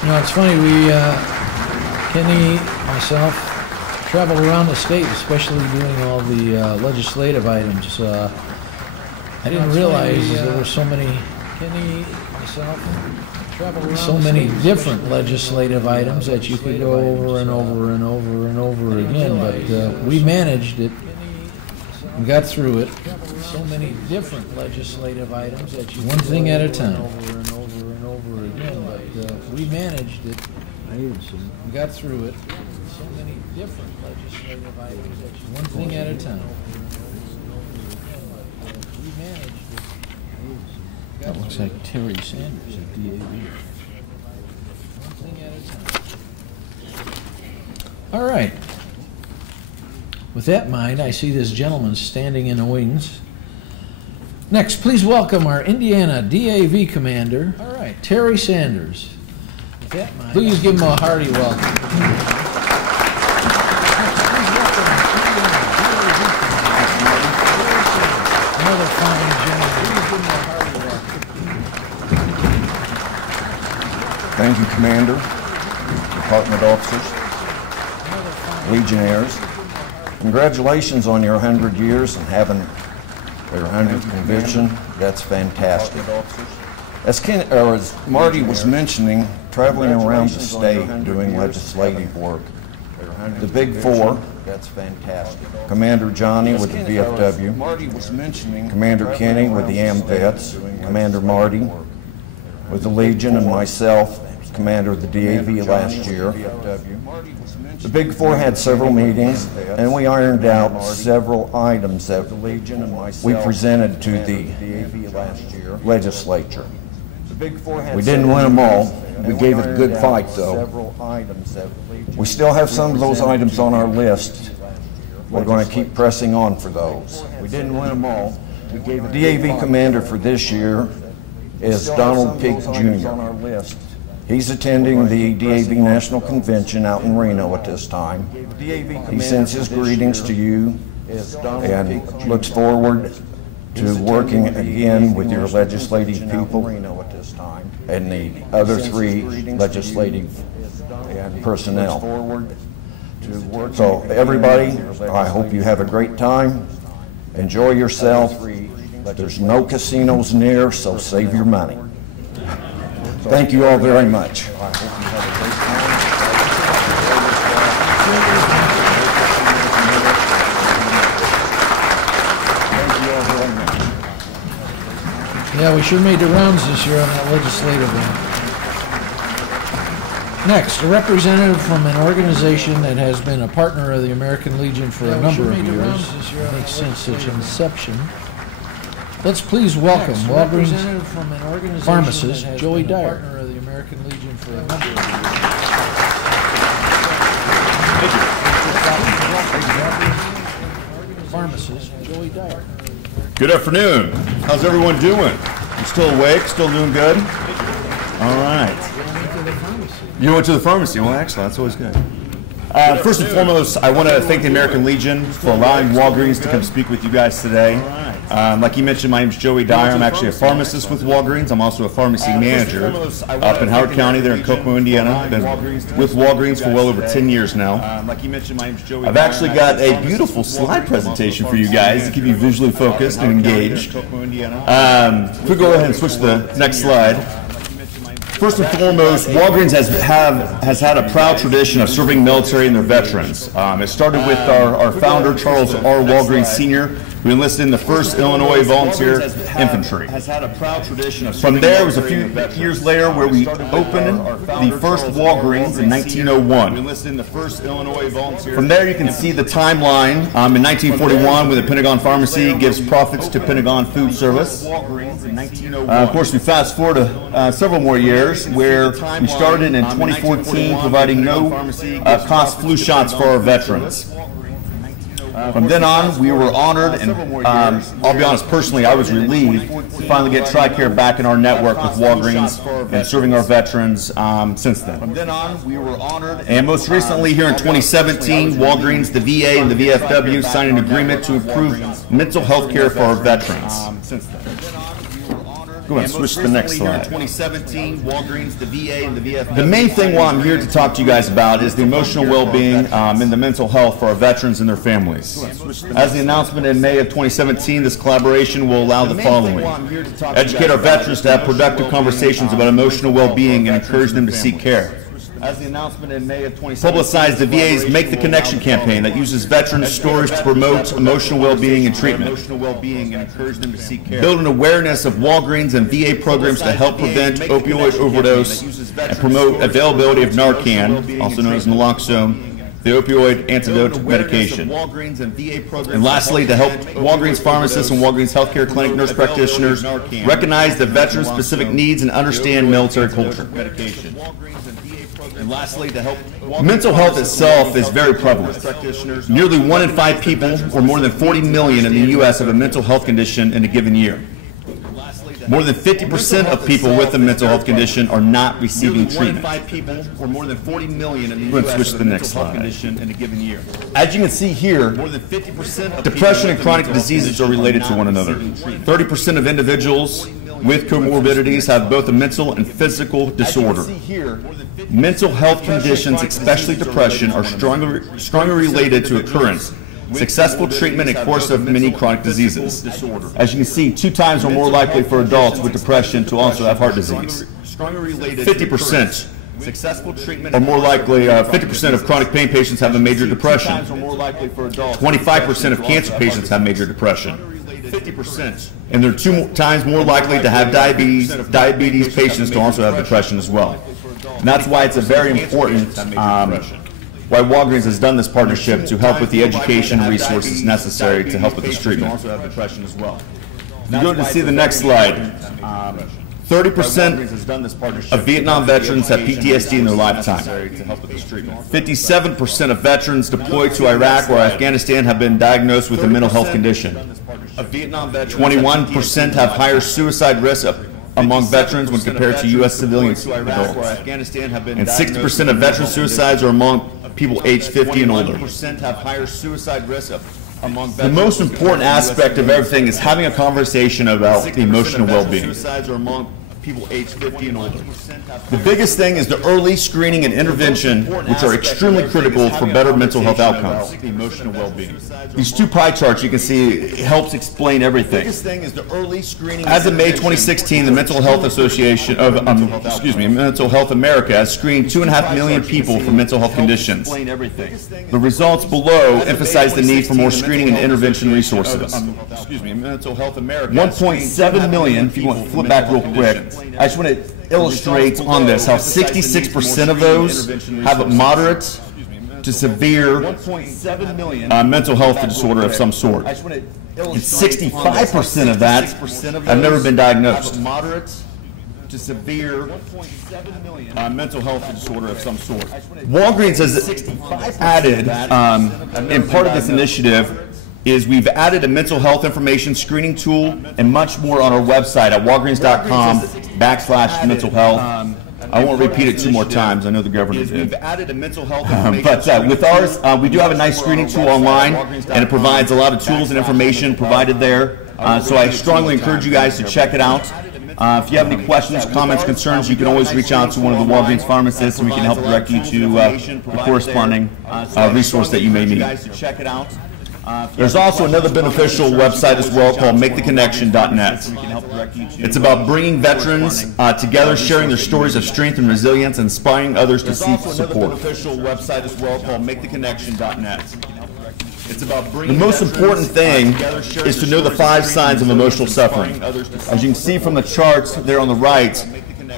You know, it's funny, Kenny, myself, travel around the state, especially doing all the legislative items. I didn't realize there were so many, Kenny, myself, travel around so many different legislative items that you could go over and over and over and over again, but we managed it. We got through it. So many different legislative items that you one thing at a time. Over and over and over again, but we managed it. We got through it. So many different legislative items that you one thing at a time. We managed it. That looks like Terry Sanders at DAV. One thing at a time. All right. With that in mind, I see this gentleman standing in the wings. Next, please welcome our Indiana DAV Commander, Terry Sanders. With that in mind, please give him a hearty welcome. Another fine gentleman. Thank you, Commander, Department officers, Legionnaires. Congratulations on your 100 years and having your 100th convention. That's fantastic. As Marty was mentioning, traveling around the state doing legislative work the Big Four. That's fantastic. Commander Johnny with the VFW. Marty was mentioning. Commander Kenny with the AMVETS. Commander Marty with the Legion, and myself, Commander of the DAV last year. The Big Four had several meetings, and we ironed out several items that we presented to the legislature. We didn't win them all. We gave it a good fight, though. We still have some of those items on our list. We're going to keep pressing on for those. We didn't win them all. The DAV commander for this year is Donald Peake Jr. He's attending the DAV National Convention out in Reno at this time. He sends his greetings to you and looks forward to working again with your legislative people and the other three legislative personnel. So everybody, I hope you have a great time. Enjoy yourself. There's no casinos near, so save your money. Thank you all very much. Yeah, we sure made the rounds this year on that legislative one. Next, a representative from an organization that has been a partner of the American Legion for a number of years, I think since its inception. Let's please welcome Walgreens pharmacist Joey Dyer. Partner of the American Legion for a number of years. Pharmacist Joey Dyer. Good afternoon. How's everyone doing? You still awake? Still doing good? All right. You went to the pharmacy. Well, excellent. That's always good. First and foremost, I want to thank the American Legion for allowing Walgreens to come speak with you guys today. Like you mentioned, my name is Joey Dyer. I'm actually a pharmacist with Walgreens. I'm also a pharmacy manager up in Howard County there in Kokomo, Indiana. I've been with Walgreens for well over 10 years now. I've actually got a beautiful slide presentation for you guys to keep you visually focused and engaged. If we go ahead and switch to the next slide. First and foremost, Walgreens has had a proud tradition of serving military and their veterans. It started with our founder, Charles R. Walgreens Sr., who enlisted in the 1st Illinois Volunteer Infantry. From there, it was a few years later where we opened the first Walgreens in 1901. From there, you can see the timeline. In 1941, when the Pentagon Pharmacy gives profits to Pentagon Food Service. Of course, we fast forward to several more years, where we started in 2014 providing no-cost flu shots for our veterans. From then on, we were honored, and I'll be honest, personally, I was relieved to finally get TRICARE back in our network with Walgreens and serving our veterans since then. From then on, we were honored, and most recently here in 2017, Walgreens, the VA, and the VFW signed an agreement to improve mental health care for our veterans. Go ahead and switch to the next slide. 2017, Walgreens, the VA, and the VFW. The main thing what I'm here to talk to you guys about is the emotional well-being and the mental health for our veterans and their families. As the announcement in May of 2017, this collaboration will allow the following. Educate our veterans to have productive conversations about emotional well-being and encourage them to seek care. As the announcement in May of 2017, publicize the VA's Make the Connection campaign that uses veterans' stories to promote emotional well-being and treatment. Build an awareness of Walgreens and VA programs to help prevent opioid overdose and promote availability of Narcan, also known as naloxone, the opioid antidote medication. And lastly, to help Walgreens pharmacists and Walgreens healthcare clinic nurse practitioners recognize the veteran-specific needs and understand military culture. And lastly, to help mental health itself is very prevalent. Nearly 1 in 5 people, or more than 40 million in the U.S., have a mental health condition in a given year. More than 50% of people with a mental health condition are not receiving treatment. Let's switch to the next slide. As you can see here, depression and chronic diseases are related to one another. 30% of individuals with comorbidities have both a mental and physical disorder. Mental health conditions, especially depression, are strongly related to occurrence, successful treatment, and course of many chronic diseases. As you can see, 2 times are more likely for adults with depression to also have heart disease. 50% Successful treatment, or more likely, 50% of chronic pain patients have a major depression. 25% of cancer patients have major depression. 50%. And they're 2 times more likely to have diabetes patients to also have depression as well. And that's why it's a very important, why Walgreens has done this partnership to help with the education and resources necessary to help with this treatment. Also have depression as well. If you go to see the next slide, 30% of Vietnam veterans have PTSD in their lifetime. 57% of veterans deployed to Iraq or Afghanistan have been diagnosed with a mental health condition. 21% have higher suicide risk among veterans when compared to U.S. civilian adults. And 60% of veteran suicides are among people aged 50 and older. The most important aspect of everything is having a conversation about the emotional well-being. People aged 50 and older. The biggest thing is the early screening and intervention, which are extremely critical for better mental health outcomes. Emotional well-being. These 2 pie charts you can see helps explain everything. As of May 2016, the Mental Health Association of Mental Health America has screened 2.5 million people for mental health conditions. The results below emphasize the need for more screening and intervention resources. 1.7 million. If you want to flip back real quick. I just want to illustrate on this how 66% of those have a moderate to severe mental health disorder of some sort. And 65% of that have never been diagnosed. To severe mental health disorder of some sort. Walgreens has added, and part of this initiative is we've added a mental health information screening tool and much more on our website at walgreens.com/mental health. I won't repeat it 2 more times. I know the governor did. We've added a mental health but with ours, we do have a nice screening tool online, and it provides a lot of tools and information provided there. So I strongly encourage you guys to check it out. If you have any questions, comments, concerns, you can always reach out to one of the Walgreens pharmacists, and we can help direct you to the corresponding resource that you may need. There's also another beneficial website as well called MakeTheConnection.net. It's about bringing veterans together, sharing their stories of strength and resilience, and inspiring others to seek support. Website as well called MakeTheConnection.net. The most important thing is to know the 5 signs of emotional suffering. As you can see from the charts there on the right,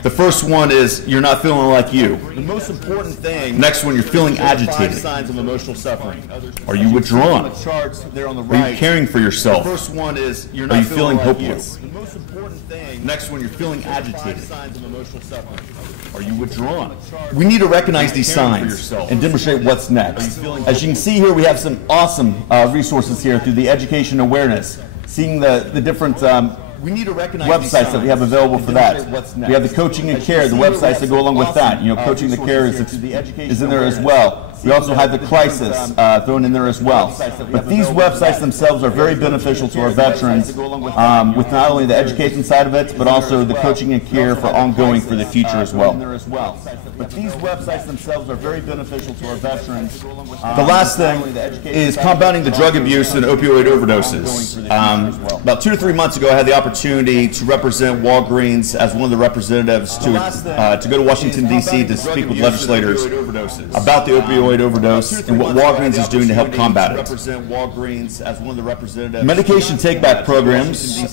the first one is you're not feeling like you. The most important thing. Next one, you're feeling agitated. Signs of emotional suffering. Are you withdrawn? Are you caring for yourself? The first one is you're not feeling hopeless. The most important thing. Next one, you're feeling agitated. Signs of emotional suffering. Are you withdrawn? We need to recognize these signs and demonstrate what's next. As you can see here, we have some awesome resources here through the education awareness, seeing the different websites that we have available for that. We have the coaching and care, the websites that go along with that. You know, coaching the care is in there as well. We also have the crisis thrown in there as well. But these websites themselves are very beneficial to our veterans with not only the education side of it, but also the coaching and care for ongoing for the future as well. But these websites themselves are very beneficial to our veterans. The last thing is combating the drug abuse and opioid overdoses. About 2 to 3 months ago, I had the opportunity to represent Walgreens as one of the representatives to go to Washington, D.C. to speak with legislators about the opioid overdose and what Walgreens is doing to help combat it. Medication take-back programs,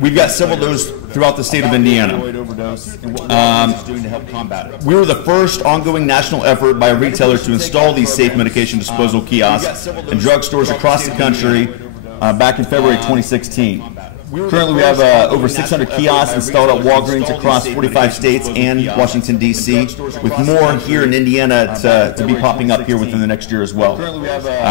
we've got several of those throughout the state of Indiana. We were the first ongoing national effort by a retailer to install these safe medication disposal kiosks in drugstores across the country back in February 2016. Currently, we have over 600 kiosks installed at Walgreens across 45 states and Washington, D.C., with more here in Indiana to be popping up here within the next year as well.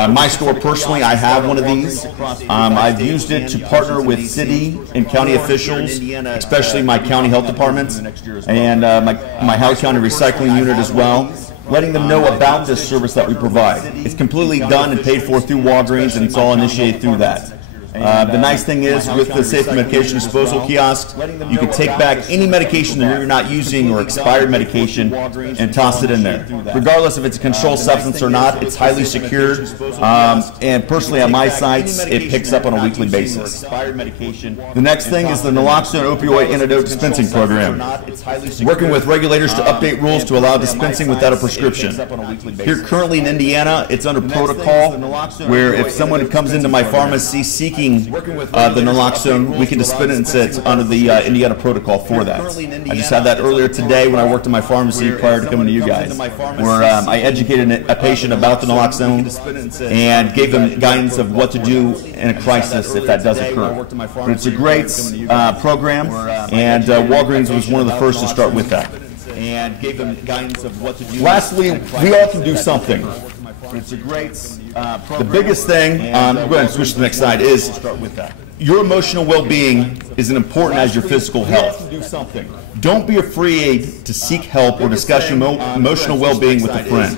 My store, personally, I have one of these. I've used it to partner with city and county officials, especially my county health departments, and my Howard County recycling unit as well, letting them know about this service that we provide. It's completely done and paid for through Walgreens, and it's all initiated through that. The nice thing is, with the safe medication disposal kiosk, you can take back any medication that you're not using or expired medication and toss it in there. Regardless if it's a controlled substance or not, it's highly secured. And personally, at my sites, it picks up on a weekly basis. The next thing is the naloxone opioid antidote dispensing program. Working with regulators to update rules to allow dispensing without a prescription. Here currently in Indiana, it's under protocol where if someone comes into my pharmacy seeking the naloxone, we can dispense it under the Indiana protocol for that. I just had that earlier today when I worked in my pharmacy prior to coming to you guys, where I educated a patient about the naloxone and gave them guidance of what to do in a crisis if that does occur. But it's a great program, and Walgreens was one of the first to start with that. And gave them guidance of what to do. Lastly, we all can do something. It's a great the biggest thing, go ahead and switch to the next slide, is your emotional well-being is as important as your physical health. Don't be afraid to seek help or discuss your emotional well-being with a friend.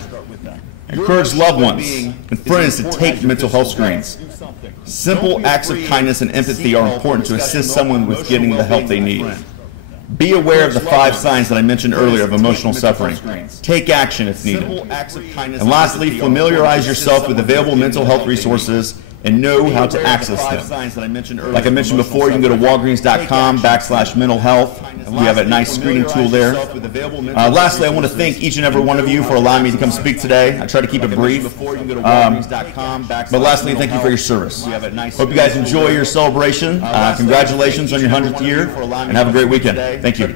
Encourage loved ones and friends to take mental health screens. Simple acts of kindness and empathy are important to assist someone with getting the help they need. Be aware of the 5 signs that I mentioned earlier of emotional suffering. Take action if needed. And lastly, familiarize yourself with available mental health resources and know how to access them. Like I mentioned before, you can go to walgreens.com/mental health. We have a nice screening tool there. Lastly, I want to thank each and every one of you for allowing me to come speak today. I try to keep it brief. But lastly, thank you for your service. Hope you guys enjoy your celebration. Congratulations on your 100th year, and have a great weekend. Thank you.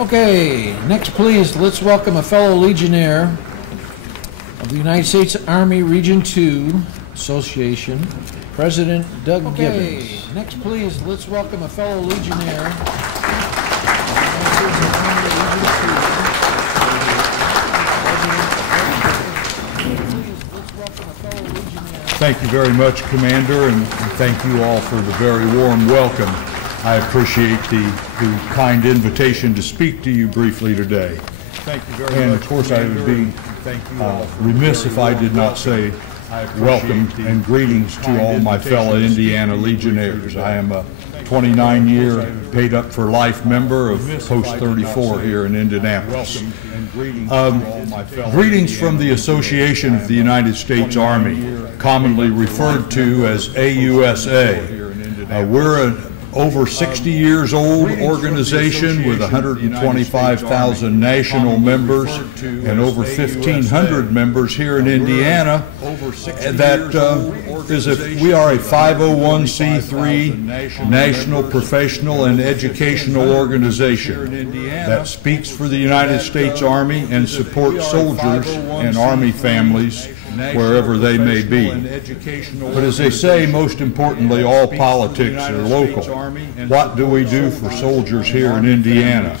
Okay, next please, let's welcome a fellow Legionnaire of the United States Army Region 2 Association, President Doug Gibbons. Next please, let's welcome a fellow Legionnaire of the United States Army Region 2. Thank you very much, Commander, and thank you all for the very warm welcome. I appreciate the kind invitation to speak to you briefly today. Thank you very much. And of course, I would be remiss if I did not say welcome and greetings to all my fellow Indiana Legionnaires. I am a 29-year paid-up-for-life member of Post 34 here in Indianapolis. Greetings from the Association of the United States Army, commonly referred to as AUSA. We're an over 60 years old organization with 125,000 national members and over 1,500 members here in Indiana. That we are a 501c3 national professional and educational organization that speaks for the United States Army and supports soldiers and Army families wherever they may be. But as they say, most importantly, all politics are local. What do we do for soldiers here in Indiana?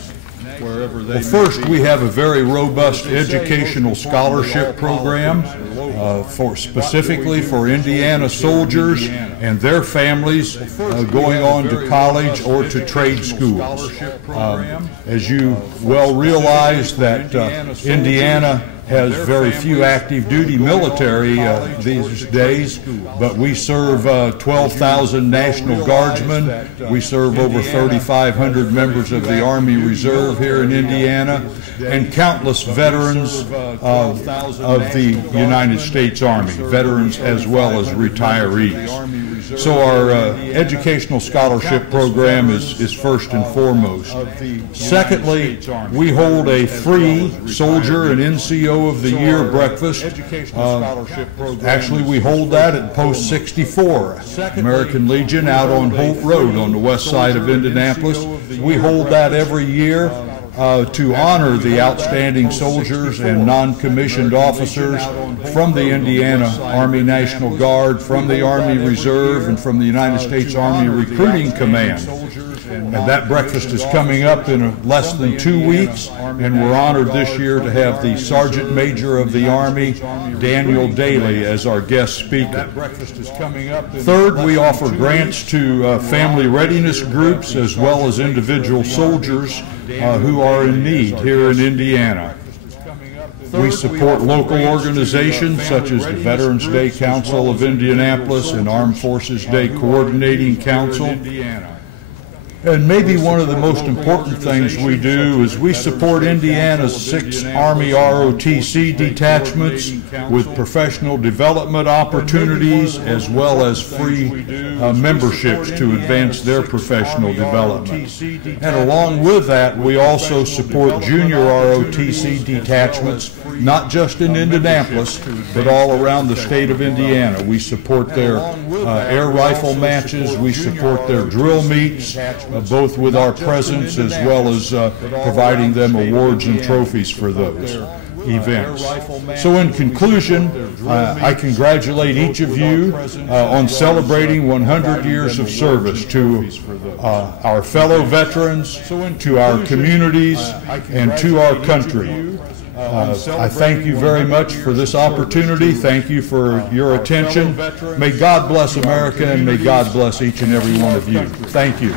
Well, first, we have a very robust educational scholarship program specifically for Indiana soldiers and their families going on to college or to trade schools. As you well realize, that Indiana has very few active duty military these days, but we serve 12,000 National Guardsmen. We serve over 3,500 members of the Army Reserve here in Indiana, and countless veterans of the United States Army, veterans as well as retirees. So our educational scholarship program is first and foremost. Secondly, we hold a free Soldier and NCO of the Year breakfast. Actually, we hold that at Post 64, American Legion, out on Holt Road on the west side of Indianapolis. We hold that every year to honor the outstanding soldiers and non-commissioned officers from the Indiana Army National Guard, from the Army Reserve, and from the United States Army Recruiting Command. And that breakfast is coming up in less than 2 weeks, and we're honored this year to have the Sergeant Major of the Army, Daniel Daly, as our guest speaker. Third, we offer grants to family readiness groups as well as individual soldiers who are in need here in Indiana. We support local organizations such as the Veterans Day Council of Indianapolis and Armed Forces Day Coordinating Council. And maybe one of the most important things we do is we support Indiana's 6 Army ROTC detachments with professional development opportunities as well as free memberships to advance their professional development. And along with that, we also support junior ROTC detachments, not just in Indianapolis, but all around the state of Indiana. We support their air rifle matches, we support their drill meets, both with our presence as well as providing them awards and trophies for those events. So in conclusion, I congratulate each of you on celebrating 100 years of service to our fellow veterans, to our communities, and to our country. I thank you very much for this opportunity. Thank you for your attention. May God bless America, and may God bless each and every one of you. Thank you.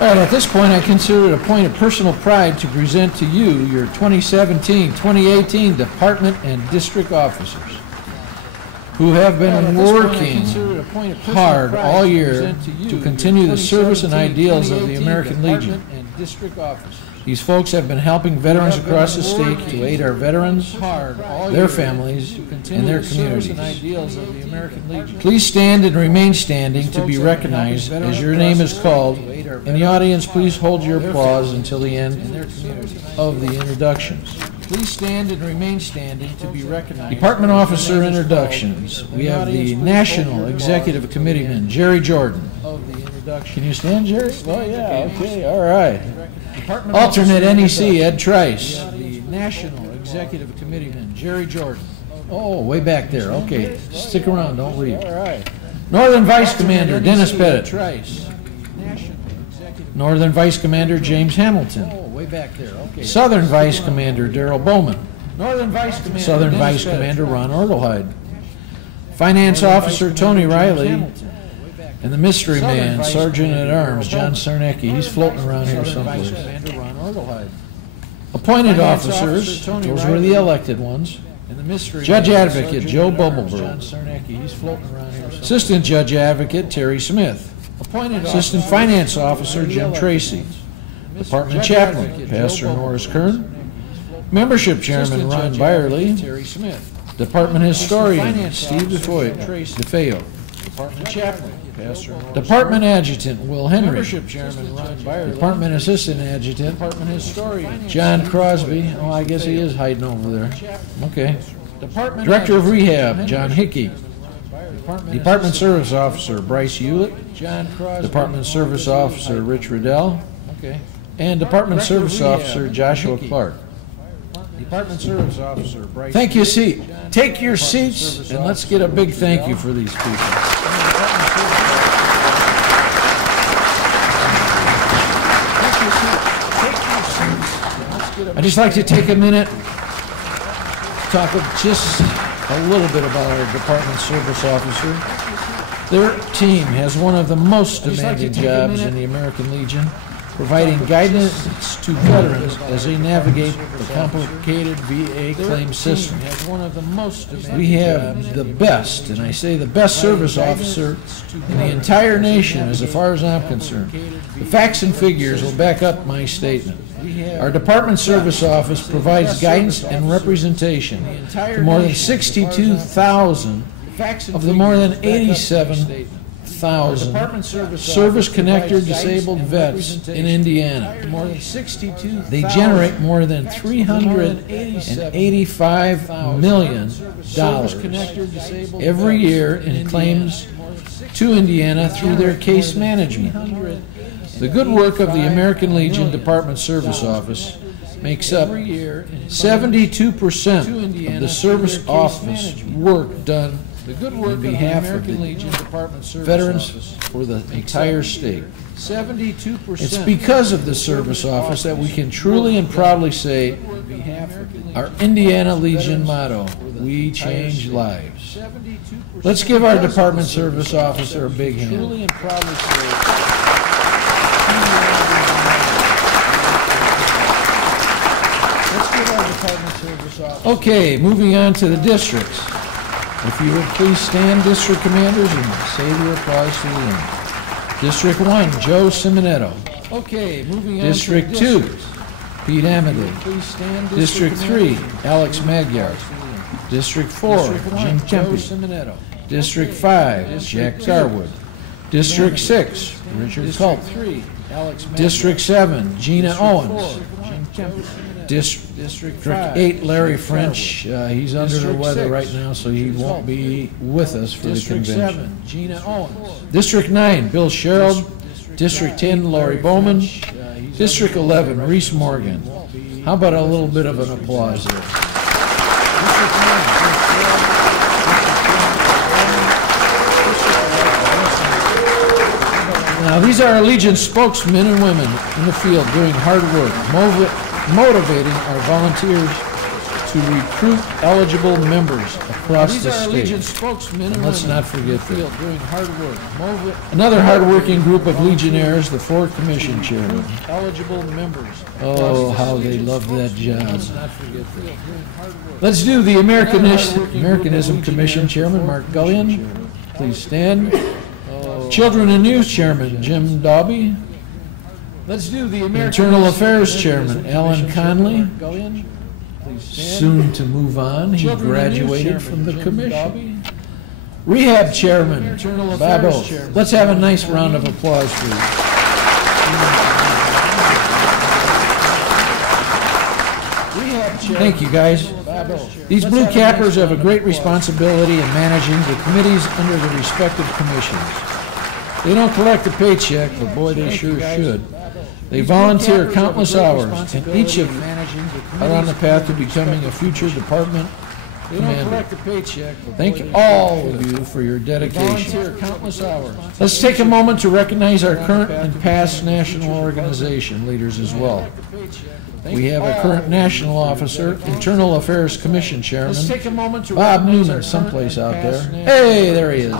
All right, at this point, I consider it a point of personal pride to present to you your 2017-2018 department and district officers who have been working hard all year to continue the service and ideals of the American Legion. These folks have been helping veterans across the state to aid our veterans, their families, and their communities. Please stand and remain standing to be recognized as your name is called. In the audience, please hold your applause until the end of the introductions. Please stand and remain standing to be recognized. Department officer introductions. We have the National Executive Committeeman, Jerry Jordan. Can you stand, Jerry? Well, yeah, okay, all right. Alternate NEC, Ed Trice. The National Executive Committeeman, Jerry Jordan. Oh, way back there, okay. Stick around, don't leave. All right. Northern Vice Commander, Dennis Pettit. Northern Vice Commander, James Hamilton. Oh, way back there, okay. Southern Vice Commander, Darrell Bowman. Southern Vice Commander, Ron Orgelheide. Finance Officer, Tony Riley. And the mystery man, Sergeant at Arms, John Sarnecki. He's floating around here someplace. Appointed officers, those were the elected ones. Judge Advocate, Joe Bubbleberg. Assistant Judge Advocate, Terry Smith. Assistant Finance Officer, Jim Tracy. Department Chaplain, Pastor Norris Kern. Membership Chairman, Ron Byerly. Department Historian, Steve DeFeo. Department Chaplain, Pastor Norris. Department Adjutant, Will Henry. Membership Chairman, Ron Byerly. Department Assistant Adjutant, Department Historian, John Crosby. Oh, I guess he is hiding over there. Okay. Director of Rehab, John Hickey. Department Service Officer, Bryce Hewlett. Department Service Officer, Rich Riddell. And Department Service Officer, Joshua Clark. Department Service Officer, Bryce. Thank you, seat. Take your seats, and let's get a big thank you for these people. I'd just like to take a minute to talk just a little bit about our Department Service Officer. Their team has one of the most demanding jobs in the American Legion, providing guidance to veterans as they navigate the complicated VA claim system. We have the best, and I say the best service officer in the entire nation as far as I'm concerned. The facts and figures will back up my statement. Our Department Service Office provides guidance and representation to more than 62,000 of the more than 87,000 service-connected disabled vets in Indiana. They generate more than $385 million every year in claims to Indiana through their case management. The good work of the American Legion Department Service Office makes up 72% of the service office work done on behalf of the veterans for the entire state. 72%. It's because of the service office that we can truly and proudly say our Indiana Legion motto, we change lives. Let's give our department service officer a big hand. Okay, moving on to the districts. If you would please stand, district commanders, and save your applause to the end. District 1, Joe Simonetto. Okay, moving on. District 2, Pete Amity. District 3, Alex Magyar. District 4, Jim Tempe. District 5, Jack Garwood. District 6, Richard Culp. District 7, Gina Owens. District 8, Larry French. He's under the weather right now, so he won't be with us for the convention. District 9, Bill Sherrill. District 10, Laurie Bowman. District 11, Reese Morgan. How about a little bit of an applause there? Now, these are our Legion spokesmen and women in the field doing hard work, motivating our volunteers to recruit eligible members across the state. And let's not forget that. Another hard-working group of Legionnaires, the 4 commission chairmen. Oh, how they love that job. Let's do the Americanism Commission Chairman, Mark Gullion. Please stand. Children and Youth Chairman, Jim Dobby. Let's do the Internal Affairs Chairman, Alan Conley. Soon to move on, he graduated from the commission. Rehab Chairman, Bob Oath. Let's have a nice round of applause for you. Thank you, guys. These blue cappers have a great responsibility in managing the committees under the respective commissions. They don't collect a paycheck, but boy, they sure should. They volunteer countless hours, and each of them are on the path to becoming a future department commander. Thank all of you for your dedication. Let's take a moment to recognize our current and past national organization leaders as well. We have a current national officer, Internal Affairs Commission Chairman, Bob Newman, someplace out there. Hey, there he is.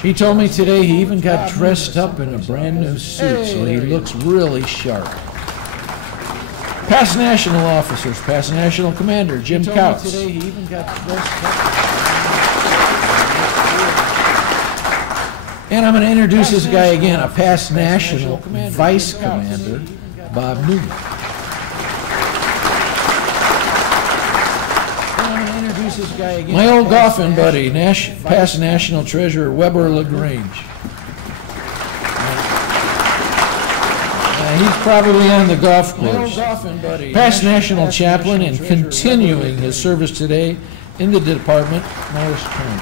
He told me today he even got dressed up in a brand new suit, so he looks really sharp. Past national officers, past national commander, Jim Couts. And I'm going to introduce this guy again, a past national vice commander, Bob Newman. My old golfing buddy, past national treasurer, Weber LaGrange. He's probably on the golf course. Past national chaplain and continuing his service today in the department, Morris Kern.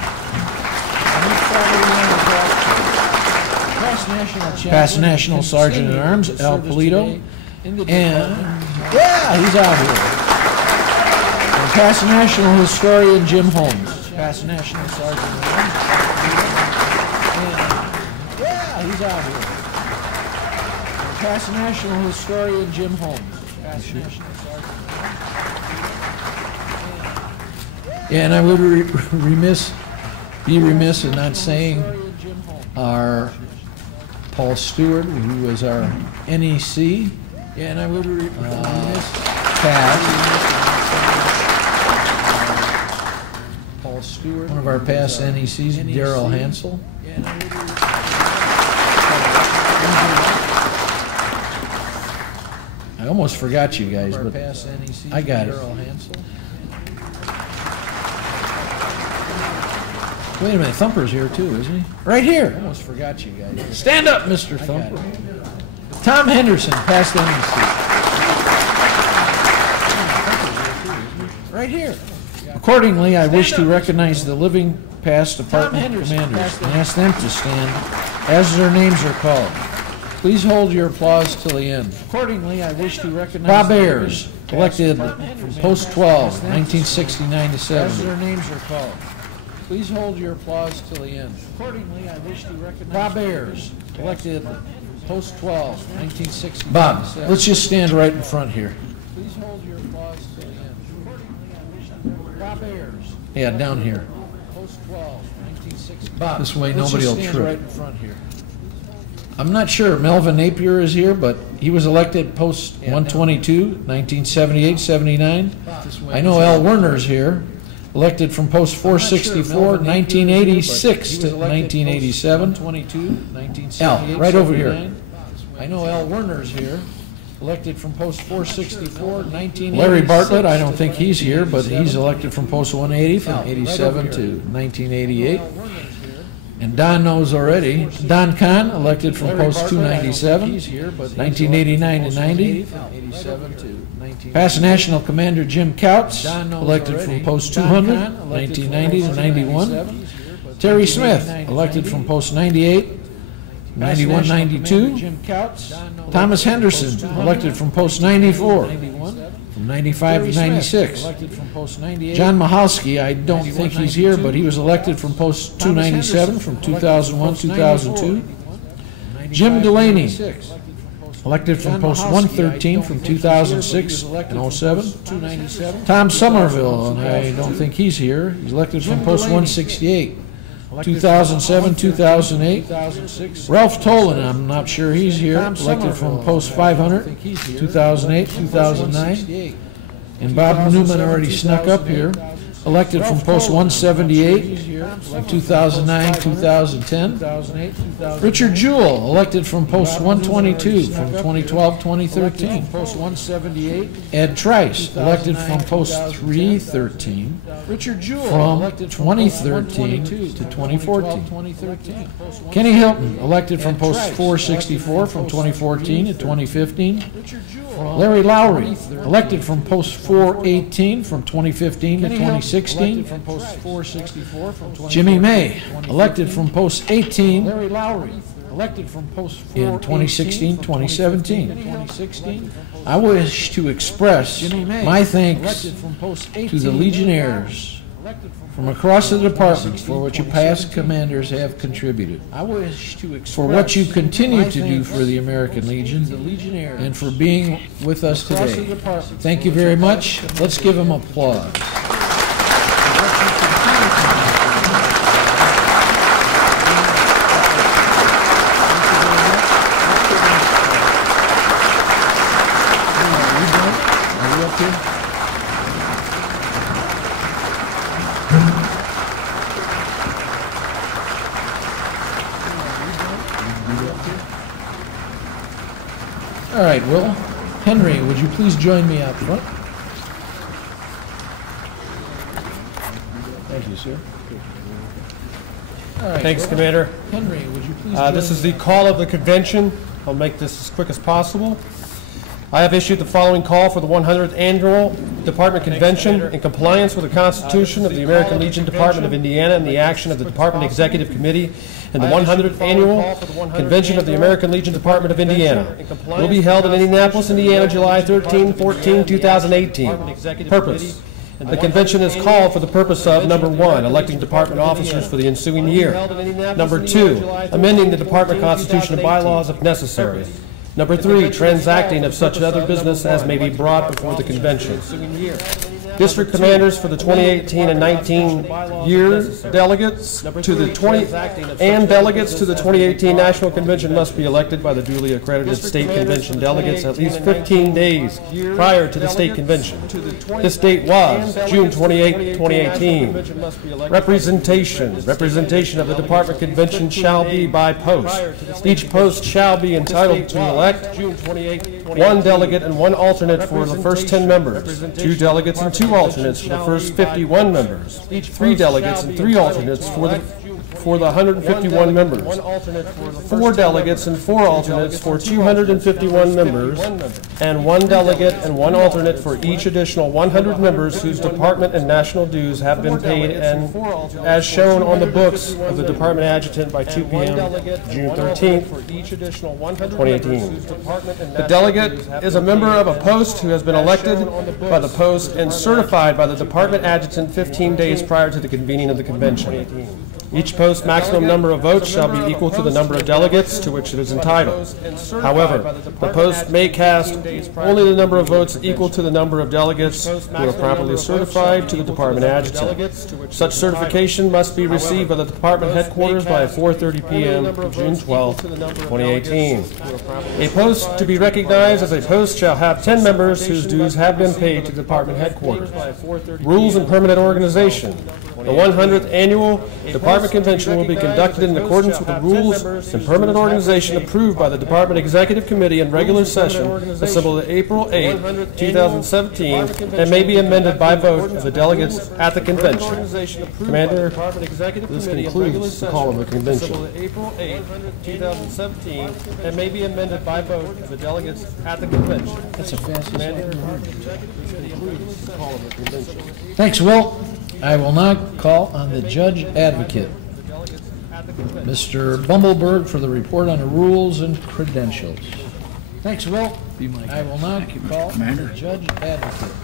Past national sergeant at arms, Al Polito. And, yeah, he's out here. Past national historian Jim Holmes. Past national sergeant at arms. Yeah, he's out here. Past national historian Jim Holmes. Past national sergeant. And I would be remiss in not saying our Paul Stewart, who was our NEC. And I would be remiss past. Stewart, one of our past NECs, Darrell Hansel. I almost forgot you guys, but I got it. Wait a minute, Thumper's here too, isn't he? Right here. I almost forgot you guys. Stand up, Mr. Thumper. Tom Henderson, past NEC. Right here. Of Accordingly, I wish to recognize the living past department commanders and ask them to stand as their names are called. Please hold your applause till the end. Accordingly, I wish to recognize Bob Ayers, elected from Post 12, 1969 to 70. As their names are called. Please hold your applause till the end. Accordingly, I wish to recognize Bob Ayers, elected from Post 12, 1969 Bob, to 70. Let's just stand right in front here. Please hold your applause till the end. Accordingly, I wish to recognize Bob Ayers. Yeah, down here. Post 12, 1960. Bob, this way nobody will trip. Right in front here. I'm not sure Melvin Napier is here, but he was elected post 122, 1978-79. I know Al Werner's here, elected from post 464, 1986 to 1987. Al, right over here. I know Al Werner's here, elected from post 464, 1986. Larry Bartlett, I don't think he's here, but he's elected from post 180 from 87 to 1988. And Don knows already. Don Kahn, elected from post 297, 1989 to 90. Past National Commander Jim Couts, elected from post 200, 1990 to 91. Terry Smith, elected from post 98, 91, 92. Thomas Henderson, elected from post 94, from 95 to 96. John Mahalski, I don't think he's here, but he was elected from post 297 from 2001, 2002. Jim Delaney, elected from post 113 from 2006 and 07. Tom Somerville, and I don't think he's here. He's elected from post 168. 2007, 2008. Ralph Tolan, I'm not sure he's here, elected from post 500, 2008, 2009. And Bob Newman already snuck up here, elected from post 178 in 2009, 2010. Richard Jewell, elected from post 122 from 2012, 2013. Ed Trice, elected from post 313 from 2013 to 2014. Kenny Hilton, elected from post 464 from 2014 to 2015. Larry Lowry, elected from post 418 from 2015 to 2016. Jimmy May, elected from post 18 in 2016, 2017. I wish to express my thanks to the Legionnaires from across the department for what your past commanders have contributed, for what you continue to do for the American Legion, and for being with us today. Thank you very much. Let's give them applause. All right, Will. Henry, would you please join me out front? Thank you, sir. All right, Thanks, Will. Commander. Henry, would you please join This is the call of the convention. I'll make this as quick as possible. I have issued the following call for the 100th Annual Department Convention in compliance with the Constitution of the American Legion Department of Indiana and the action of the Department Executive Committee and the 100th Annual Convention of the American Legion Department of Indiana. It will be held in Indianapolis, Indiana, July 13, 14, 2018. Purpose. The convention is called for the purpose of, number 1, electing department officers for the ensuing year. Number 2, amending the department constitution and bylaws if necessary. Number 3, transacting of such other business as may be brought before the convention. District commanders for the 2018 and 19 years, delegates to the 2018 National Convention must be elected by the duly accredited state convention delegates at least 15 days prior to the state convention. This date was June 28, 2018. Representation. Representation of the department convention shall be by post. Each post shall be entitled to elect 1 delegate and 1 alternate for the first 10 members, 2 delegates and 2 alternates for the first 51 members, 3 delegates and 3 alternates for the for the 151 members, 4 delegates and 4 alternates for 251 members, and 1 delegate and 1 alternate for each additional 100 members whose department and national dues have been paid, and as shown on the books of the Department Adjutant by 2 p.m. June 13th, 2018. The delegate is a member of a post who has been elected by the post and certified by the Department Adjutant 15 days prior to the convening of the convention. Each post's maximum number of votes shall be equal to the number of delegates to which it is entitled. However, the post may cast only the number of votes equal to the number of delegates who are properly certified to the Department Adjutant. Such certification must be received by the Department Headquarters by 4:30 p.m. June 12, 2018. A post to be recognized as a post shall have 10 members whose dues have been paid to Department Headquarters. Rules and permanent organization. The 100th Annual Department Convention will be conducted in accordance with the rules and permanent organization approved by the Department Executive Committee in regular session assembled April 8, 2017, and may be amended by vote of the delegates at the convention. Commander, this concludes the call of the convention. April 8, 2017, and may be amended by vote of the delegates at the convention. That's a fast Commander, this concludes the call of the convention. Thanks, Will. I will now call on the Judge Advocate, Mr. Bumbleberg, for the report on the rules and credentials. Thanks, Will. I will now call on the Judge Advocate,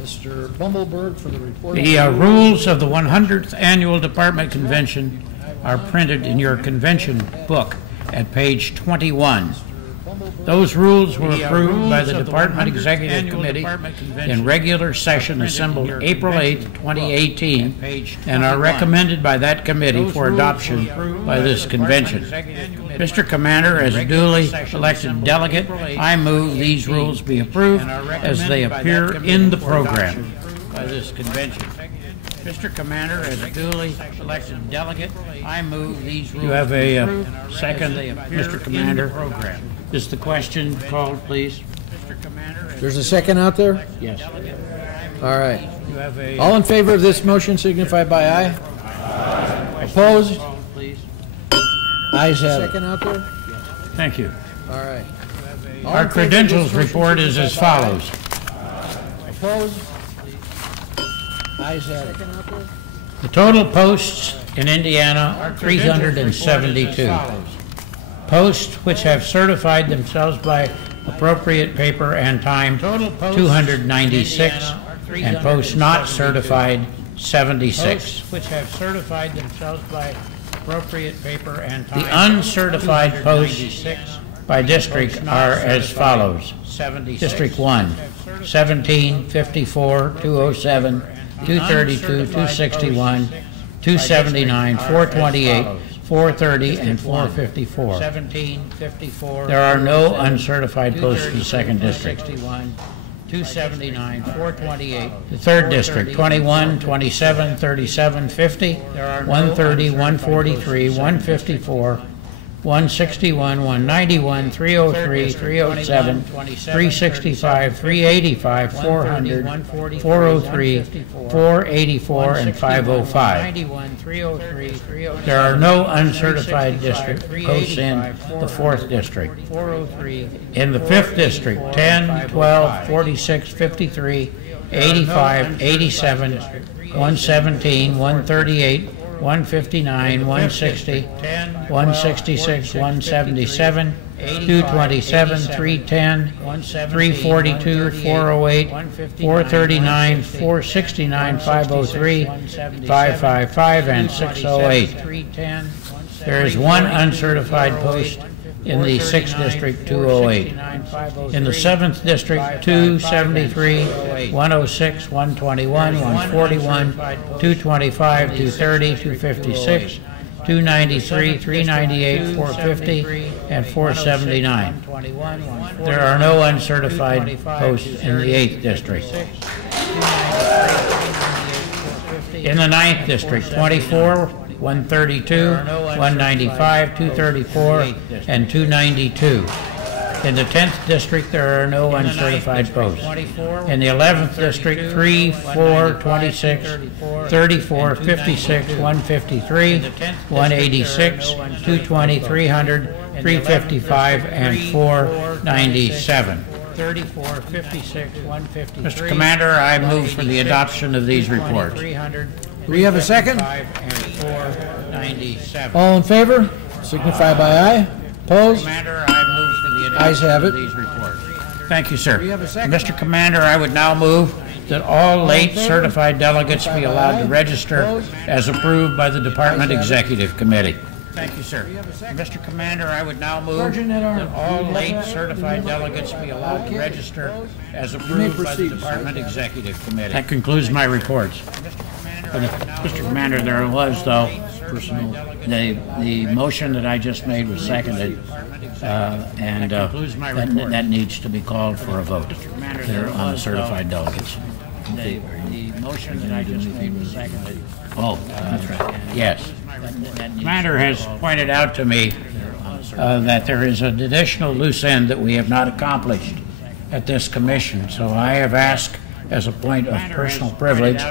Mr. Bumbleberg, for the report on the rules of the 100th Annual Department Convention are printed in your convention book at page 21. Those rules were approved by the Department Executive Committee in regular session assembled April 8, 2018, and are recommended by that committee for adoption by this convention. Mr. Commander, as a duly elected delegate, I move these rules be approved as they appear in the program by this convention. Mr. Commander, as a duly elected delegate, I move these rules. You have a second, Mr. Commander. Is the question called, please? There's a second out there? Yes. All right. All in favor of this motion signify by aye. Opposed? Ayes have it. Second out there? Thank you. All right. Our credentials report is as follows. Opposed? Ayes have it. The total posts in Indiana are 372. Posts which have certified themselves by appropriate paper and time, 296, and posts not certified, 76. Which have certified themselves by appropriate paper and time. The uncertified posts by district are as follows. District 1, 17, 54, 207, 232, 261, 279, 428, 430, and 454. There are no uncertified posts in the 2nd District. 279, 428. The 3rd District, 21, 27, 37, 50, 130, 143, 154, 161, 191, 303, 307, 365, 385, 400, 403, 484, and 505. There are no uncertified district posts in the 4th District. In the 5th District, 10, 12, 46, 53, 85, 87, 117, 138, 159, 160, 166, 177, 227, 310, 342, 408, 439, 469, 503, 555, and 608. There is one uncertified post in the 6th District, 208. In the 7th District, 273, 106, 121, 141, 225, 230, 256, 293, 398, 450, and 479. There are no uncertified posts in the 8th District. In the 9th District, 24, 132, 195, 234, and 292. In the 10th district, there are no uncertified posts. In the 11th district, 3, 4, 26, 34, 56, 153, 186, 220, 300, 355, and 497. 34, 56, 153. Mr. Commander, I move for the adoption of these reports. Do we have a second? 497. All in favor? Signify by aye. Opposed? Commander, I move for the Ayes have adoption it. of these reports. Thank you, sir. Mr. Commander, I would now move that all late certified delegates be allowed to register as approved by the Department Executive Committee. Thank you, sir. Mr. Commander, I would now move that all late certified delegates be allowed to register as approved by the Department Executive Committee. That concludes my reports. Mr. Commander, there was, though, the motion that I just made was seconded, and that needs to be called for a vote. They're uncertified delegates. The motion that I just made was seconded. Oh, that's right. Yes. The Commander has pointed out to me that there is an additional loose end that we have not accomplished at this commission. So I have asked, as a point of personal privilege,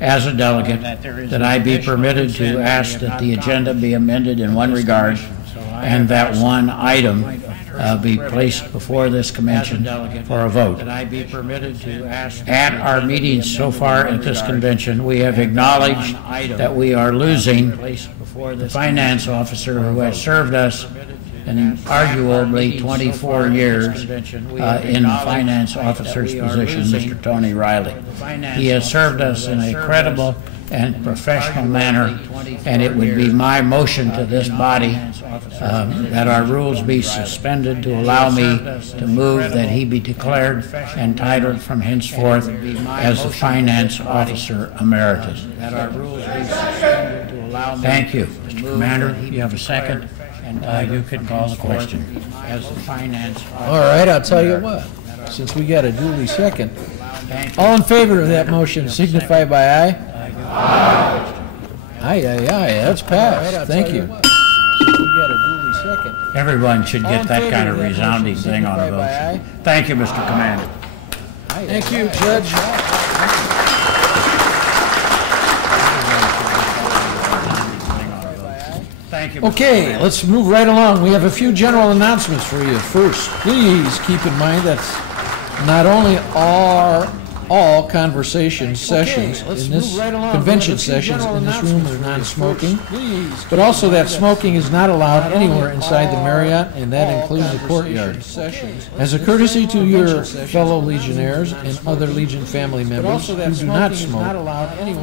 as a delegate, that I be permitted to ask that the agenda be amended in one regard, and that one item be placed before this convention for a vote. At our meetings so far at this convention, we have acknowledged that we are losing the finance officer who has served us in arguably 24 years in finance officer's position, Mr. Tony Riley. He has served us in a credible and professional manner, and it would be my motion to this body that our rules be suspended to allow me to move that he be declared entitled from henceforth as the finance officer emeritus. Thank you. Mr. Commander, you have a second? You can call the question. As the finance officer. All right, I'll tell you what. Since we got a duly second, all in favor of that motion signify by aye. Aye. Aye, aye, aye. That's passed. Thank you. Since we got a duly second. Everyone should get that kind of resounding thing on a vote. Thank you, Mr. Commander. Thank you, Judge. Okay, let's move right along. We have a few general announcements for you. First, please keep in mind that not only are all conversation sessions in this convention sessions in this room are non-smoking, but also that smoking is not allowed anywhere inside the Marriott, and that includes the courtyard. As a courtesy to your fellow Legionnaires and other Legion family members who do not smoke,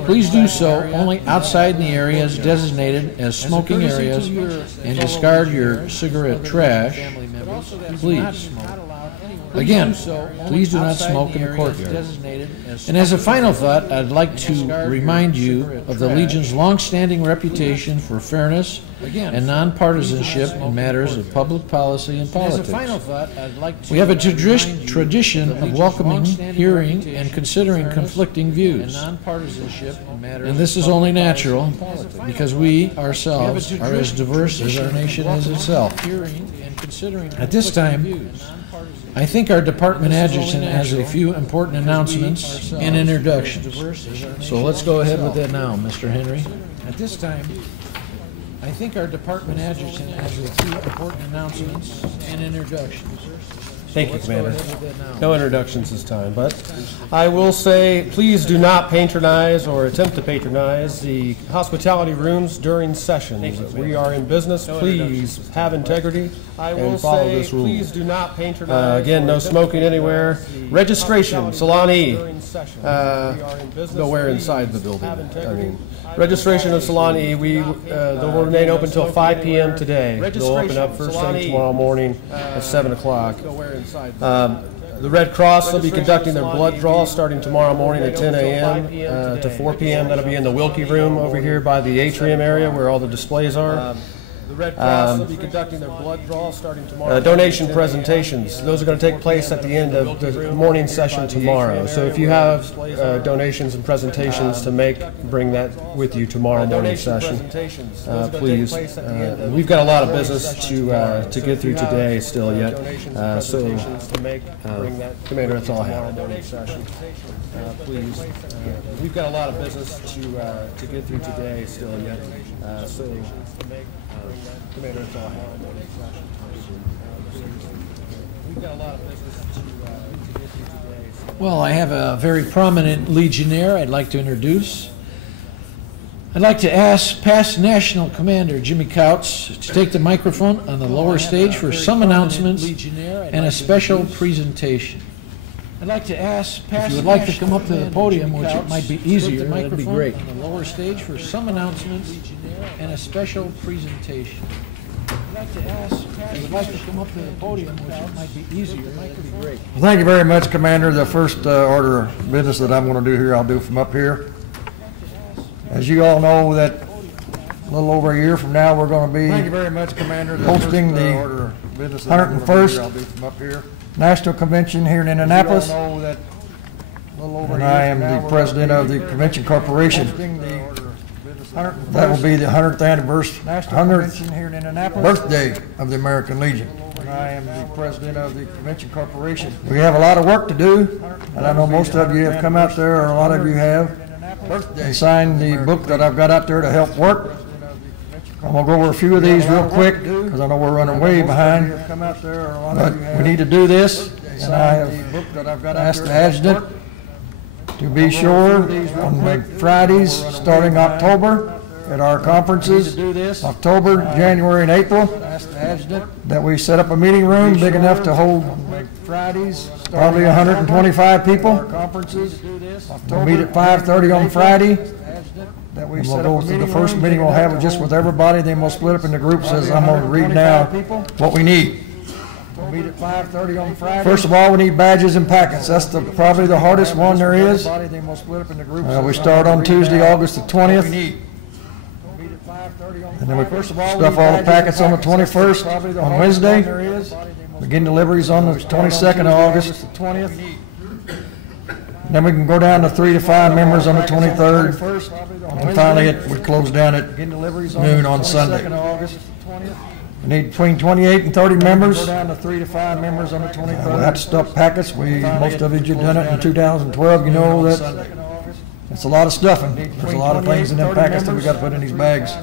please do so only outside in the areas designated as smoking areas, and discard your cigarette trash, please. Again, please do not smoke in the courtyard. And as a final thought, I'd like to remind you of the Legion's long-standing reputation for fairness and nonpartisanship in matters of public policy and politics. We have a tradition of welcoming, hearing, and considering conflicting views. And this is only natural because we ourselves are as diverse as our nation is itself. At this time, I think our department adjutant has a few important announcements and introductions. So let's go ahead with that now, Mr. Henry. At this time, I think our department adjutant has a few important announcements and introductions. Thank you, Commander. No introductions this time, but I will say please do not patronize or attempt to patronize the hospitality rooms during sessions. We are in business. Please have integrity and follow this rule. Please do not patronize. Again, no smoking anywhere. Registration, Salon E. Nowhere inside the building. I mean, registration of Salon E. They'll remain open until 5 p.m. today. They'll open up first thing tomorrow morning at 7 o'clock. The Red Cross will be conducting their blood draw starting tomorrow morning at 10 a.m. To 4 p.m. That'll be in the Wilkie room over here by the atrium area where all the displays are. The Red Cross will be conducting their blood draw starting tomorrow. Donation presentations. Those are going to take place at the end of the morning session tomorrow. So if you have donations and presentations to make, bring that with you tomorrow morning session. Please. We've got a lot of business to get through today still yet. Commander, that's all I have. Please. We've got a lot of business to get through today still yet. Commander, that's all I have. We've got a lot of business to get through today. Well, I have a very prominent Legionnaire I'd like to introduce. I'd like to ask past National Commander Jimmy Couts to take the microphone on the lower stage for some announcements and a special presentation. I'd like to ask if you would like to come up to the podium, which it might be easier, that'd be great. On the lower stage for some announcements and a special presentation. I'd like to ask if you would like to come up to the podium, which it might be easier, it might be great. Well, thank you very much, Commander. The first order of business that I'm going to do here, I'll do from up here. As you all know, that a little over a year from now, we're going to be hosting the 101st National Convention here in Indianapolis. And I am the president of the Convention Corporation. That will be the 100th birthday of the American Legion. I am the president of the Convention Corporation. We have a lot of work to do, and I know most of you have come out there, or a lot of you have, and signed the book that I've got out there to help work. I'm going to go over a few of these real quick, because I know we're running way behind, but we need to do this, and I have asked the adjutant to be sure on the Fridays starting October at our conferences, October, January, and April, that we set up a meeting room big enough to hold probably 125 people. We'll meet at 5:30 on Friday. And we'll go to the first meeting we'll have just with everybody, then we'll split up into groups as I'm going to read now what we need. First of all, we need badges and packets. That's probably the hardest one there is. We start on Tuesday, August the 20th. And then we stuff all the packets on the 21st on Wednesday. Begin deliveries on the 22nd of August. Then we can go down to 3 to 5 members on the 23rd. And finally, we close down at noon on Sunday. We need between 28 and 30 members. We'll have to stuff packets. Most of you have done it in 2012. You know that it's a lot of stuffing. There's a lot of things in them packets that we got to put in these bags.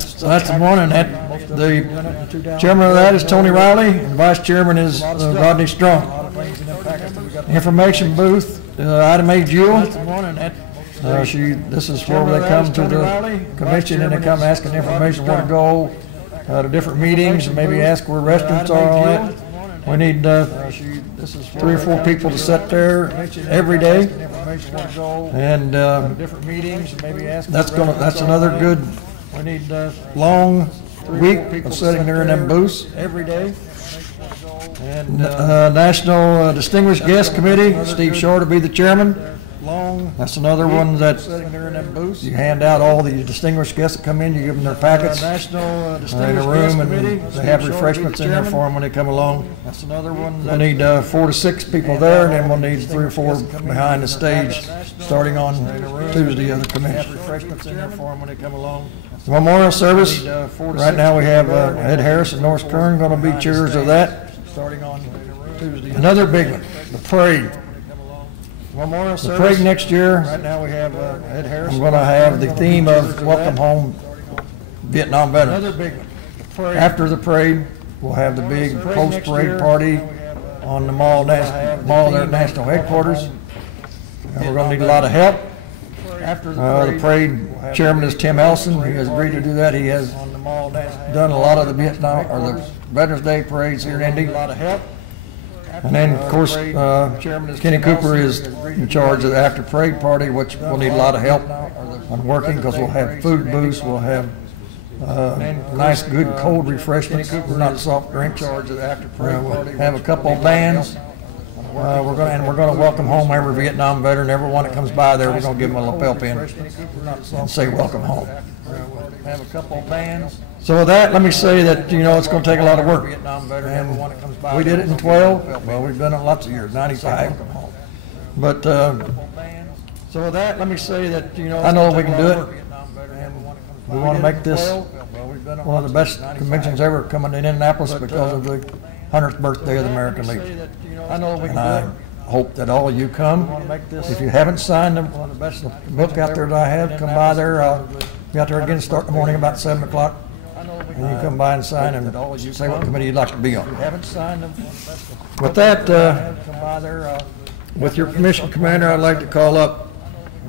So that's the one, and the chairman of that is Tony Riley, and vice chairman is Rodney Strong. Information booth, item A, Jewel. This is where they come to the convention and they come asking information where to go to different meetings and maybe ask where restaurants are and all that. We need 3 or 4 people to sit there every day, and that's another good long week of sitting there in them booths every day. And National Distinguished Guest Committee, Steve Shore to be the chairman. That's another one that you hand out all the distinguished guests that come in, you give them their packets in a room, and they have refreshments in there for them when they come along. We'll need 4 to 6 people there, and then we'll need 3 or 4 behind the stage starting on Tuesday of the convention. The memorial service, right now we have Ed Harris and North Kern going to be chairs of that. Another big one, the parade. The parade next year, I'm going to have the theme of Welcome Home Vietnam Veterans. After the parade, we'll have the big post-parade party on the mall there at National Headquarters. And we're going to need a lot of help. The parade chairman is Tim Elson. He has agreed to do that. He has done a lot of the the Veterans Day parades here in Indy. And then, of course, Kenny Cooper is in charge of the after parade party, which we'll need a lot of help on working because we'll have food booths, we'll have nice, good, cold refreshments, not soft drinks. We'll have a couple of bands. We're going to welcome home every Vietnam veteran. Everyone that comes by there, we're going to give them a lapel pin and say welcome home. Have a couple of bands. So with that, let me say that, you know, it's going to take a lot of work. And we did it in 12. Well, we've done it lots of years, 95. But so with that, let me say that, you know, I know we can do it. We want to make this one of the best conventions ever coming in Indianapolis because of the 100th birthday of the American Legion. And I hope that all of you come. If you haven't signed the book out there that I have, come by there. I'll be out there again, start in the morning about 7 o'clock. And you come by and sign and say what committee you'd like to be on. With that, with your permission, Commander, I'd like to call up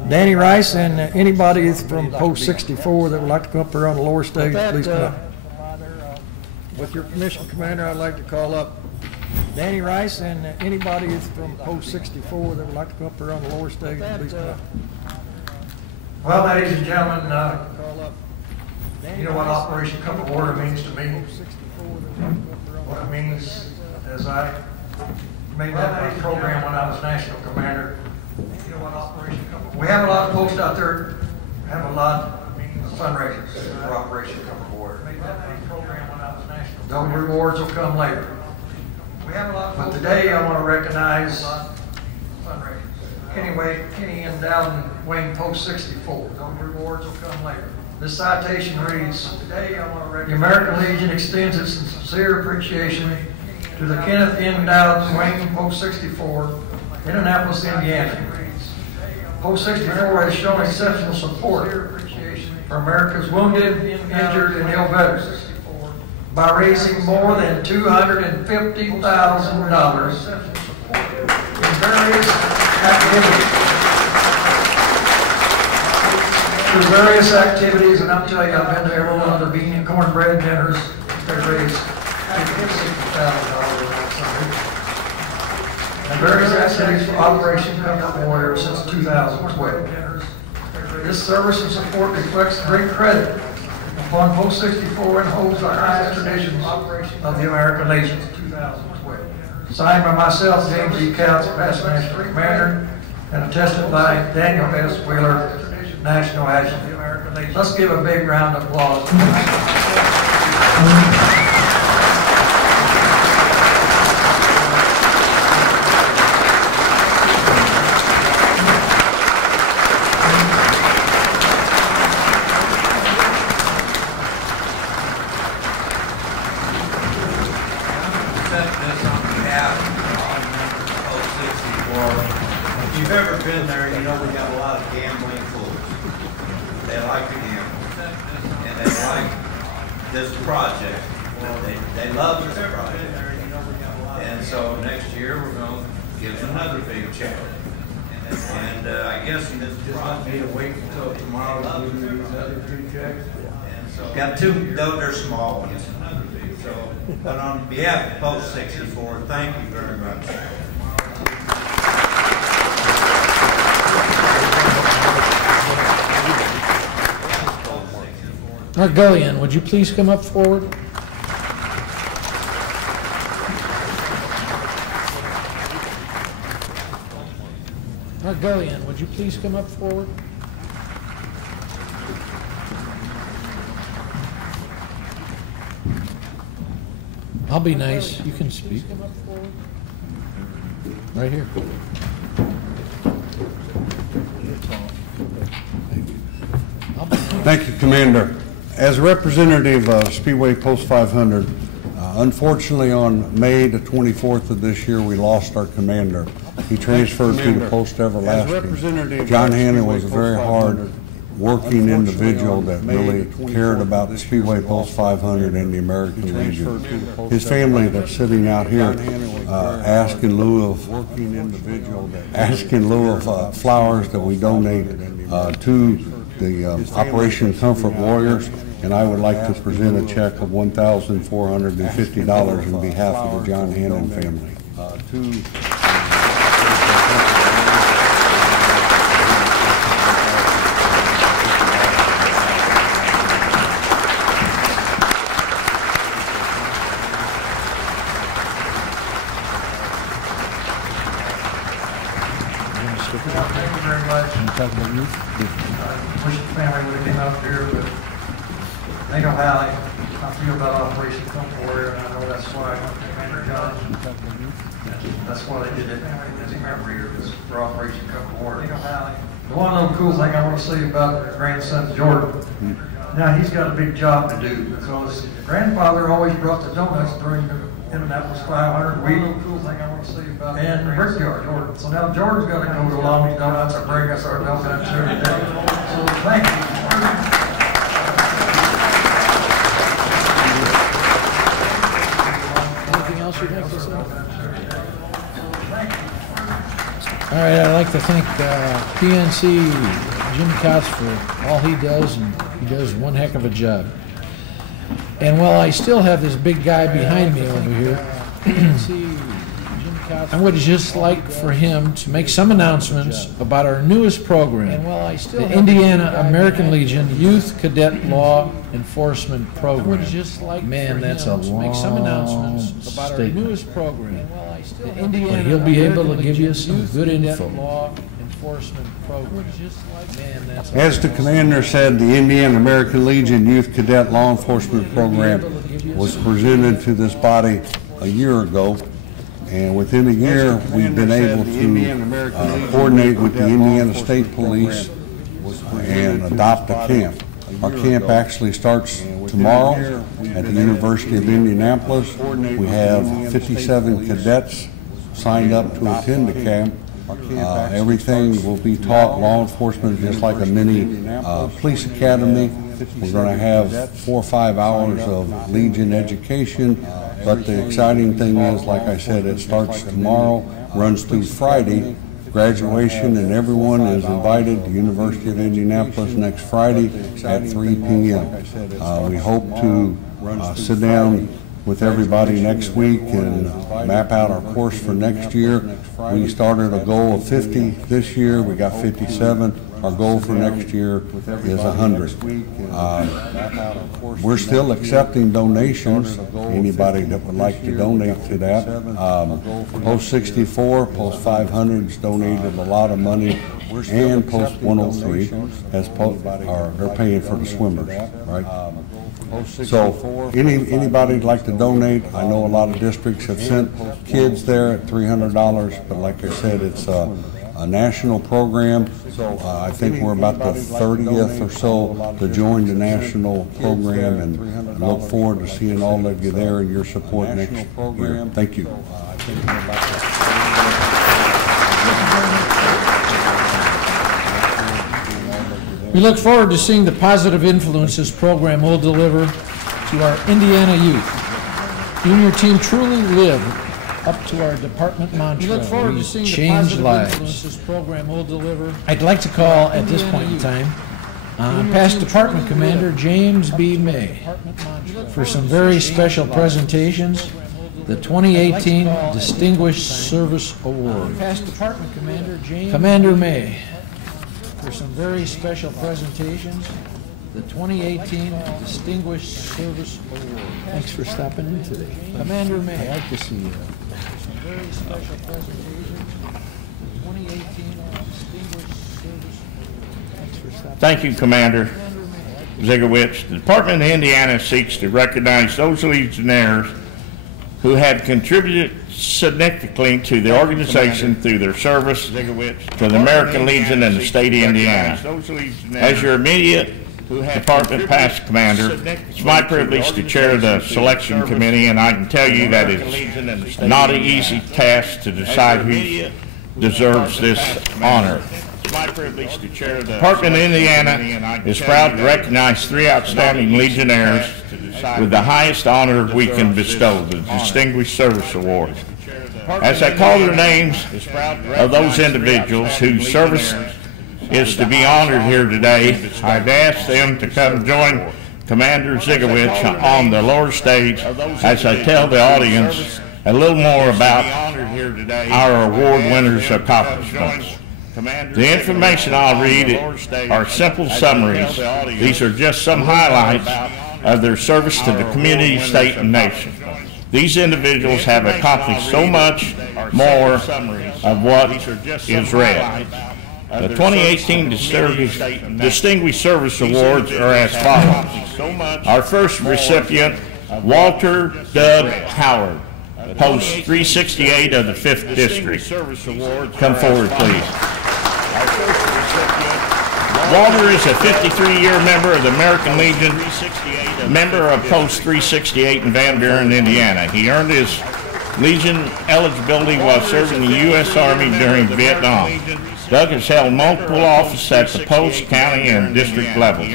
Danny Rice and anybody from Post 64 that would like to come up here on the lower stage, please come up. With your permission, Commander, I'd like to call up Danny Rice and anybody from Post 64 that would like to come up here on the lower stage, please come up. Well, ladies and gentlemen, you know what Operation Cup of Water means to me? What it means as I made that my program when I was National Commander. You know what Operation Cup of Water? We have a lot of folks out there, have a lot of fundraisers for Operation Cup of Water. Those rewards will come later. But today I want to recognize Kenny and Dowden Wayne Post 64. Those rewards will come later. This citation reads, the American Legion extends its sincere appreciation to the Kenneth N. Dowden Wayne Post 64, Indianapolis, Indiana. Post 64 has shown exceptional support for America's wounded, injured, and ill veterans by raising more than $250,000 in various activities. Through various activities, and I'll tell you, I've been to every one of the bean and cornbread dinners. They raised $50,000. And various activities for Operation Cup of Warrior since 2012. This service and support reflects great credit upon Post 64 and holds the highest traditions of the American Legion. Signed by myself, James E. Couch, Past National Commander, and attested by Daniel S. Wheeler, National Adjutant. Let's give a big round of applause. If you've ever been there, you know we got a lot of gambling fools. They like to gamble. And they like this project. They love this project. And so next year we're going to give them another big check. And I guess you just want me to wait until tomorrow to give you these other 2 checks. Got 2, though they're small ones. So, but on behalf of Post 64, thank you very much. Argolian, would you please come up forward? Argolian, would you please come up forward? I'll be nice. You can speak. Right here. Thank you, Commander. As a representative of Speedway Post 500, unfortunately on May the 24th of this year, we lost our commander. He transferred to the Post Everlasting. John Hannon was a very hard working individual that really cared about the Speedway Post 500 and the American Legion. His family that's sitting out here asked in lieu of flowers that we donate to the Operation Comfort Warriors, and I would like to present a check of $1,450 on behalf of the John Hannon family. Thank you very much. Wish the family would have came up here, but they know how I feel about Operation Come Warrior, and I know that's why Commander John, that's why they did it every year, was for Operation Come Warrior. The one little cool thing I want to say about my grandson Jordan, now he's got a big job to do, because grandfather always brought the donuts during the Indianapolis 500 week, and the brickyard, Jordan. So now Jordan's got to go to Lonnie's Donuts and bring us our donuts every day. So thank you. Anything else you'd like to say? All right, I'd like to thank PNC Jim Kotz for all he does, and he does one heck of a job. And while I still have this big guy behind me over here, I would just like for him to make some announcements about our newest program, the Indiana American Legion Youth Cadet Law Enforcement Program. Man, that's a long statement. But he'll be able to give you some good info. As the commander said, the Indiana American Legion Youth Cadet Law Enforcement Program was presented to this body a year ago, and within a year we've been able to coordinate with the Indiana State Police and adopt a camp. Our camp actually starts tomorrow at the University of Indianapolis. We have 57 cadets signed up to attend the camp. Everything will be taught, law enforcement, just like a mini police academy. We're going to have 4 or 5 hours of Legion education, but the exciting thing is, like I said, it starts tomorrow, runs through Friday, graduation, and everyone is invited to the University of Indianapolis next Friday at 3 p.m. We hope to sit down with everybody next week and map out our course for next year. We started a goal of 50 this year. We got 57. Our goal for next year is 100. We're still accepting donations. Anybody that would like to donate to that. Post 64, Post 500's donated a lot of money, and Post 103 has they're paying for the swimmers, right? So anybody would like to donate, I know a lot of districts have sent kids there at $300, but like I said, it's a national program. I think we're about the 30th or so to join the national program, and look forward to seeing all of you there and your support next year. Thank you. We look forward to seeing the positive influence this program will deliver to our Indiana youth. You and your team truly live up to our department mantra. We look forward to seeing the positive influence this program will deliver. I'd like to call at this point in time past Department Commander James B. May for some very special presentations. The 2018 Distinguished Service Award. Past Department Commander James Commander May for some very special presentations. The 2018 Distinguished Service Award. Thanks for stopping in today. Commander May. I'd like to see you. Some very special presentations. The 2018 Distinguished Service Award. Thanks for stopping in. Thank you, Commander Zigowicz. The Department of Indiana seeks to recognize those Legionnaires who have contributed significantly to the organization through their service to the American Legion and the state of Indiana. As your immediate department past commander, it's my privilege to chair the selection committee, and I can tell you that it's not an easy task to decide who deserves this honor. The Department of Indiana is proud to recognize 3 outstanding Legionnaires with the highest honor we can bestow, the Distinguished Service Award. As I call their names of those individuals whose service is to be honored here today, I've asked them to come join Commander Zigowicz on the lower stage as I tell the audience a little more about our award winners' accomplishments. The information I'll read are simple summaries. These are just some highlights of their service to the community, state, and nation. These individuals have accomplished so much more of what is read. The 2018 Distinguished Service Awards are as follows. Our first recipient, Walter Doug Howard, Post 368 of the 5th District. Come forward, please. Walter is a 53-year member of the American Legion, member of Post 368 in Van Buren, Indiana. He earned his Legion eligibility while serving the U.S. Army during Vietnam. Doug has held multiple offices at the post, county, and district levels.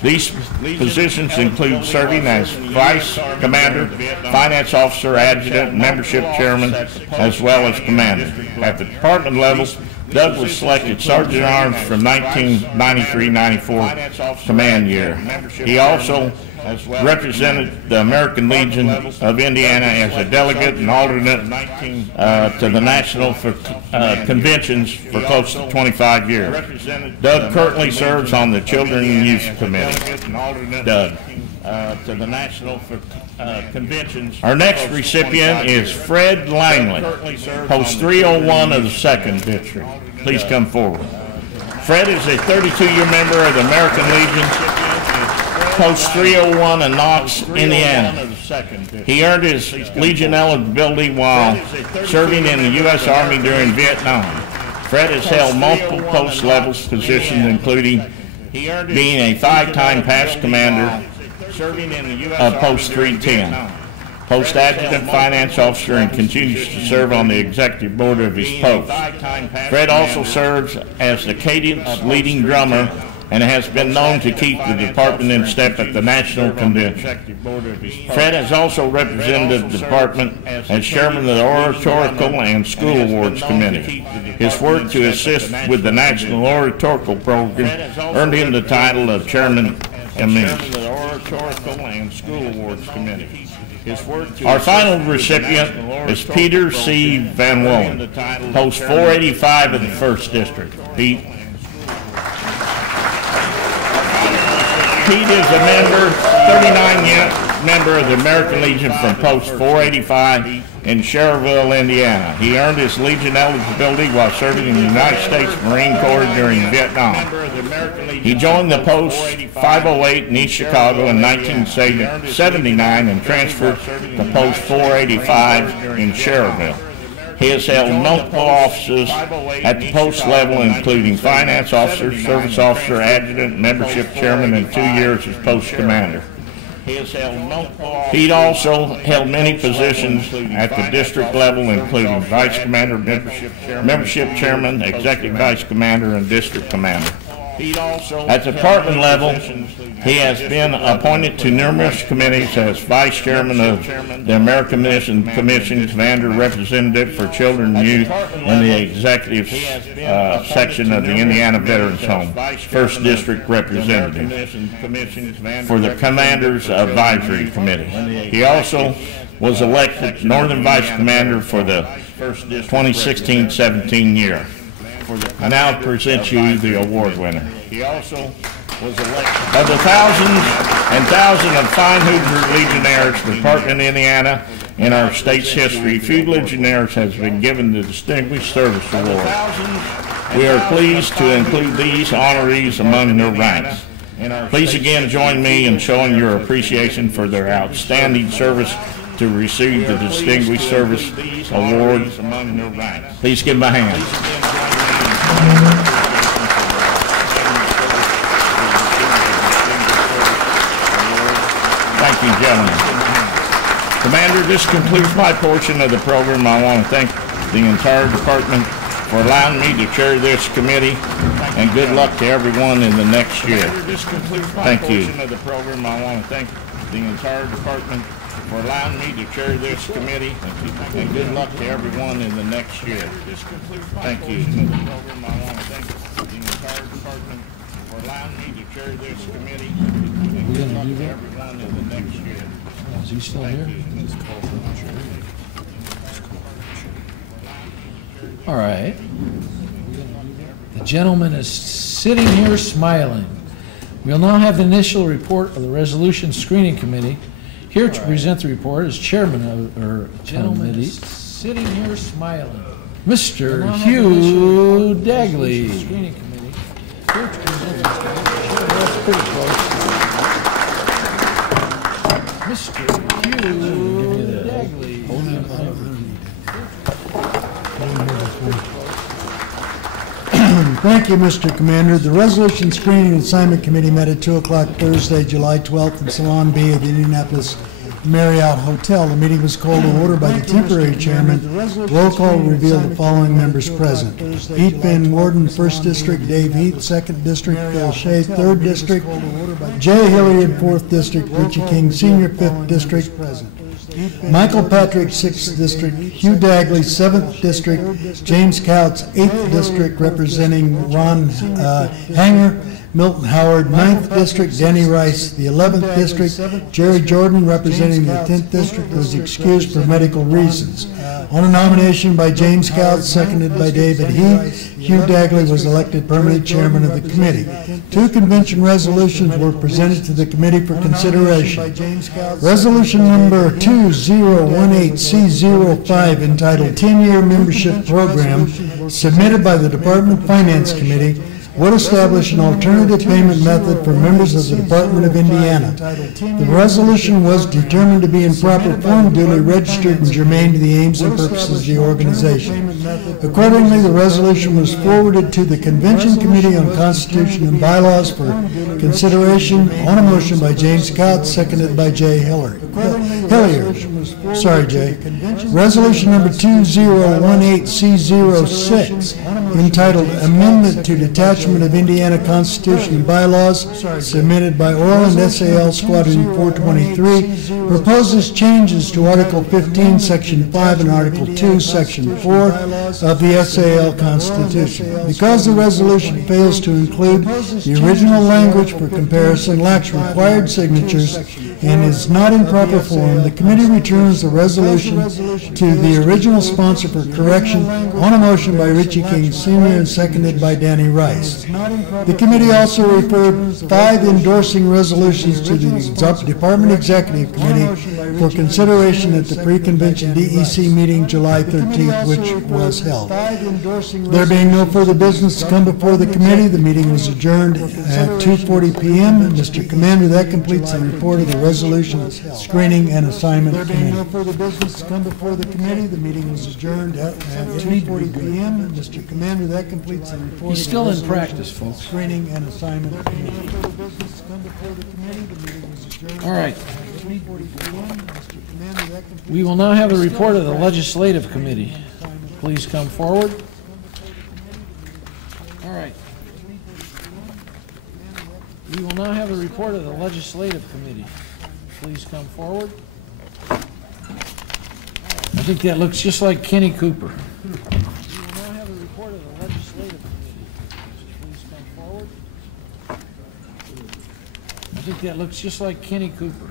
These positions include serving as Vice Commander, Finance Officer, Adjutant, Membership Chairman, as well as Commander. At the department level, Doug was selected Sergeant at Arms from 1993-94 command year. He also represented the American Legion of Indiana as a delegate and alternate to the national conventions for close to 25 years. Doug currently serves on the Children and Youth Committee. Doug. To the national conventions. Our next recipient is Fred Langley, Post 301 of the 2nd District. Please come forward. Fred is a 32-year member of the American Legion, Post 301 in Knox, Indiana. He earned his Legion eligibility while serving in the U.S. Army during Vietnam. Fred has held multiple post levels positions, including being a 5-time past commander of Post 310, Post Adjutant Finance Officer, and continues to serve on the executive board of his post. Fred also serves as the Cadence leading drummer and has been known to keep the department in step at the national convention. Fred has also represented the department as chairman of the Oratorical and School Awards Committee. His work to assist with the National Oratorical Program earned him the title of Chairman Emeritus. Our final recipient is Peter C. Van Willen, Post 485 of the 1st District. Pete is a member, 39-year member of the American Legion from Post 485 in Cherville, Indiana. He earned his Legion eligibility while serving in the United States Marine Corps during Vietnam. He joined the Post 508 in East Chicago in 1979 and transferred to Post 485 in Cherville. He has held multiple offices at the post level, including Finance Officer, Service Officer, Adjutant, Membership Chairman, and 2 years as Post Commander. He also held many positions at the district level, including Vice Commander, Membership Chairman, Executive Vice Commander, and District Commander. At the department level, he has been appointed to numerous committees as Vice Chairman of the American Commission, Commander Representative for Children and Youth, and the Executive section of the Indiana Veterans Home, 1st District Representative for the Commanders Advisory Committee. He also was elected Northern Vice Commander for the 2016-17 year. I now present you the award winner. He also was elected. Of the thousands and thousands of fine Hoosier Legionnaires the Department of Indiana in our state's history, few Legionnaires has been given the Distinguished Service Award. We are pleased to include these honorees among their ranks. Please again join me in showing your appreciation for their outstanding service to receive the Distinguished Service Award. Please give them a hand. Thank you, gentlemen. Commander, this concludes my portion of the program. I want to thank the entire department for allowing me to chair this committee, and good luck to everyone in the next year. Thank you. I want to thank the entire department for allowing me to chair this committee, and good luck to everyone in the next year. Thank you. I want to thank the entire department for allowing me to chair this committee, and good luck to everyone in the next year. Is he still here? All right. The gentleman is sitting here smiling. We'll now have the initial report of the Resolution Screening Committee. Here to present the report is Chairman of our committee, sitting here smiling. Mr. Hugh Dagley. Mr. Hugh Dagley. Thank you, Mr. Commander. The Resolution Screening and Assignment Committee met at 2 o'clock Thursday, July 12th in Salon B at the Indianapolis Marriott Hotel. The meeting was called to order by the temporary chairman. Roll call revealed the following members present: Pete Van Worden, 1st District; Dave Heath, 2nd District; Phil Shea, 3rd District; Jay Hilliard, 4th District; Richie King Sr., 5th District; Michael Patrick, 6th District; Hugh Dagley, 7th District; James Couts, 8th District, representing Ron Hanger; Milton Howard, 9th District; Danny Rice, the 11th District; Jerry Jordan, representing the 10th District, was excused for medical reasons. On a nomination by James Couts, seconded by David Heath, Hugh Dagley was elected permanent chairman of the committee. 2 convention resolutions were presented to the committee for consideration. Resolution number 2018C05, entitled 10-Year Membership Program, submitted by the Department Finance Committee, would establish an alternative payment method for members of the Department of Indiana. The resolution was determined to be in proper form, duly registered, and germane to the aims and purposes of the organization. Accordingly, the resolution was forwarded to the Convention Committee on Constitution and Bylaws for consideration on a motion by James Cott, seconded by Jay Hilliard. Sorry, Jay. Resolution number 2018C06, entitled Amendment to Detachment of Indiana Constitution and Bylaws, submitted by Oral and SAL Squadron 423, proposes changes to Article 15, Section 5, and Article 2, Section 4 of the SAL Constitution. Because the resolution fails to include the original language for comparison, lacks required signatures, and is not in proper form, the committee returns the resolution to the original sponsor for correction on a motion by Richie King Sr. and seconded by Danny Rice. The committee also referred 5 endorsing resolutions to the Department Executive Committee for consideration at the pre-convention DEC meeting July 13th, which was held. There being no further business to come before the committee, the meeting was adjourned at 2:40 p.m. Mr. Commander, that completes the report of the Resolution Screening and Assignment Committee. There being no further business to come before the committee, the meeting was adjourned at 2:40 p.m. Mr. Commander, that completes the report. He's still in practice, folks. Screening and Assignment Committee. All right. We will now have a report of the Legislative Committee. Please come forward. All right. We will now have a report of the Legislative Committee. Please come forward. I think that looks just like Kenny Cooper. We will now have a report of the Legislative Committee. Please come forward. I think that looks just like Kenny Cooper.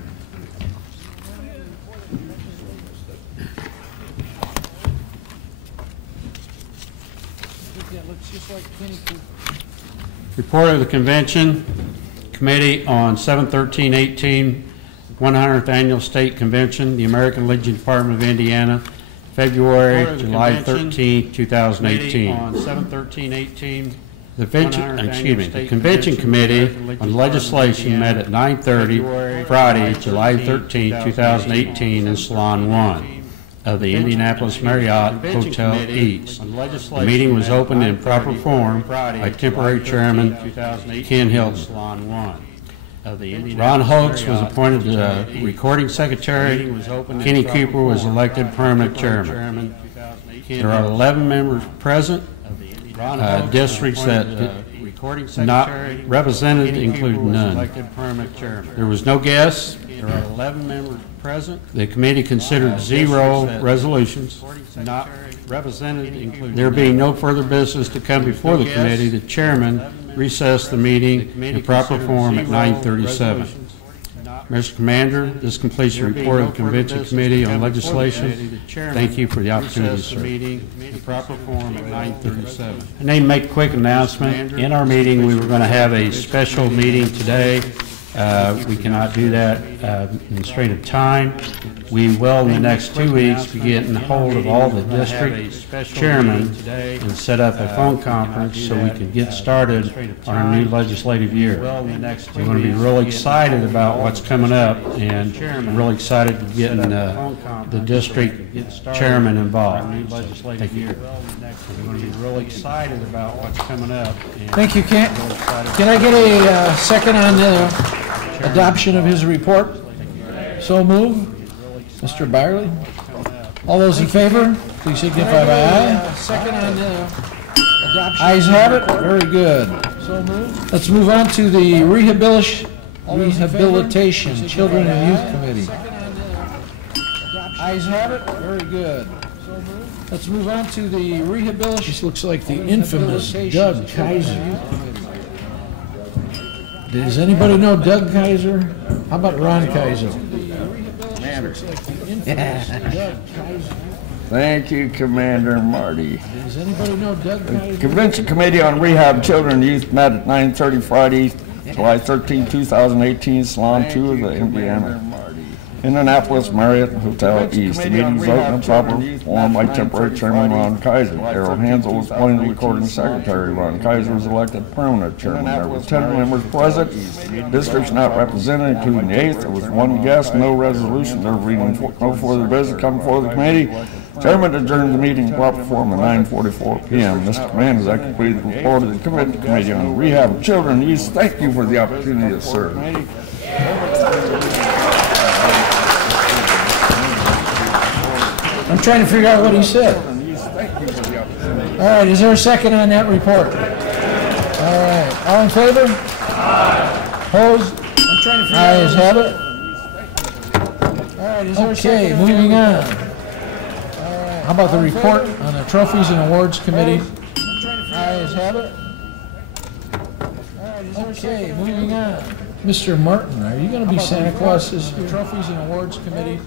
Report of the Convention Committee on 7/13/18, 100th Annual State Convention, the American Legion Department of Indiana, February, July 13, 2018. On 7/13/18, the Convention Committee on Legislation met at 9:30 Friday, July 13, 2018 in Salon 1 of the Indianapolis Marriott Hotel East. The meeting was opened in proper form by temporary chairman Ken Hilton. Ron Hoax was appointed recording secretary. Kenny Cooper was elected permanent chairman. There are 11 members present. Districts that not represented include none. There was no guests. There are 11 members present. The committee considered 0 resolutions. Not represented include. There being no further business to come before the committee, the chairman recessed the meeting in proper form at 9:37. Mr. Commander, this completes the report of the Convention Committee on Legislation. Thank you for the opportunity, sir. In proper form at 9:37. I need to make a quick announcement. In our meeting, we were going to have a special meeting today. We cannot do that administrative time. We will, in the next 2 weeks, be getting hold of all the district chairmen and set up a phone conference so we can get started on our new legislative year. We're going to be real excited about what's coming up, and really excited to get the district chairman involved. Thank you. We're going to be real excited about what's coming up. Thank you. Can I get a second on the adoption of his report? So move. Mr. Byerly. All those in favor, please signify by aye. Second on the adoption. Ayes have it. Very good. So move. Let's move on to the Rehabilitation Children and Youth Committee. Ayes have it. Very good. Let's move on to the Rehabilitation. This looks like the infamous Doug Kaiser. Does anybody know Doug Kaiser? How about Ron Kaiser? Thank you, Commander Marty. Does anybody know Doug Kaiser? The Convention Committee on Rehab Children and Youth met at 9:30 Friday, July 13, 2018, Salon 2 of the Indianapolis Marriott Hotel East. The meeting was open and proper form by temporary chairman Ron Kaiser. Errol Hansel was appointed recording secretary. Ron Kaiser was elected permanent chairman. There were 10 members present. Districts not represented, including the 8th. There was one guest, no resolution. There was no further business coming before the committee. Chairman adjourned the meeting in proper form at 9:44 p.m. Mr. Commander, that completed the report of the Committee on Rehab Children and Youth. Thank you for the opportunity to serve. I'm trying to figure out what he said. All right, is there a second on that report? All right, all in favor? Opposed? I'm trying to figure out. Ayes have it. All right, is there a second? Okay, moving on. All right. How about the report on the Trophies and Awards Committee? Ayes have it. All right, is there a second? Okay, moving on. Mr. Martin, are you going to be Santa Claus's Trophies and Awards Committee?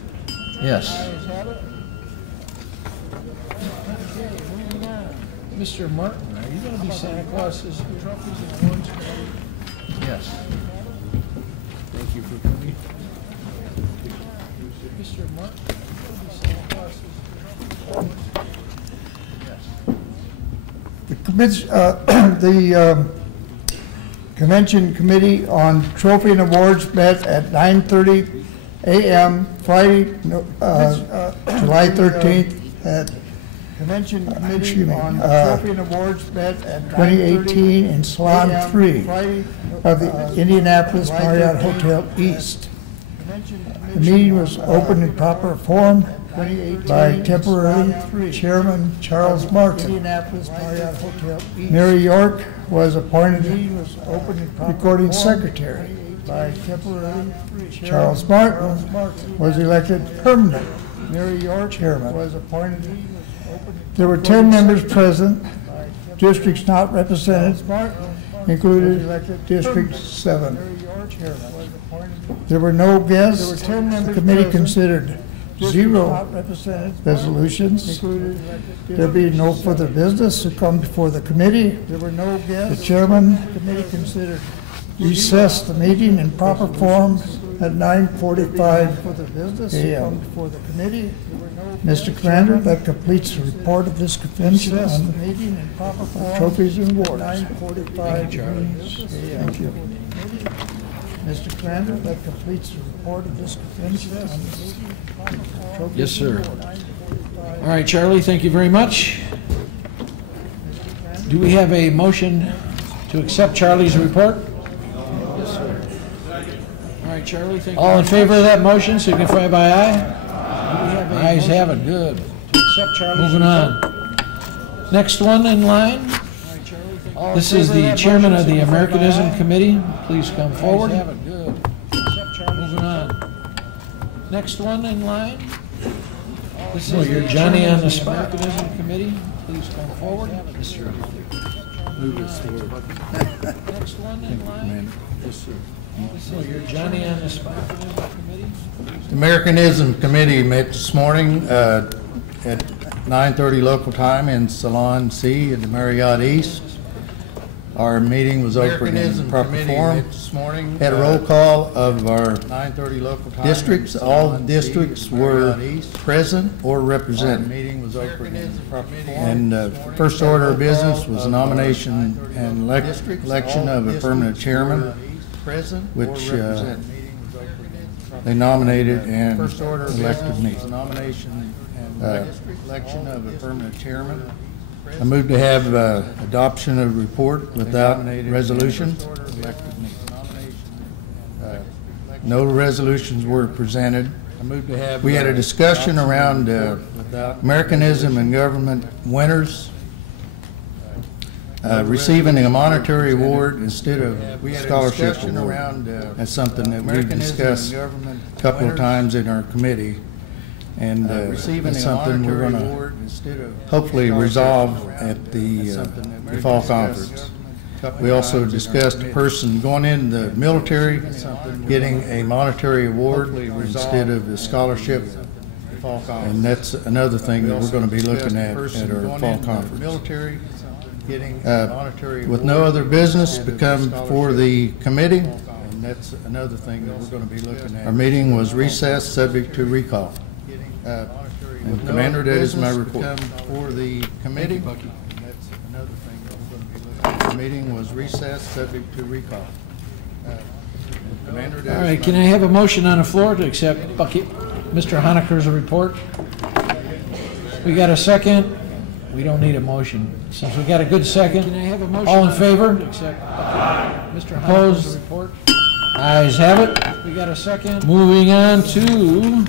Yes. Ayes have it. Mr. Martin, are you going to be Santa Claus's Trophies and Awards Committee? Yes. Thank you for coming. Mr. Martin, are you going to be Santa Claus's Trophies and Awards Committee? Yes. The Convention Committee on Trophy and Awards met at 9:30 a.m. Friday, July 13th at Convention Committee on Trophy and Awards met at 2018 in Salon 3 of the Indianapolis Marriott Hotel East. The meeting was open in proper form by temporary chairman Charles Martin. Mary York was appointed recording secretary. By temporary Charles Martin was elected permanent. Mary York chairman was appointed. There were 10 members present. Districts not represented included District 7. There were no guests. The committee considered 0 resolutions. There being no further business to come before the committee. The chairman recessed the meeting in proper form at 9:45 a.m. Mr. Commander, that completes the report of this convention on trophies and awards. Thank you. Mr. Commander, that completes the report of this convention on trophies. Yes, sir. All right, Charlie, thank you very much. Do we have a motion to accept Charlie's report? Yes, sir. All right, Charlie, thank you. All in favor of that motion, signify by aye. Ayes have it. Good. Moving on. Next one in line. This is the chairman of the Americanism Committee. Please come forward. Moving on. Next one in line. This is your Johnny on the spot. Americanism Committee. Please come forward. Move this forward. Next one in line. Yes, sir. So you're Johnny on the spot. The Americanism Committee met this morning at 9:30 local time in Salon C at the Marriott East. Our meeting was open in proper form. Had a roll call of our districts. All districts were present or represented. And first order of business was nomination and election of a permanent chairman, which they nominated and elected me. Election of a permanent chairman. I move to have adoption of report without resolution. No resolutions were presented. We had a discussion around Americanism and government winners receiving a monetary award instead of scholarship award. That's something that we've discussed a couple of times in our committee. And it's something we're going to hopefully resolve at the fall conference. We also discussed a person going in the military getting a monetary award instead of a scholarship. And that's another thing that we're going to be looking at our fall conference. With no other business become before the committee, and that's another thing that we're going to be looking at. Our meeting was recessed, subject to recall. And Commander, that is my report. For the committee, the meeting was recessed, subject to recall. Commander, all right, can I have a motion on the floor to accept Mr. Honecker's report? We got a second? We don't need a motion. Since we got a good second, can I have a motion? All in favor? To accept Mr. Honecker's report? Ayes have it. We got a second. Moving on to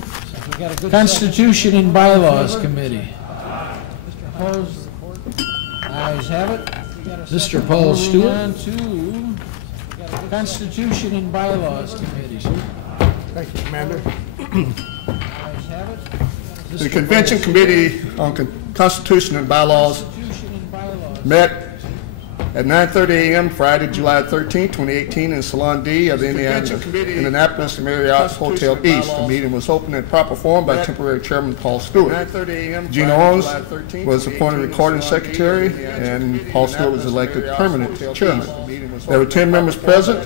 Constitution and Bylaws Committee. Opposed? Ayes have it. Mr. Paul Stewart. Constitution and Bylaws Committee. Thank you, Commander. The Convention Committee on Constitution and Bylaws met at 9:30 a.m. Friday, July 13, 2018, in Salon D of the Indianapolis Marriot Hotel East. The meeting was opened in proper form by temporary Chairman Paul Stewart. Gina Owens was appointed recording secretary, and Paul Stewart was elected permanent chairman. There were 10 members present,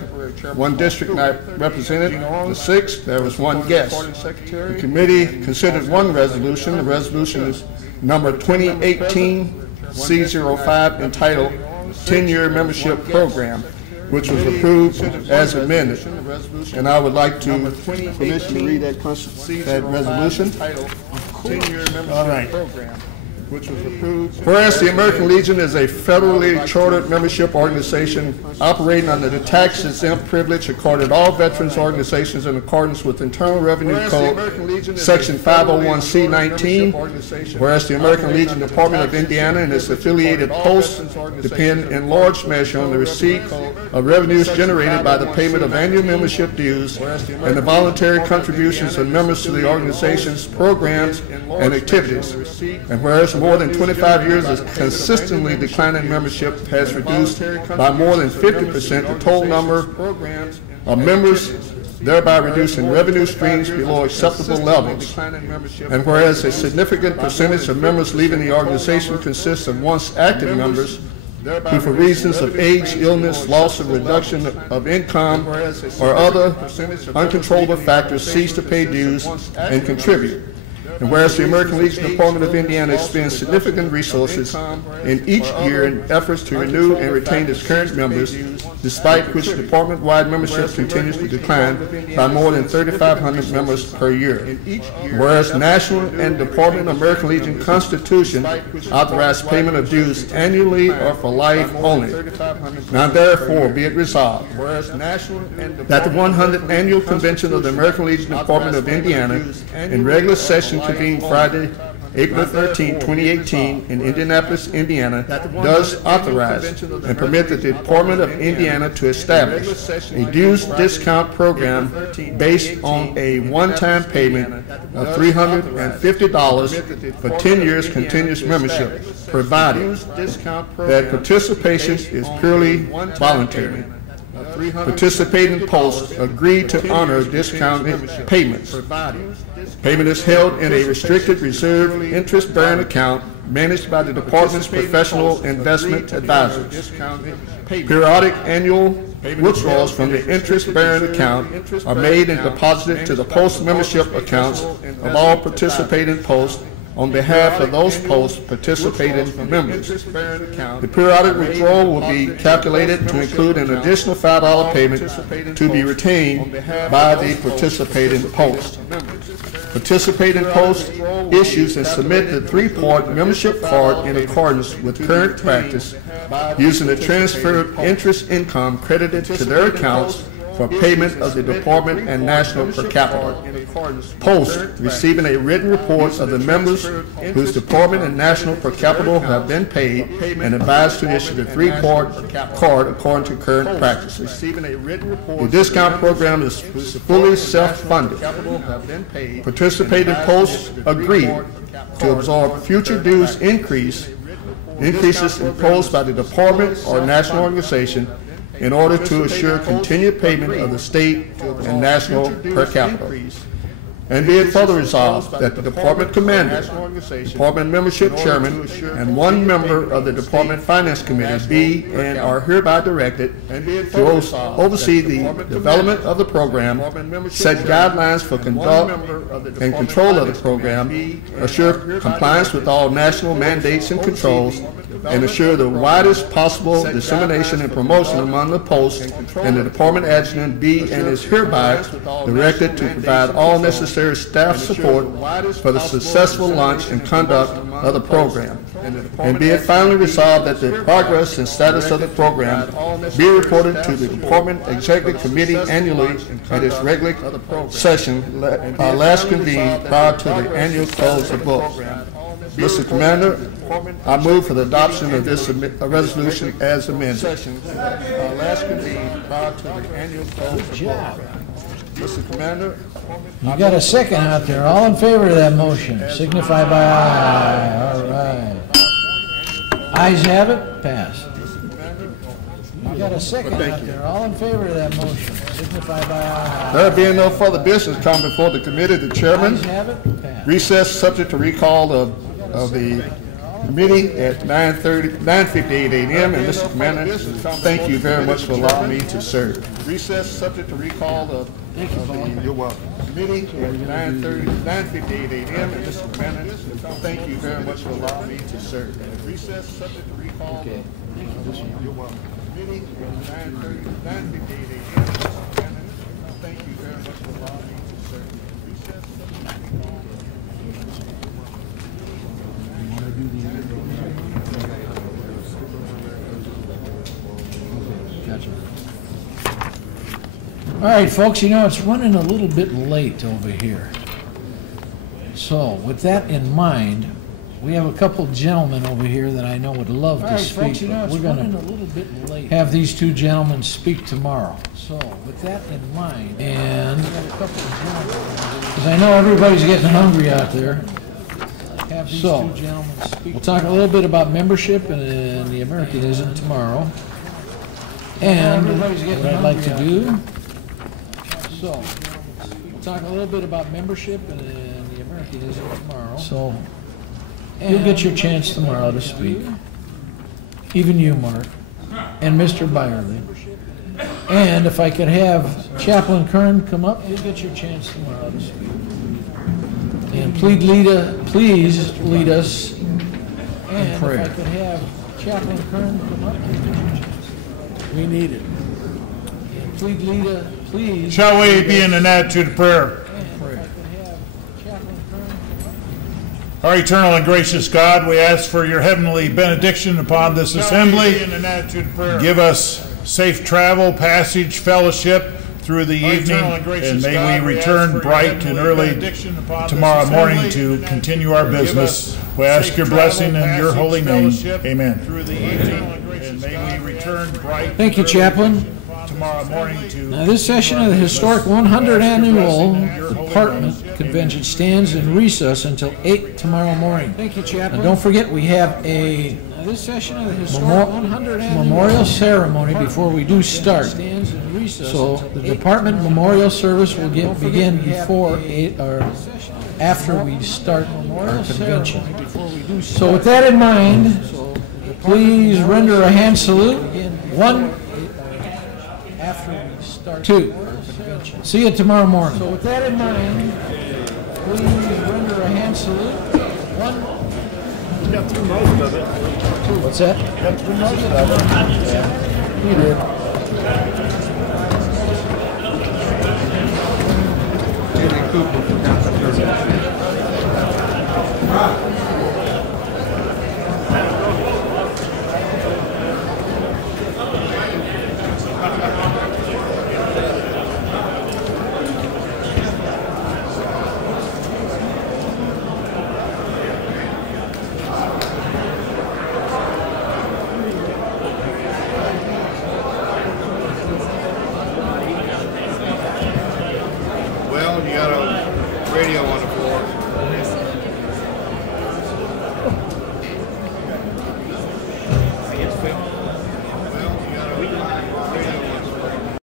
1 district not represented. The 6th, there was 1 guest. The committee considered 1 resolution. The resolution is number 2018-C05, entitled 10-Year Membership Program, which was approved as amended. And I would like to permission to read that resolution. All right. Which was approved. Whereas the American Legion is a federally chartered membership organization operating under the tax-exempt privilege accorded all veterans organizations in accordance with Internal Revenue Code, Section 501C19. Whereas the American Legion Department of Indiana and its affiliated posts depend in large measure on the receipt of revenues generated by the payment of annual membership dues and the voluntary contributions of members to the organization's programs and activities. And whereas more than 25 years of consistently declining membership has reduced by more than 50% the total number of members, thereby reducing revenue streams below acceptable levels. And whereas a significant percentage of members leaving the organization consists of once active members who, for reasons of age, illness, loss, or reduction of income, or other uncontrollable factors, cease to pay dues and contribute. And whereas the American Legion Department of Indiana expends significant resources in each year in efforts to renew and retain its current members, despite which department-wide membership continues to decline by more than 3,500 members per year. Whereas National and Department of American Legion Constitution authorize payment of dues annually or for life only. Now therefore be it resolved that the 100th Annual Convention of the American Legion Department of Indiana in regular session convened Friday, April 13, 2018 in Indianapolis, Indiana, does authorize and permit the Department of Indiana to establish a dues discount program based on a one-time payment of $350 for 10 years continuous membership, provided that participation is purely voluntary. participating posts agreed to honor discounted payments. Payment is held in a restricted reserve interest-bearing account managed by the department's professional investment advisors. Periodic annual withdrawals from the interest-bearing account are made and deposited to the post membership accounts of all participating posts on behalf of those posts participating members. The periodic withdrawal will be calculated to include an additional $5 payment to be retained by the participating post. Participating post issues and submit the 3-part membership card in accordance with current practice using the transferred interest income credited to their accounts for payment of the department and national per capita. Post receiving a written report of the members whose department and national per capita have been paid and advised to issue the 3-part card according to current practices. The discount program is fully self-funded. Participating posts agree to absorb future dues increases imposed by the department or national organization in order to assure continued payment of the state and national per capita. And be it further resolved that the department commander, department membership chairman, and one member of the department finance committee be and are hereby directed to oversee the development of the program, set guidelines for conduct and control of the program, assure compliance with all national mandates and controls, and assure the widest possible dissemination and promotion among the posts, and the department adjutant be and is hereby directed to provide all necessary staff support for the successful launch and conduct of the program. And be it finally resolved that the progress and status of the program be reported to the department executive committee annually at its regular session last convened prior to the annual close of books. Mr. Commander, I move for the adoption of this resolution as amended. Good job. Mr. Commander. You got a second out there. All in favor of that motion, signify by aye. All right. Ayes have it, passed. You got a second out there. All in favor of that motion, signify by aye. There being no further business come before the committee, the chairman Ayes have it, passed. recess subject to recall of the committee at 9:58 a.m. And Mr. Commander, thank you very much for allowing me to serve. Recess subject to recall of you're welcome. Committee at 9:58 a.m. And Mr. Commander, thank you very much for allowing me to serve. Recess subject to recall of you're welcome. Committee at 9:58 a.m. Mr. Commander, thank you very much for allowing me to serve. Recess subject to recall. Gotcha. All right, folks, you know, it's running a little bit late over here. So, with that in mind, we have a couple gentlemen over here that I know would love to speak. Folks, you know, we're going to have these two gentlemen speak tomorrow. So, with that in mind, and because I know everybody's getting hungry out there, so we'll talk a little bit about membership and the Americanism tomorrow. And what I'd like to do, so we'll talk a little bit about membership and the Americanism tomorrow. So you'll get your chance tomorrow to speak. Even you, Mark, and Mr. Byerly. And if I could have Chaplain Kern come up, you'll get your chance tomorrow to speak. And please lead us in prayer. If I could have Chaplain Kern come up, we need it. And please. Shall we be in an attitude of prayer? Our eternal and gracious God, we ask for your heavenly benediction upon this assembly. Give us safe travel, passage, fellowship through the evening, and may we return bright and early tomorrow morning to continue our business. We ask your blessing in your holy name. Amen. Thank you, Chaplain. Now, this session of the historic 100th Annual Department Convention stands in recess until 8 tomorrow morning. Thank you, Chaplain. And don't forget, we have a this session of the historic 100th memorial ceremony before we do start. So the department memorial service will begin before 8 or after we start our convention. So with that in mind, please render a hand salute. 1, 2. See you tomorrow morning. So with that in mind, please render a hand salute. 1. Got through most of it. What's that? Got through most of it. Yeah, you did. Julie Cooper forgot the Well, you got a radio on the floor.